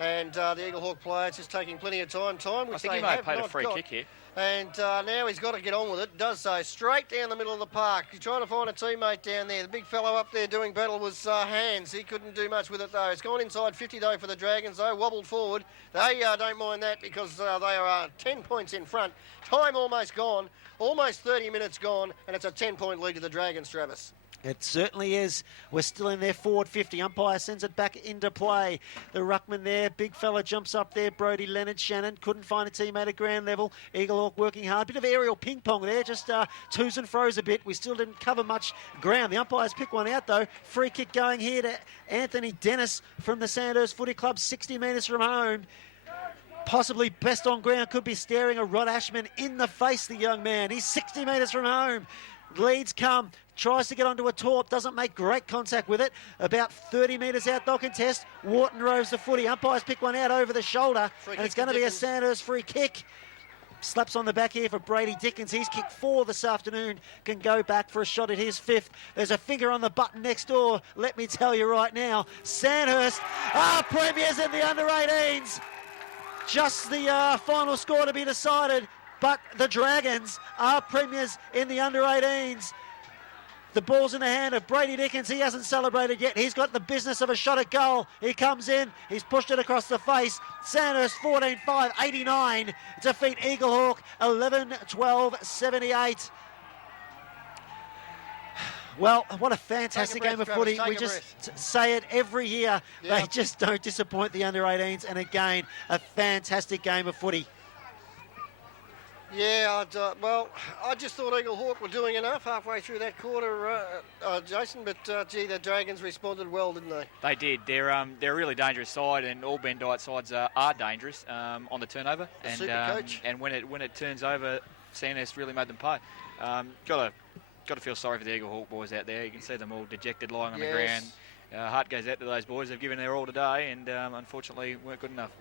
And the Eaglehawk player just taking plenty of time. I think he may have played a free kick here. And now he's got to get on with it. Does so. Straight down the middle of the park. He's trying to find a teammate down there. The big fellow up there doing battle was Hands. He couldn't do much with it, though. It's gone inside 50, though, for the Dragons, though. Wobbled forward. They don't mind that, because they are 10 points in front. Time almost gone. Almost 30 minutes gone. And it's a 10-point lead to the Dragons, Travis. It certainly is. We're still in their forward 50. Umpire sends it back into play. The ruckman there, big fella jumps up there. Brody Leonard Shannon couldn't find a teammate at ground level. Eaglehawk working hard. Bit of aerial ping pong there, just twos and fro's a bit. We still didn't cover much ground. The umpires pick one out though. Free kick going here to Anthony Dennis from the Sandhurst Footy Club, 60 metres from home. Possibly best on ground, could be staring a Rod Ashman in the face, the young man. He's 60 metres from home. Leads come, tries to get onto a torp, doesn't make great contact with it. About 30 metres out, they'll contest. Wharton rows the footy. Umpires pick one out over the shoulder, and it's going to be a Sandhurst free kick. Slaps on the back here for Brady Dickens. He's kicked 4 this afternoon. Can go back for a shot at his 5th. There's a finger on the button next door. Let me tell you right now, Sandhurst are premiers in the under-18s. Just the final score to be decided. But the Dragons are premiers in the under-18s. The ball's in the hand of Brady Dickens. He hasn't celebrated yet. He's got the business of a shot at goal. He comes in. He's pushed it across the face. Sandhurst 14-5, 89. Defeat Eaglehawk 11-12, 78. Well, what a fantastic game of footy. We just say it every year. Yep. They just don't disappoint the under-18s. And again, a fantastic game of footy. Yeah, I just thought Eaglehawk were doing enough halfway through that quarter, Jason, but the Dragons responded well, didn't they? They did. They're a really dangerous side, and all Bendite sides are dangerous on the turnover. And when it turns over, Sandhurst really made them pay. Got to feel sorry for the Eaglehawk boys out there. You can see them all dejected, lying on the ground. Heart goes out to those boys. They've given their all today, and unfortunately weren't good enough.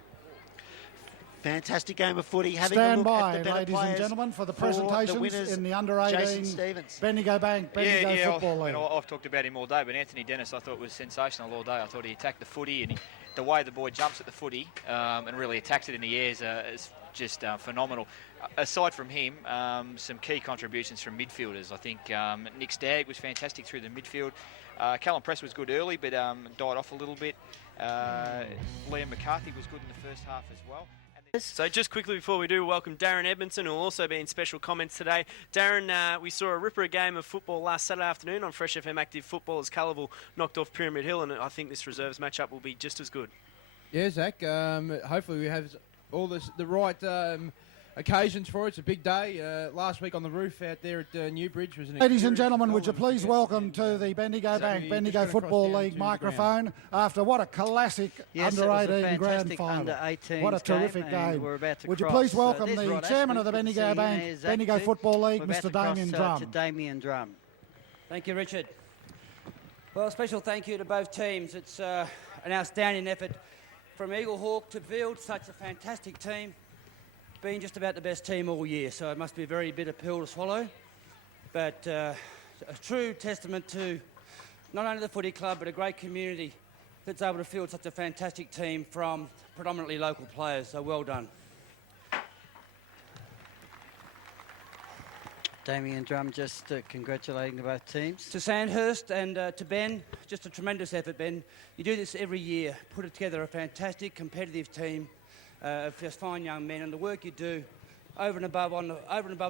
Fantastic game of footy. Stand by, ladies and gentlemen, for the presentations in the under-18 Bendigo Bank, Bendigo Football League. I've talked about him all day, but Anthony Dennis I thought was sensational all day. I thought he attacked the footy, and the way the boy jumps at the footy and really attacks it in the air is just phenomenal. Aside from him, some key contributions from midfielders. I think Nick Stagg was fantastic through the midfield. Callum Press was good early, but died off a little bit. Liam McCarthy was good in the first half as well. So just quickly before we do, welcome Darren Edmondson, who will also be in special comments today. Darren, we saw a ripper game of football last Saturday afternoon on Fresh FM Active Football as Culleval knocked off Pyramid Hill, and I think this reserves matchup will be just as good. Yeah, Zach. Hopefully we have all the right occasions for it. It's a big day. Last week on the roof out there at Newbridge was an Ladies and gentlemen, would you please welcome to the Bendigo Bank, Bendigo Football League microphone after what a classic under-18 grand final. What a terrific game. Would you please welcome the chairman of the Bendigo Bank, Bendigo Football League, Mr. Damien Drum. Thank you, Richard. Well, a special thank you to both teams. It's an outstanding effort from Eaglehawk to build such a fantastic team, being just about the best team all year. So it must be a very bitter pill to swallow, but a true testament to not only the footy club but a great community that's able to field such a fantastic team from predominantly local players. So well done. Damien Drum just congratulating both teams. To Sandhurst and to Ben, just a tremendous effort, Ben. You do this every year, put it together a fantastic competitive team of just fine young men, and the work you do over and above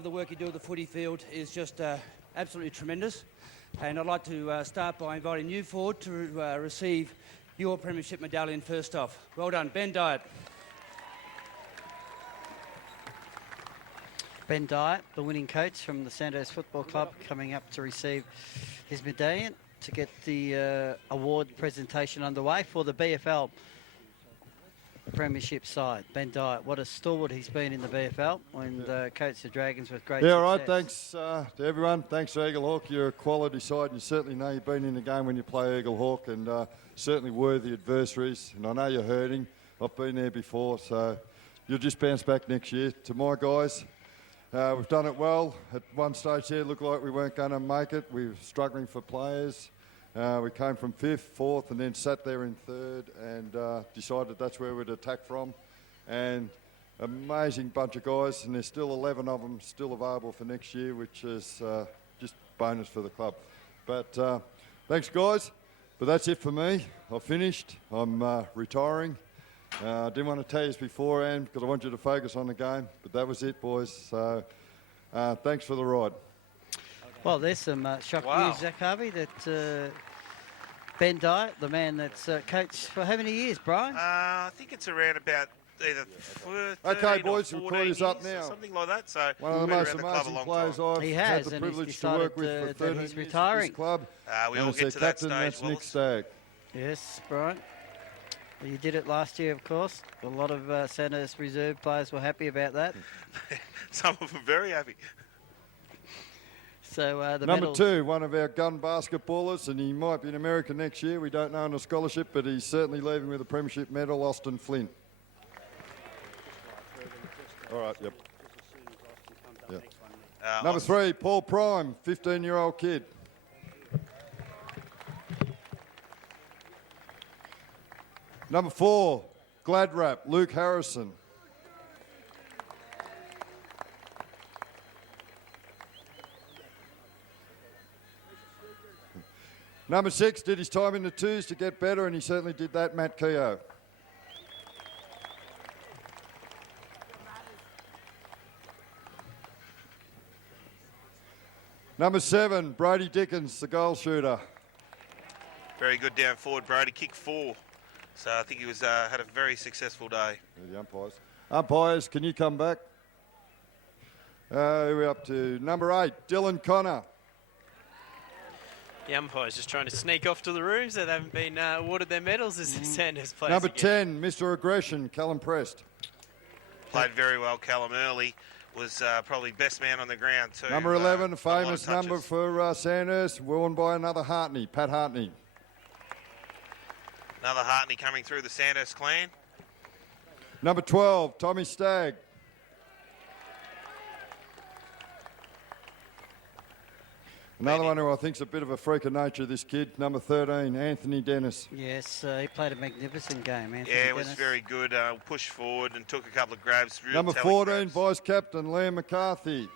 the work you do at the footy field is just absolutely tremendous. And I'd like to start by inviting you forward to receive your premiership medallion first off. Well done, Ben Dyatt. Ben Dyatt, the winning coach from the Sandhurst Football Club, coming up to receive his medallion to get the award presentation underway for the BFL Premiership side. Ben Dyatt, what a stalwart he's been in the BFL and coached the Dragons with great success. All right, thanks to everyone. Thanks to Eaglehawk. You're a quality side and you certainly know you've been in the game when you play Eaglehawk, and certainly worthy adversaries. And I know you're hurting. I've been there before, so you'll just bounce back next year. To my guys, we've done it well. At one stage there, it looked like we weren't going to make it. We were struggling for players. We came from 5th, 4th, and then sat there in 3rd and decided that's where we'd attack from. And amazing bunch of guys, and there's still 11 of them still available for next year, which is just bonus for the club. But thanks, guys. But that's it for me. I've finished. I'm retiring. I didn't want to tell you this beforehand because I want you to focus on the game, but that was it, boys. So thanks for the ride. Well, there's some shock news, Zach Harvey, that Ben Dyatt, the man that's coached for how many years, Brian? I think it's around about either 13 okay, boys, or we'll 14 call you up years, now. something like that. So one of the most amazing players I've had the privilege to work with for 13 years at this club. We all get to that stage. That's Nick Stagg. Yes, Brian. You did it last year, of course. A lot of Sandhurst reserve players were happy about that. Some of them very happy. So the Number medals. 2, one of our gun basketballers, and he might be in America next year. We don't know on a scholarship, but he's certainly leaving with a premiership medal, Austin Flint. All right, yep. Number 3, Paul Prime, 15-year-old kid. Number 4, Gladrap, Luke Harrison. Number 6 did his time in the 2s to get better, and he certainly did that, Matt Keogh. Number 7, Brody Dickens, the goal shooter. Very good down forward, Brody. Kicked 4. So I think he was had a very successful day. The umpires. Umpires, can you come back? Who are we up to? Number 8, Dylan Connor. The umpires just trying to sneak off to the room so they haven't been awarded their medals as the Sandhurst players. Number 10, Mr. Aggression, Callum Prest. Played very well, Callum Early. Was probably best man on the ground too. Number 11, a famous number for Sandhurst, worn by another Hartney, Pat Hartney. Another Hartney coming through the Sandhurst clan. Number 12, Tommy Stagg. Another one who I think's a bit of a freak of nature, this kid, number 13, Anthony Dennis. Yes, he played a magnificent game, Anthony Yeah, it Dennis. was very good. Pushed forward and took a couple of grabs. Number 14, Vice-Captain, Liam McCarthy.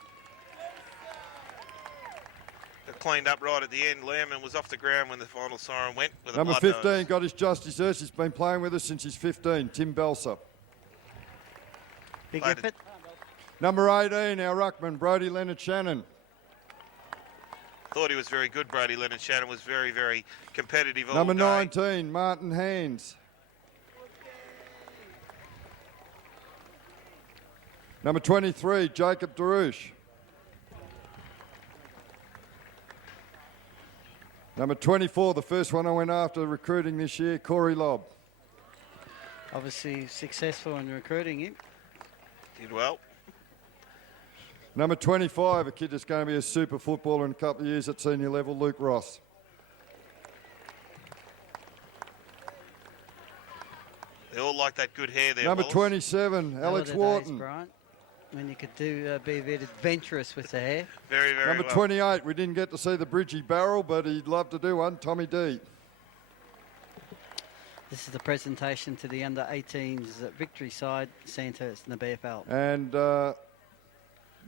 Cleaned up right at the end, Liam, and was off the ground when the final siren went. With Number a blood 15, nose. got his justice earth. He's been playing with us since he's 15, Tim Belser. Big effort. Number 18, our ruckman, Brodie Leonard Shannon. Thought he was very good, Brody Leonard Shannon. Was very, very competitive all Number day. 19, Martin Haynes. Number 23, Jacob Darush. Number 24, the first one I went after recruiting this year, Corey Lobb. Obviously successful in recruiting him. Did well. Number 25, a kid that's going to be a super footballer in a couple of years at senior level, Luke Ross. They all like that good hair there. Number Wallace. 27, Alex Wharton. Brian, when you could be a bit adventurous with the hair. Very, very Number well. 28, we didn't get to see the Bridgie barrel, but he'd love to do one, Tommy D. This is the presentation to the under-18s victory side, Sandhurst in the BFL. And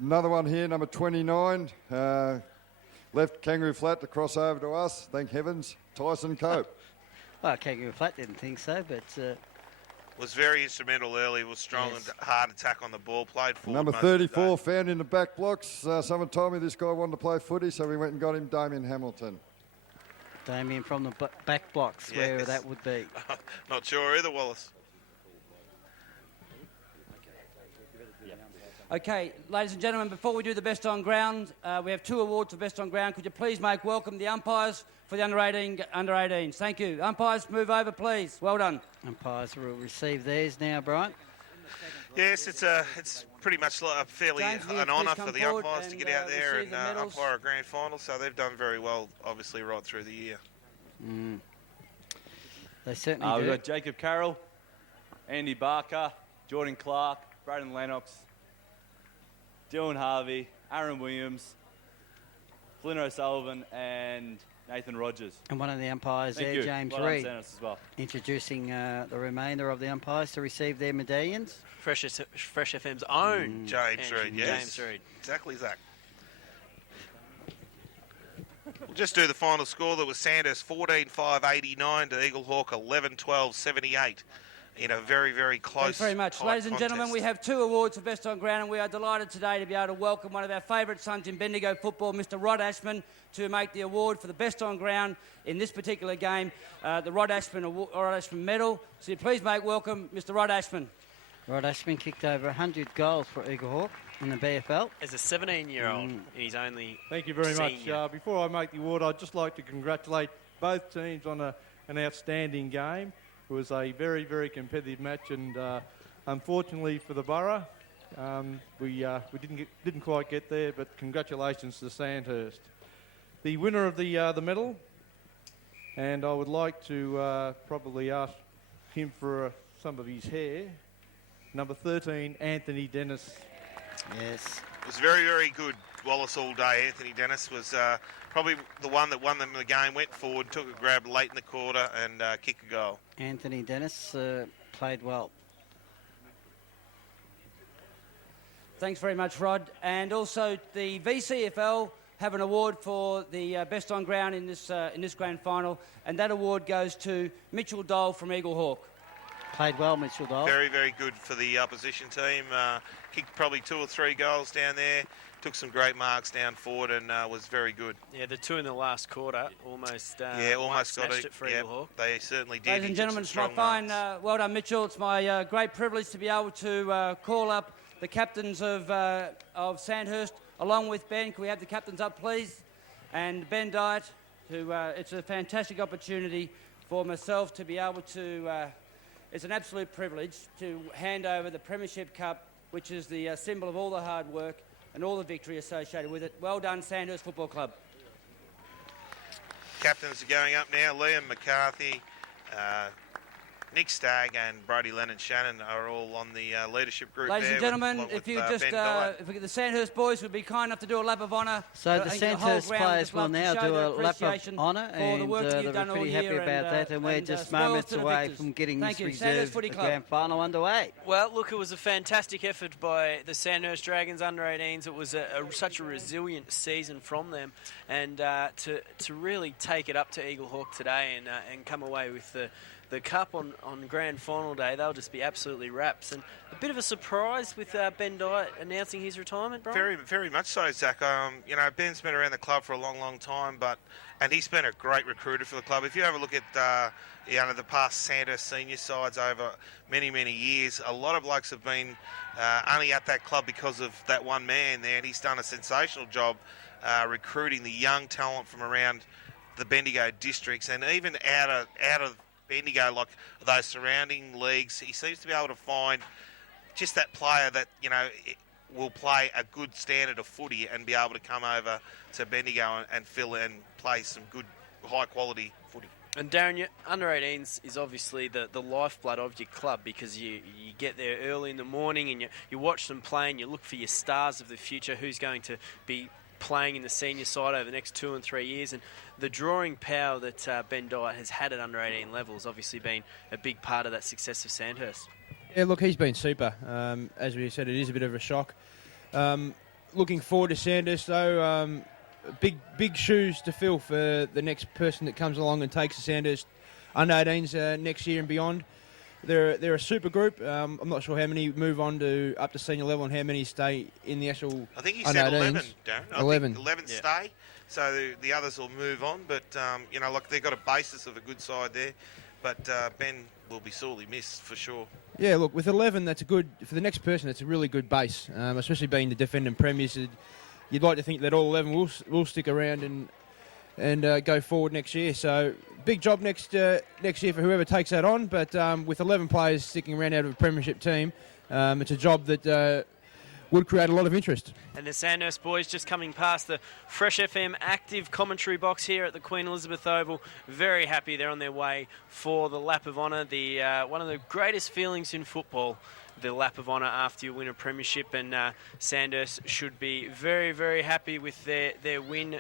another one here, number 29, left Kangaroo Flat to cross over to us, thank heavens, Tyson Cope. Well, Kangaroo Flat didn't think so, but... was very instrumental early, was strong and hard attack on the ball, played forward. Number most of the 34, day. found in the back blocks. Someone told me this guy wanted to play footy, so we went and got him, Damien Hamilton. Damien from the back blocks, wherever that would be. Not sure either, Wallace. Okay, ladies and gentlemen, before we do the best on ground, we have 2 awards for best on ground. Could you please make welcome the umpires for the under-18s? Thank you. Umpires, move over, please. Well done. Umpires will receive theirs now, Brian. Yes, it's pretty much like fairly an honour for the umpires to get out there and umpire a grand final, so they've done very well, obviously, right through the year. They certainly do. We've got Jacob Carroll, Andy Barker, Jordan Clark, Braden Lennox, Dylan Harvey, Aaron Williams, Flynn O'Sullivan and Nathan Rogers. And one of the umpires Thank there, you. James Well Reid, done, as well. introducing the remainder of the umpires to receive their medallions. Fresh FM's own James Reid, yes. James Reid. Exactly, Zach. We'll just do the final score. That was Sandhurst 14-5-89 to Eaglehawk 11-12-78 in a very, very close. Thanks very much. Ladies and gentlemen, we have 2 awards for best on ground, and we are delighted today to be able to welcome one of our favourite sons in Bendigo football, Mr. Rod Ashman, to make the award for the best on ground in this particular game, the Rod Ashman Medal. So you please make welcome Mr. Rod Ashman. Rod Ashman kicked over 100 goals for Eaglehawk in the BFL. As a 17-year-old, he's only Thank you very much. senior. Before I make the award, I'd just like to congratulate both teams on an outstanding game. It was a very, very competitive match, and unfortunately for the Borough, we didn't quite get there. But congratulations to Sandhurst, the winner of the medal. And I would like to probably ask him for some of his hair. Number 13, Anthony Dennis. Yes. It was very, very good, Wallace, all day. Anthony Dennis was probably the one that won them the game, went forward, took a grab late in the quarter and kicked a goal. Anthony Dennis played well. Thanks very much, Rod. And also the VCFL have an award for the best on ground in this grand final, and that award goes to Mitchell Dole from Eaglehawk. Played well, Mitchell Dole. Very, very good for the opposition team. Kicked probably 2 or 3 goals down there. Took some great marks down forward and was very good. Yeah, the 2 in the last quarter almost almost got it for Eaglehawk. They certainly did. Ladies and gentlemen, it's my fine, well done, Mitchell. It's my great privilege to be able to call up the captains of Sandhurst along with Ben. Can we have the captains up, please? And Ben Dyett, who it's a fantastic opportunity for myself to be able to. It's an absolute privilege to hand over the Premiership Cup, which is the symbol of all the hard work and all the victory associated with it. Well done, Sandhurst Football Club. Captains are going up now. Liam McCarthy, Nick Stagg and Brody Lennon Shannon are all on the leadership group. Ladies and gentlemen, if you just, if the Sandhurst boys would be kind enough to do a lap of honour. So the Sandhurst players will now do a lap of honour, and they're pretty happy about that, and we're just moments away from getting this reserve grand final underway. Well, look, it was a fantastic effort by the Sandhurst Dragons under-18s. It was such a resilient season from them, and to really take it up to Eaglehawk today and come away with the cup on grand final day, they'll just be absolutely raps. And a bit of a surprise with Ben Dyett announcing his retirement, Brian? Very, very much so, Zach. You know, Ben's been around the club for a long, long time, and he's been a great recruiter for the club. If you have a look at the past Sandhurst senior sides over many, many years, a lot of blokes have been only at that club because of that one man there, and he's done a sensational job recruiting the young talent from around the Bendigo districts and even out of Bendigo, like those surrounding leagues. He seems to be able to find just that player that, you know, will play a good standard of footy and be able to come over to Bendigo and fill and play some good, high-quality footy. And Darren, your under-18s is obviously the lifeblood of your club, because you get there early in the morning and you watch them play and you look for your stars of the future, who's going to be playing in the senior side over the next 2 and 3 years. And the drawing power that Ben Dyatt has had at under-18 level has obviously been a big part of that success of Sandhurst. Yeah, look, he's been super. As we said, it is a bit of a shock. Looking forward to Sandhurst, though. Big shoes to fill for the next person that comes along and takes the Sandhurst under-18s next year and beyond. They're a super group. I'm not sure how many move on to up to senior level and how many stay in the actual. I think he said 11, Darren. 11. 11 stay, so the others will move on. But look, they've got a basis of a good side there. But Ben will be sorely missed for sure. Yeah, look, with 11, that's a good for the next person. That's a really good base, especially being the defending premiers. You'd like to think that all 11 will stick around and go forward next year. So big job next year for whoever takes that on. But with 11 players sticking around out of a premiership team, it's a job that would create a lot of interest. And the Sandhurst boys just coming past the Fresh FM active commentary box here at the Queen Elizabeth Oval. Very happy they're on their way for the lap of honour. The one of the greatest feelings in football, the lap of honour after you win a premiership, and Sandhurst should be very, very happy with their win